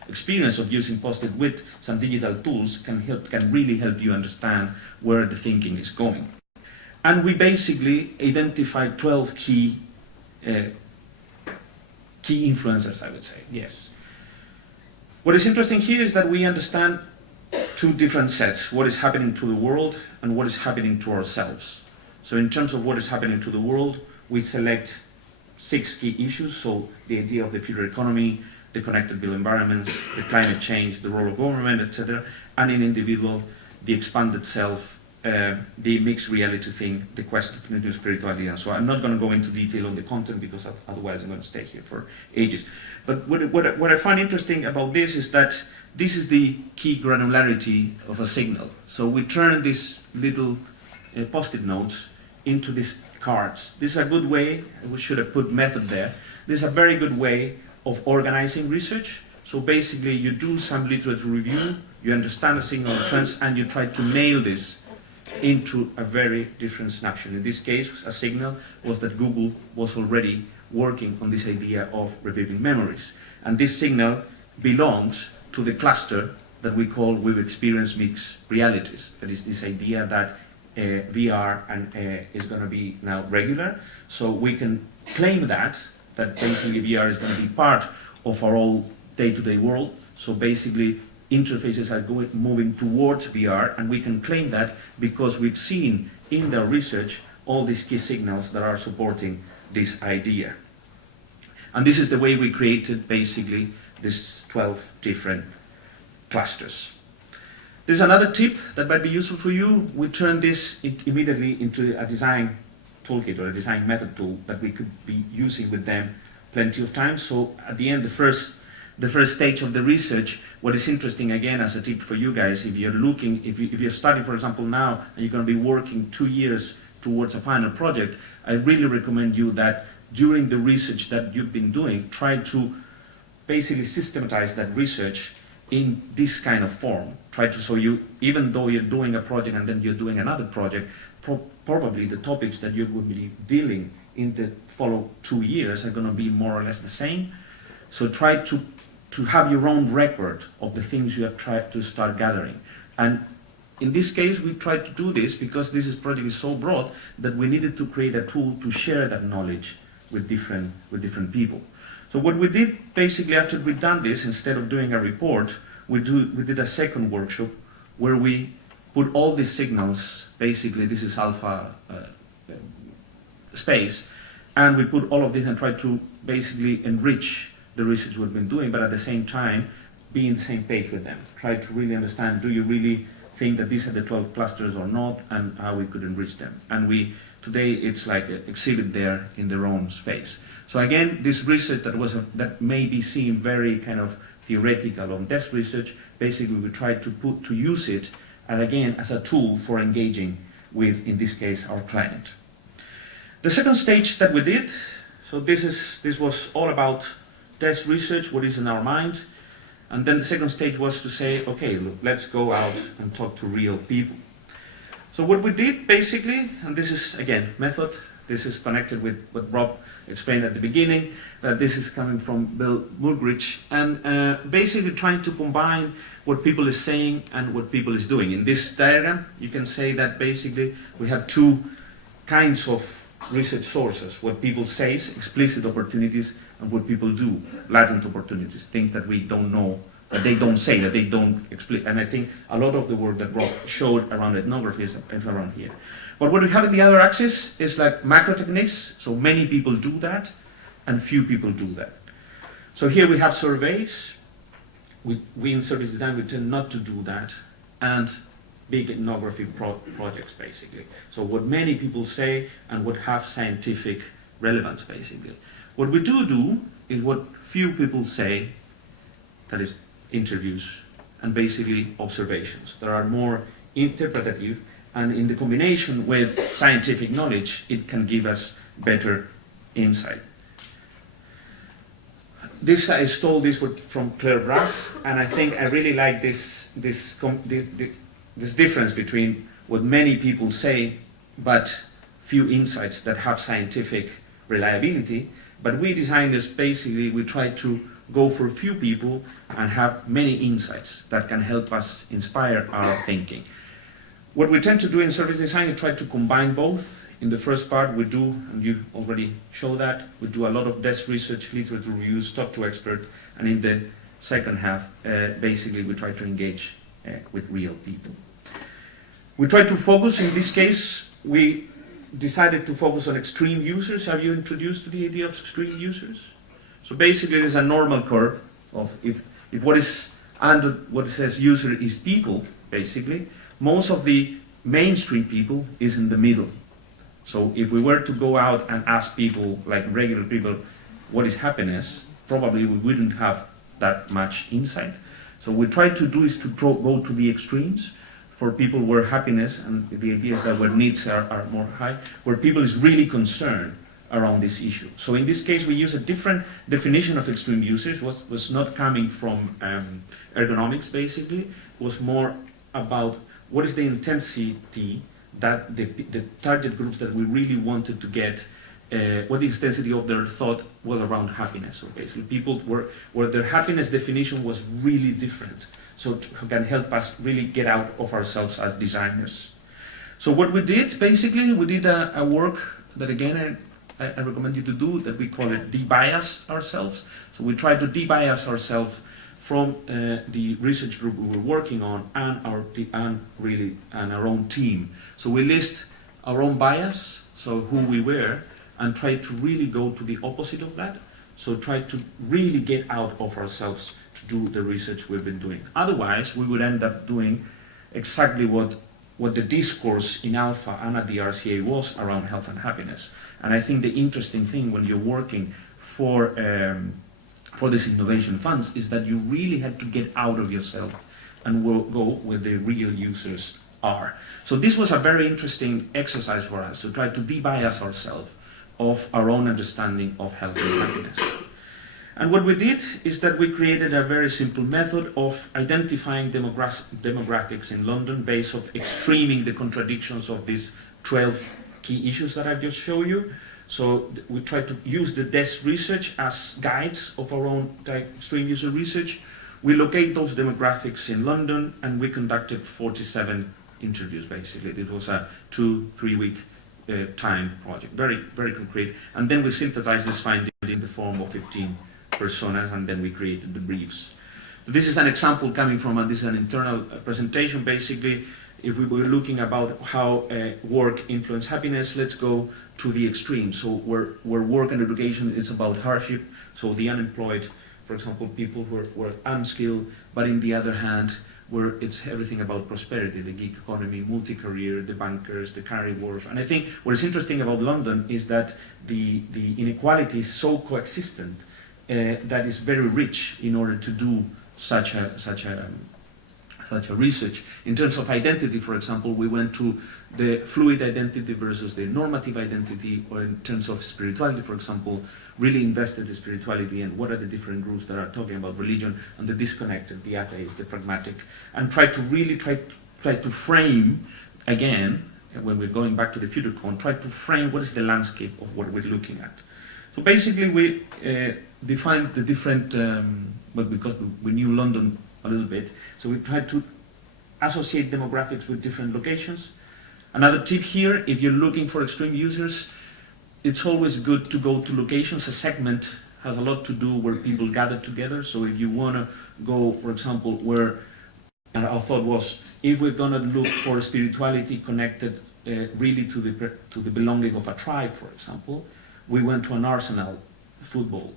experience of using post-it with some digital tools can really help you understand where the thinking is going. And we basically identified 12 key influencers, I would say, yes. What is interesting here is that we understand two different sets, what is happening to the world and what is happening to ourselves. So in terms of what is happening to the world, we select 6 key issues, so the idea of the future economy, the connected built environment, the climate change, the role of government, etc., and in individual, the expanded self, the mixed reality thing, the quest of new spirituality, and so on. I'm not going to go into detail on the content because otherwise I'm going to stay here for ages. But what I find interesting about this is that this is the key granularity of a signal. So we turn these little post-it notes into these cards. This is a good way, we should have put method there. This is a very good way of organizing research. So basically you do some literature review, you understand the signal trends, and you try to nail this into a very different snapshot. In this case, a signal was that Google was already working on this idea of reviving memories. And this signal belongs to the cluster that we call with experience mixed realities. That is this idea that VR is going to be now regular. So we can claim that basically VR is going to be part of our whole day-to-day world. So basically interfaces are moving towards VR, and we can claim that because we've seen in the research all these key signals that are supporting this idea. And this is the way we created basically these 12 different clusters. There's another tip that might be useful for you. We turn this immediately into a design toolkit or a design method tool that we could be using with them plenty of times. So at the end, the first stage of the research, what is interesting again as a tip for you guys, if you're studying, for example, now, and you're going to be working 2 years towards a final project, I really recommend you that during the research that you've been doing, try to basically systematize that research in this kind of form. So you, even though you're doing a project and then you're doing another project, probably the topics that you will be dealing in the follow 2 years are going to be more or less the same. So try to have your own record of the things you have tried to start gathering. And in this case, we tried to do this because this project is so broad that we needed to create a tool to share that knowledge with different people. So what we did basically after we'd done this, instead of doing a report, we did a second workshop where we put all these signals, basically this is alpha space, and we put all of this and tried to basically enrich the research we've been doing, but at the same time be on the same page with them. Try to really understand, do you really think that these are the 12 clusters or not, and how we could enrich them. And today it's like an exhibit there in their own space. So again, this research that may be seen very kind of theoretical on desk research, basically we tried to use it, and again, as a tool for engaging with, in this case, our client. The second stage that we did, so this was all about desk research, what is in our mind, and then the second stage was to say, okay, look, let's go out and talk to real people. So what we did basically, and this is again method, this is connected with what Rob explained at the beginning, that this is coming from Bill Mulgreach, and basically trying to combine what people is saying and what people is doing. In this diagram, you can say that basically we have two kinds of research sources: what people say, explicit opportunities, and what people do, latent opportunities, things that we don't know, that they don't say, that they don't explain. And I think a lot of the work that Rob showed around ethnography is around here. But what we have in the other axis is like macro techniques. So many people do that, and few people do that. So here we have surveys. We in service design, we tend not to do that, and big ethnography projects, basically. So what many people say and what have scientific relevance, basically. What we do is what few people say, that is interviews and basically observations that are more interpretative, and in the combination with scientific knowledge, it can give us better insight. I stole this from Claire Brass, and I think I really like this difference between what many people say, but few insights that have scientific reliability. But we designers, basically, we try to go for few people and have many insights that can help us inspire our thinking. What we tend to do in service design is try to combine both. In the first part we do, and you already show that, we do a lot of desk research, literature reviews, talk to experts, and in the second half, basically we try to engage with real people. We try to focus, in this case, we decided to focus on extreme users. Have you introduced to the idea of extreme users? So basically there's a normal curve of if what is under what it says user is people, basically, most of the mainstream people is in the middle. So if we were to go out and ask people, like regular people, what is happiness, probably we wouldn't have that much insight. So what we try to do is to go to the extremes for people where happiness, and the idea is that where needs are more high, where people is really concerned around this issue. So in this case we use a different definition of extreme users, was not coming from ergonomics basically, was more about what is the intensity that the target groups that we really wanted to get, what the intensity of their thought was around happiness. So basically people where their happiness definition was really different. So it can help us really get out of ourselves as designers. So what we did, basically, we did a work that again I recommend you to do, that we call it de-bias ourselves. So we try to de-bias ourselves from the research group we were working on and our own team. So we list our own bias, so who we were, and try to really go to the opposite of that. So try to really get out of ourselves to do the research we've been doing. Otherwise, we would end up doing exactly what the discourse in Alpha and at the RCA was around health and happiness. And I think the interesting thing when you're working for these innovation funds is that you really had to get out of yourself and go where the real users are. So this was a very interesting exercise for us to try to de-bias ourselves of our own understanding of health and happiness. And what we did is that we created a very simple method of identifying demographics in London based on extreming the contradictions of these 12 key issues that I've just shown you. So we tried to use the desk research as guides of our own extreme user research. We locate those demographics in London and we conducted 47 interviews basically. It was a 2-3 week time project, very, very concrete. And then we synthesized this finding in the form of 15 personas and then we created the briefs. So this is an example coming from, this is an internal presentation basically. If we were looking about how work influences happiness, let's go to the extreme. So where work and education is about hardship, so the unemployed, for example, people who were unskilled, but in the other hand, where it's everything about prosperity, the gig economy, multi-career, the bankers, the Canary Wharf. And I think what is interesting about London is that the inequality is so coexistent that is very rich in order to do such a research. In terms of identity, for example, we went to the fluid identity versus the normative identity, or in terms of spirituality, for example, really invested in spirituality and what are the different groups that are talking about religion, and the disconnected, the atheist, the pragmatic, and try to frame, again, when we're going back to the FutureCon, try to frame what is the landscape of what we're looking at. So basically we defined the different, but because we knew London a little bit, so we tried to associate demographics with different locations. Another tip here, if you're looking for extreme users, it's always good to go to locations. A segment has a lot to do where people gather together. So if you want to go, for example, where, and our thought was, if we're going to look for spirituality connected really to the belonging of a tribe, for example, we went to an Arsenal football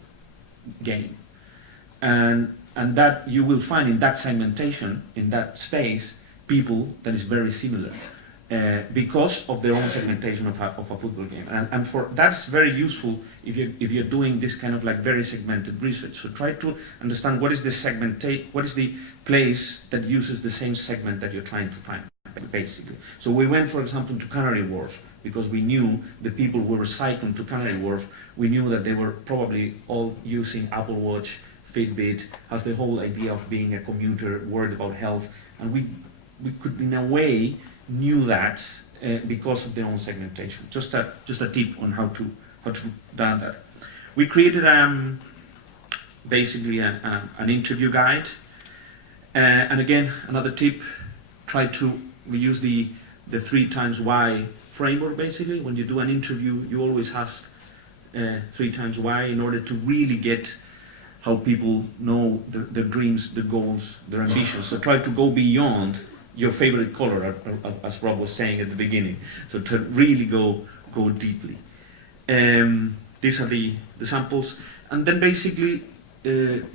game. And that you will find in that segmentation, in that space, people that is very similar because of their own segmentation of a football game. And for that's very useful if you're doing this kind of like very segmented research. So try to understand what is the place that uses the same segment that you're trying to find, basically. So we went, for example, to Canary Wharf because we knew the people who were cycling to Canary Wharf, we knew that they were probably all using Apple Watch, Fitbit, has the whole idea of being a commuter, worried about health, and we could in a way knew that because of their own segmentation. Just a tip on how to do that. We created basically an interview guide, and again another tip: we use the 3 times why framework. Basically, when you do an interview, you always ask 3 times why in order to really get how people know their dreams, their goals, their ambitions. So try to go beyond your favorite color, as Rob was saying at the beginning. So to really go deeply. These are the samples. And then basically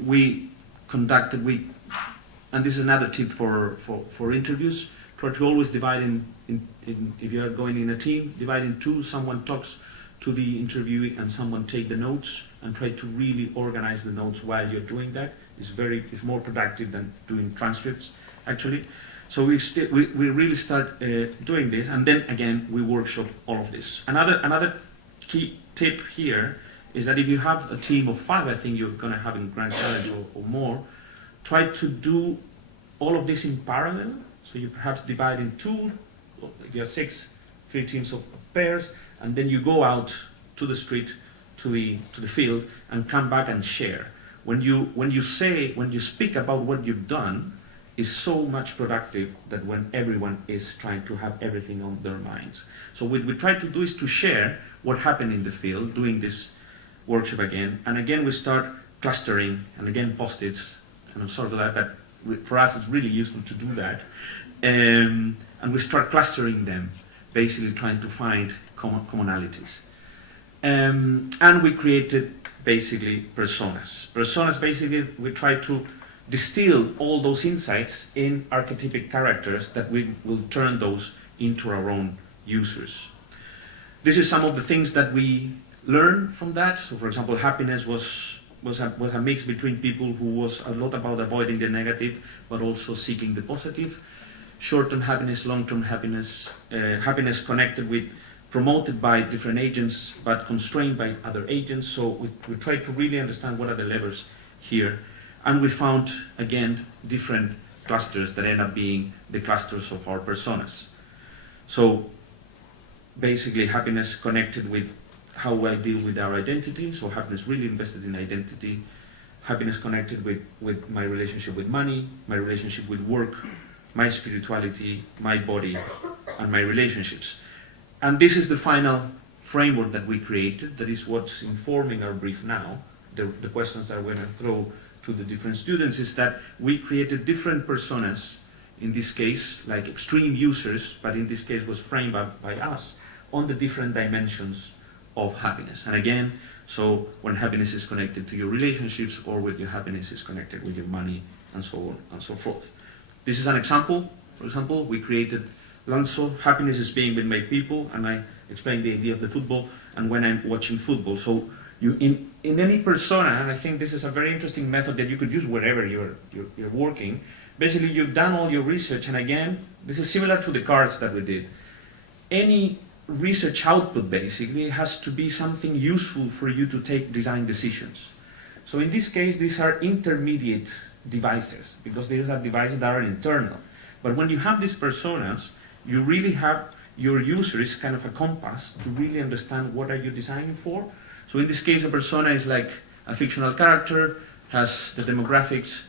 we conducted, and this is another tip for interviews, try to always divide in if you are going in a team, divide in 2, someone talks to the interviewee and someone take the notes, and try to really organize the notes while you're doing that. It's more productive than doing transcripts, actually. So we really start doing this, and then again we workshop all of this. Another key tip here is that if you have a team of 5, I think you're going to have in Grand Challenge or more, try to do all of this in parallel. So you perhaps divide in 2, if you have 6, 3 teams of pairs, and then you go out to the street, to the field, and come back and share. When you speak about what you've done, is so much productive that when everyone is trying to have everything on their minds. So what we try to do is to share what happened in the field, doing this workshop again, and again we start clustering, and again post-its, and I'm sorry for that, but for us it's really useful to do that. And we start clustering them, basically trying to find commonalities. And we created basically personas. Personas, basically, we try to distill all those insights in archetypic characters that we will turn those into our own users. This is some of the things that we learned from that. So, for example, happiness was a mix between people who was a lot about avoiding the negative, but also seeking the positive. Short-term happiness, long-term happiness, happiness connected with, promoted by different agents, but constrained by other agents. So we tried to really understand what are the levers here. And we found, again, different clusters that end up being the clusters of our personas. So basically happiness connected with how I deal with our identity. So happiness really invested in identity. Happiness connected with my relationship with money, my relationship with work, my spirituality, my body, and my relationships. And this is the final framework that we created. That is what's informing our brief now. The questions that we're going to throw to the different students is that we created different personas, in this case, like extreme users, but in this case was framed by us, on the different dimensions of happiness. And again, so when happiness is connected to your relationships, or with your happiness is connected with your money, and so on and so forth. This is an example. For example, we created Lanzo, happiness is being with my people, and I explained the idea of the football, and when I'm watching football. So you in any persona, and I think this is a very interesting method that you could use wherever you're working. Basically, you've done all your research, and again, this is similar to the cards that we did. Any research output basically has to be something useful for you to take design decisions. So in this case, these are intermediate devices, because these are devices that are internal. But when you have these personas, you really have your user is kind of a compass to really understand what are you designing for. So in this case, a persona is like a fictional character, has the demographics,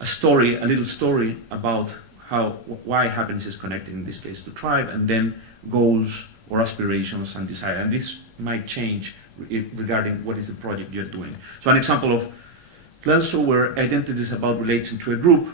a story, a little story about why happiness is connected, in this case, to tribe, and then goals or aspirations and desire. And this might change regarding what is the project you're doing. So an example of Lenso, where identity is about relating to a group,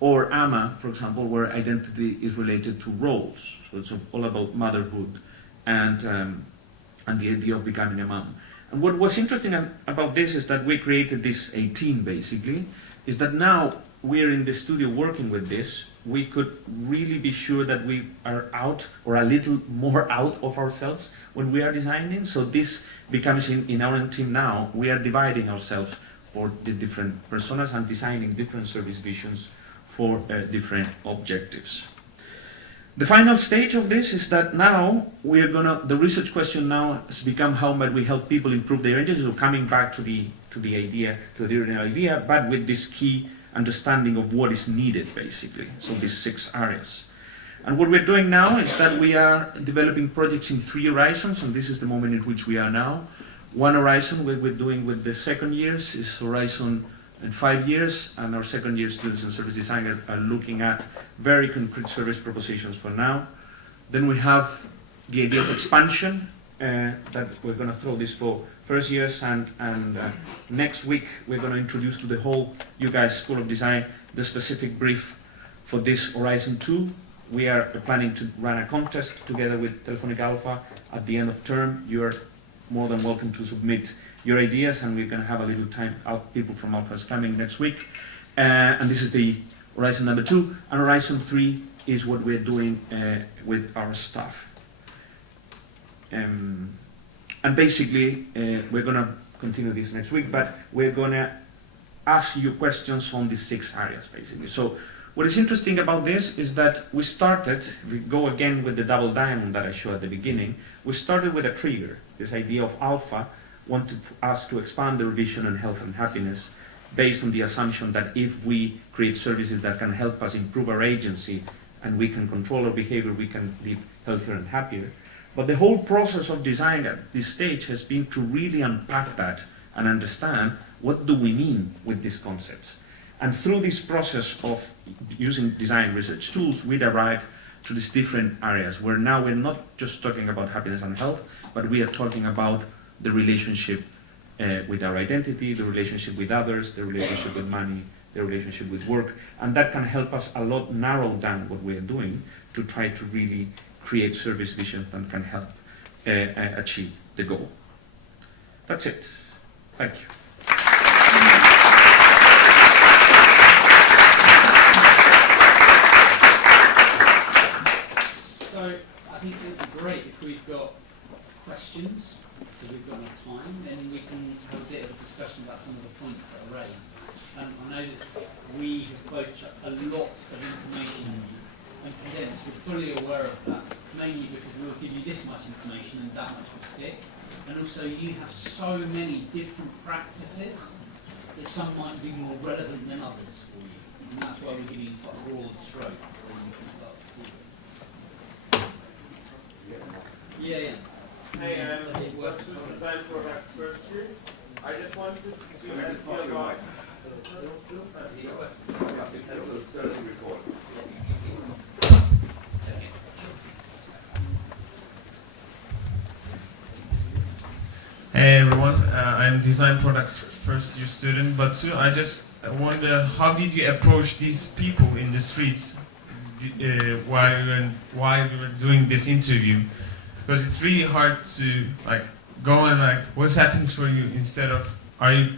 or Ama, for example, where identity is related to roles. So it's all about motherhood and the idea of becoming a mom. And what was interesting about this is that we created this 18 basically, is that now we're in the studio working with this, we could really be sure that we are out, or a little more out of ourselves when we are designing. So this becomes in our team now, we are dividing ourselves for the different personas and designing different service visions for different objectives. The final stage of this is that now the research question now has become how might we help people improve their agency, so coming back to the idea, to the original idea, but with this key understanding of what is needed basically, so these 6 areas. And what we're doing now is that we are developing projects in 3 horizons, and this is the moment in which we are now. One horizon we're doing with the second years is horizon in 5 years, and our second year students in service design are looking at very concrete service propositions for now. Then we have the idea of expansion, that we're going to throw this for first years, and next week we're going to introduce to the whole you guys School of Design the specific brief for this Horizon 2. We are planning to run a contest together with Telefonica Alpha at the end of term. You are more than welcome to submit your ideas, and we're going to have a little time out. People from Alpha is coming next week, and this is the Horizon number 2, and Horizon 3 is what we're doing with our staff. And basically, we're going to continue this next week, but we're going to ask you questions on these 6 areas, basically. So what is interesting about this is that we started, if we go again with the double diamond that I showed at the beginning, we started with a trigger. This idea of Alpha wanted us to expand their vision on health and happiness based on the assumption that if we create services that can help us improve our agency and we can control our behavior, we can live healthier and happier. But the whole process of design at this stage has been to really unpack that and understand what do we mean with these concepts. And through this process of using design research tools, we'd arrive to these different areas where now we're not just talking about happiness and health, but we are talking about the relationship with our identity, the relationship with others, the relationship with money, the relationship with work, and that can help us a lot narrow down what we are doing to try to really create service visions that can help achieve the goal. That's it. Thank you. So I think it would be great if we've got questions, because we've got enough time, then we can have a bit of a discussion about some of the points that are raised. I know that we have both a lot of information and condensed. We're fully aware of that, mainly because we'll give you this much information and that much will stick. And also you have so many different practices that some might be more relevant than others for you. And that's why we're giving you quite a broad stroke so you can start to see it. Yeah. Hey, what's the design product first year? I just wanted to ask you about. Hey everyone, I'm design products first year student, but too, I just wonder how did you approach these people in the streets while you were doing this interview? Because it's really hard to like go and like what happens for you instead of are you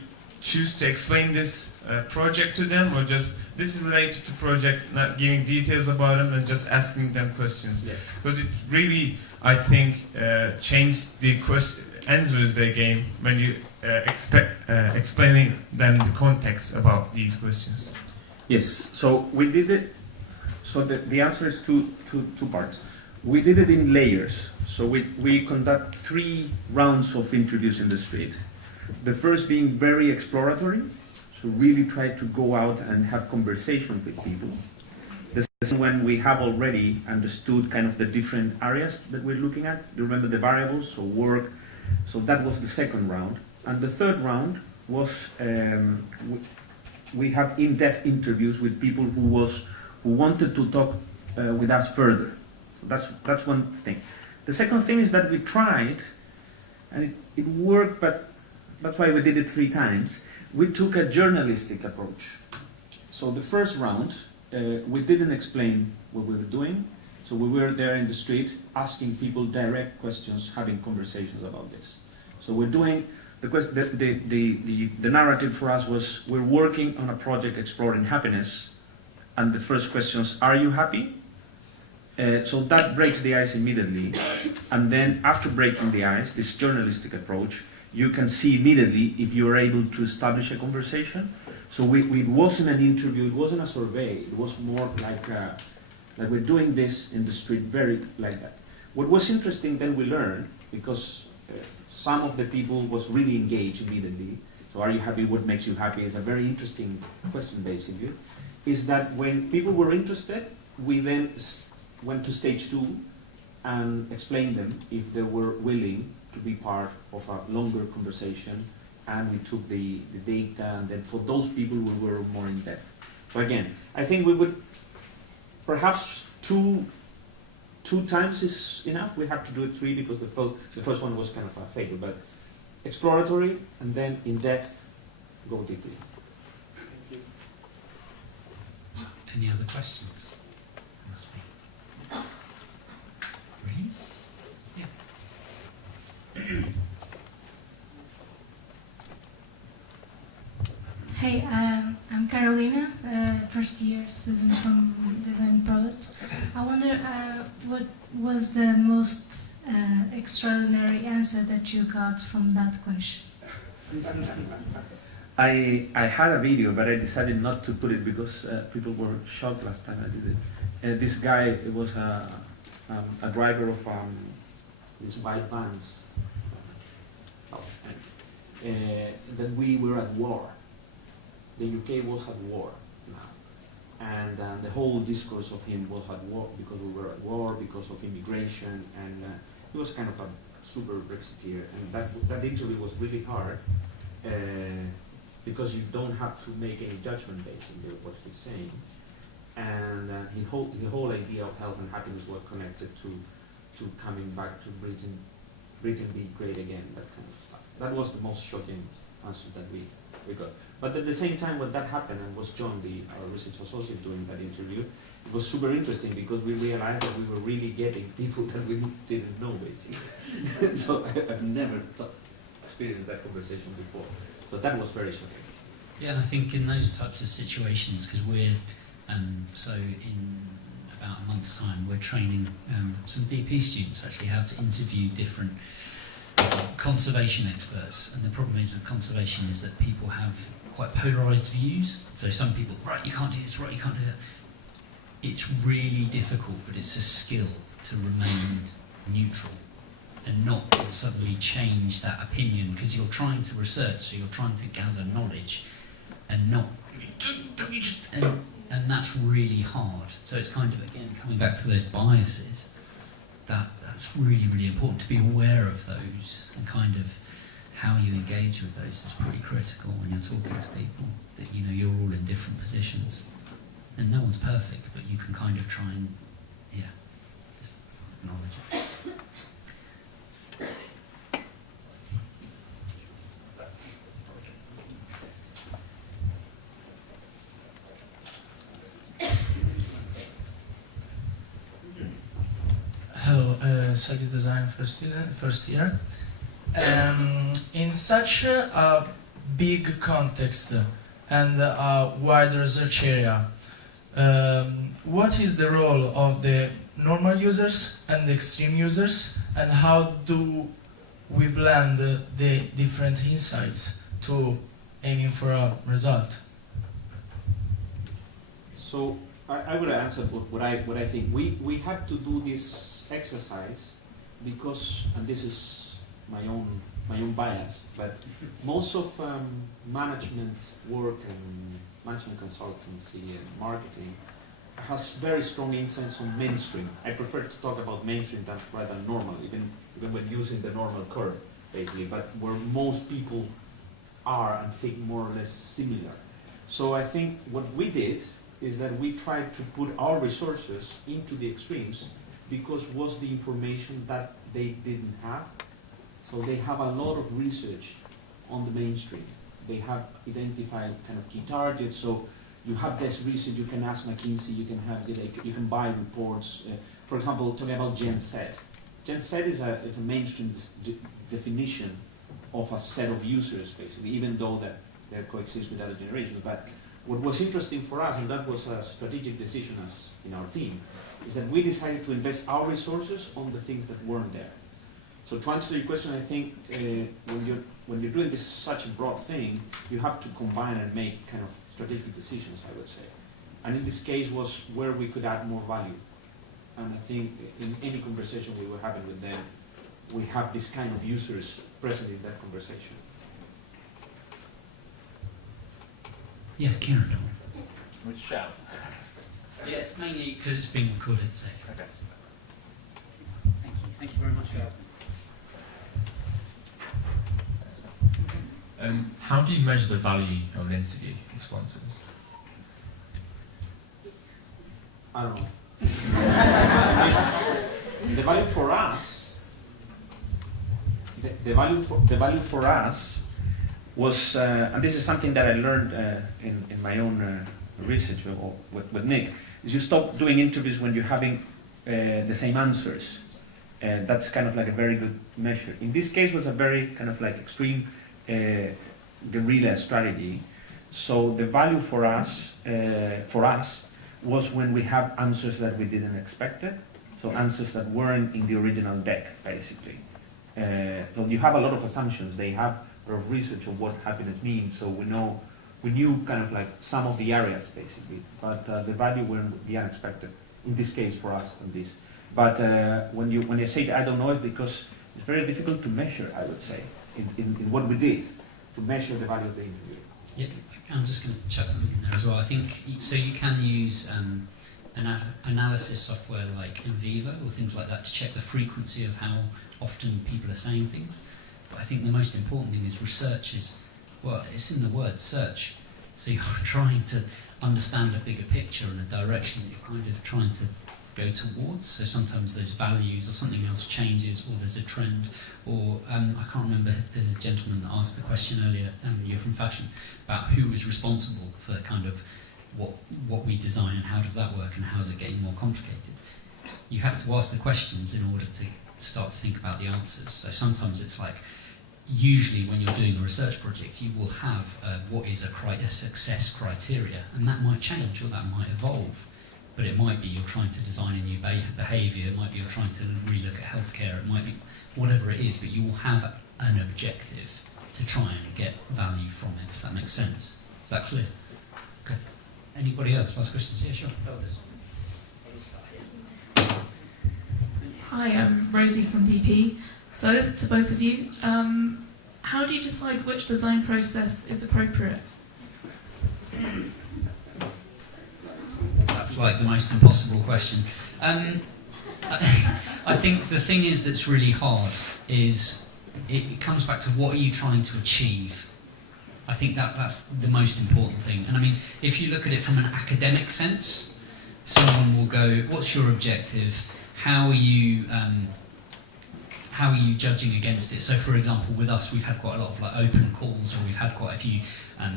choose to explain this project to them or just this is related to project, not giving details about them and just asking them questions. Because it really I think changed the answers they gave when you explaining them the context about these questions. Yes, so we did it. So the answer is two parts. We did it in layers. So we conduct 3 rounds of interviews in the street. The first being very exploratory, so really try to go out and have conversations with people. The second when we have already understood kind of the different areas that we're looking at. You remember the variables, so work. So that was the second round. And the third round was we have in-depth interviews with people who wanted to talk with us further. That's one thing. The second thing is that we tried, and it worked, but that's why we did it 3 times. We took a journalistic approach. So the first round, we didn't explain what we were doing. So we were there in the street asking people direct questions, having conversations about this. So we're doing, the narrative for us was we're working on a project exploring happiness, and the first questions, are you happy? So that breaks the ice immediately, and then after breaking the ice, this journalistic approach, you can see immediately if you are able to establish a conversation. So it wasn't an interview, it wasn't a survey, it was more like we're doing this in the street, very like that. What was interesting then we learned, because some of the people was really engaged immediately, so are you happy, what makes you happy, is a very interesting question basically, is that when people were interested, we then went to stage 2 and explained them if they were willing to be part of a longer conversation, and we took the data, and then for those people we were more in depth. So again, I think we would perhaps two times is enough. We have to do it 3 because the first one was kind of a failure, but exploratory and then in depth, go deeply. Thank you. Any other questions? Really? Yeah. Hey, I'm Carolina, first year student from Design Product. I wonder what was the most extraordinary answer that you got from that question? I had a video, but I decided not to put it because people were shocked last time I did it. This guy was a driver of these white vans. That we were at war. The UK was at war now, and the whole discourse of him was at war because we were at war, because of immigration, and he was kind of a super Brexiteer, and that interview was really hard because you don't have to make any judgment based on what he's saying, and the whole idea of health and happiness was connected to coming back to Britain being great again, that kind of stuff. That was the most shocking answer that we got. But at the same time, when that happened and was John, our research associate, doing that interview, it was super interesting because we realized that we were really getting people that we didn't know, basically. So I've never experienced that conversation before. So that was very shocking. Yeah, and I think in those types of situations, because we're, so in about a month's time, we're training some DP students actually how to interview different conservation experts. And the problem is with conservation is that people have quite polarised views. So some people, right, you can't do this, right, you can't do that. It's really difficult, but it's a skill to remain neutral and not suddenly change that opinion, because you're trying to research, so you're trying to gather knowledge and not, and that's really hard. So it's kind of, again, coming back to those biases, that's really, really important to be aware of those, and kind of how you engage with those is pretty critical when you're talking to people, that you know you're all in different positions. And no one's perfect, but you can kind of try and, yeah, just acknowledge it. Hello, SoD design first year. In such a big context and a wide research area, what is the role of the normal users and the extreme users, and how do we blend the different insights to aiming for a result? So I would answer what I think. We had to do this exercise because, and this is my own bias, but most of management work and management consultancy and marketing has very strong insights on mainstream. I prefer to talk about mainstream rather than normal, even when using the normal curve, basically, but where most people are and think more or less similar. So I think what we did is that we tried to put our resources into the extremes because was the information that they didn't have. So they have a lot of research on the mainstream. They have identified kind of key targets. So you have this research. You can ask McKinsey. You can have you can buy reports. For example, talking about Gen Z. Gen Z is a mainstream definition of a set of users, basically, even though that they coexist with other generations. But what was interesting for us, and that was a strategic decision as in our team, is that we decided to invest our resources on the things that weren't there. So to answer your question, I think when you're doing this such a broad thing, you have to combine and make kind of strategic decisions, I would say. And in this case was where we could add more value. And I think in any conversation we were having with them, we have this kind of users present in that conversation. Yeah, Kieran. Which shout? Yeah, it's mainly because it's being recorded. So. Okay. Thank you very much. How do you measure the value of an interview responses? I don't know. The value for us, the value for us was, and this is something that I learned in my own research with Nick, is you stop doing interviews when you're having the same answers. That's kind of like a very good measure. In this case, was a very kind of like extreme guerrilla strategy. So the value for us was when we have answers that we didn't expect it. So answers that weren't in the original deck, basically. So you have a lot of assumptions. They have a lot of research of what happiness means. So we knew kind of like some of the areas, basically. But the value were the unexpected. In this case, for us, on this. But when you say that I don't know it, because it's very difficult to measure, I would say, in what we did, to measure the value of the interview. Yeah, I'm just going to chuck something in there as well. I think, so you can use analysis software like Invivo or things like that to check the frequency of how often people are saying things. But I think the most important thing is research is, well, it's in the word search. So you're trying to understand a bigger picture and a direction that you're kind of trying to go towards. So sometimes those values or something else changes, or there's a trend, or I can't remember the gentleman that asked the question earlier, you're from fashion, about who is responsible for kind of what we design and how does that work and how is it getting more complicated. You have to ask the questions in order to start to think about the answers. So sometimes it's like, usually when you're doing a research project, you will have what is a success criteria, and that might change or that might evolve. But it might be you're trying to design a new behaviour, it might be you're trying to relook at healthcare, it might be whatever it is, but you will have an objective to try and get value from it, if that makes sense. Is that clear? Okay. Anybody else? Last questions? Yeah, sure. Hi, I'm Rosie from DP. So this is to both of you. How do you decide which design process is appropriate? That's like the most impossible question. I think the thing is that's really hard is it comes back to what are you trying to achieve. I think that's the most important thing. And I mean, if you look at it from an academic sense, someone will go, what's your objective? How are you judging against it? So for example, with us, we've had quite a lot of like open calls, or we've had quite a few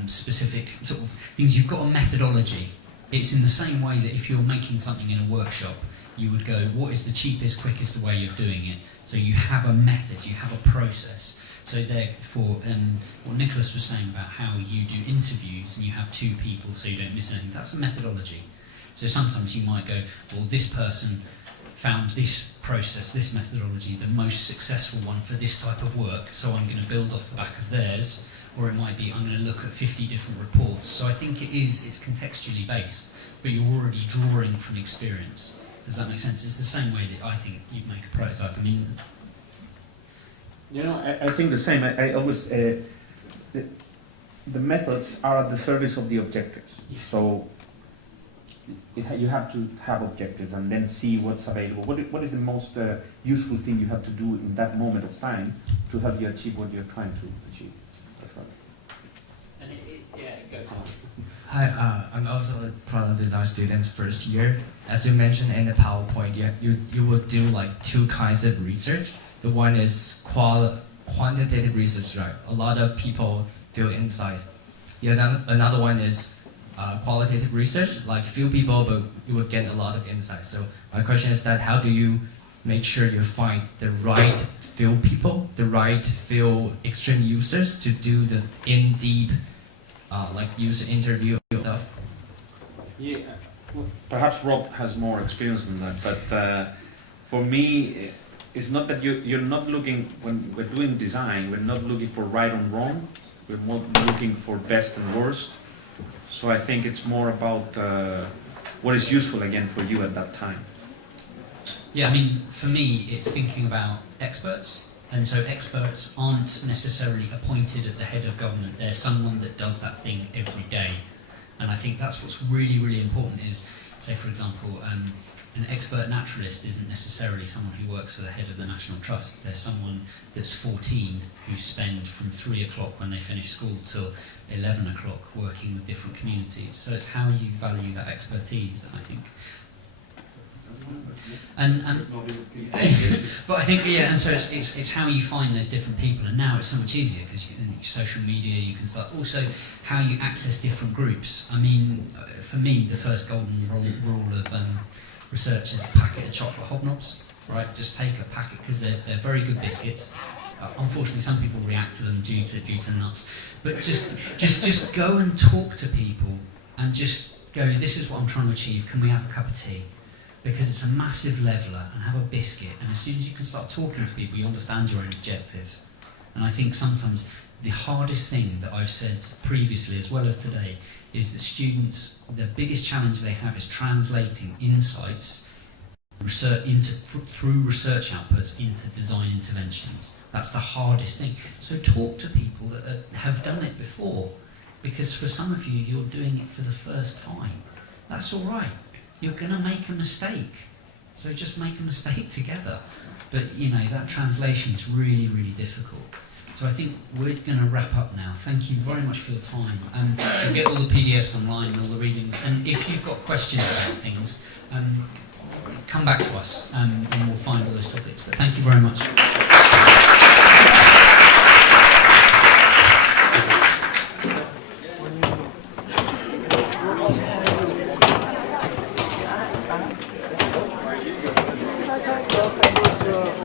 specific sort of things. You've got a methodology. It's in the same way that if you're making something in a workshop, you would go, what is the cheapest, quickest way of doing it? So you have a method, you have a process. So therefore, what Nicholas was saying about how you do interviews and you have 2 people so you don't miss anything, that's a methodology. So sometimes you might go, well, this person found this process, this methodology, the most successful one for this type of work, so I'm going to build off the back of theirs. Or it might be, I'm going to look at 50 different reports. So I think it's contextually based, but you're already drawing from experience. Does that make sense? It's the same way that I think you'd make a prototype. I mean, you know, I think the same. I always the methods are at the service of the objectives. Yeah. So you have to have objectives and then see what's available. What is the most useful thing you have to do in that moment of time to help you achieve what you're trying to achieve? It goes on. Hi, I'm also a product design student first year. As you mentioned in the PowerPoint, you will do like 2 kinds of research. The one is quantitative research, right? A lot of people feel insights. Another one is qualitative research, like few people, but you will get a lot of insights. So my question is that how do you make sure you find the right field people, the right field extreme users to do the in-deep like user interview stuff? Yeah, well, perhaps Rob has more experience than that, but for me, it's not that you're not looking, when we're doing design, we're not looking for right and wrong, we're more looking for best and worst. So I think it's more about what is useful again for you at that time. Yeah, I mean, for me, it's thinking about experts. And so experts aren't necessarily appointed at the head of government. There's someone that does that thing every day. And I think that's what's really, really important is, say, for example, an expert naturalist isn't necessarily someone who works for the head of the National Trust. There's someone that's 14 who spend from 3 o'clock when they finish school till 11 o'clock working with different communities. So it's how you value that expertise, I think. But I think, yeah, and so it's how you find those different people, and now it's so much easier because social media, you can start, also how you access different groups. I mean, for me, the first golden rule of research is a packet of chocolate hobnobs, right? Just take a packet, because they're very good biscuits. Unfortunately, some people react to them due to nuts, but just go and talk to people and just go, this is what I'm trying to achieve, can we have a cup of tea? Because it's a massive leveler, and have a biscuit, and as soon as you can start talking to people, you understand your own objective. And I think sometimes the hardest thing that I've said previously as well as today is that students, the biggest challenge they have is translating insights through research outputs into design interventions. That's the hardest thing. So talk to people that have done it before, because for some of you, you're doing it for the first time. That's all right. You're going to make a mistake, so just make a mistake together. But you know, that translation is really, really difficult. So I think we're going to wrap up now. Thank you very much for your time. You'll get all the PDFs online and all the readings. And if you've got questions about things, come back to us and we'll find all those topics. But thank you very much.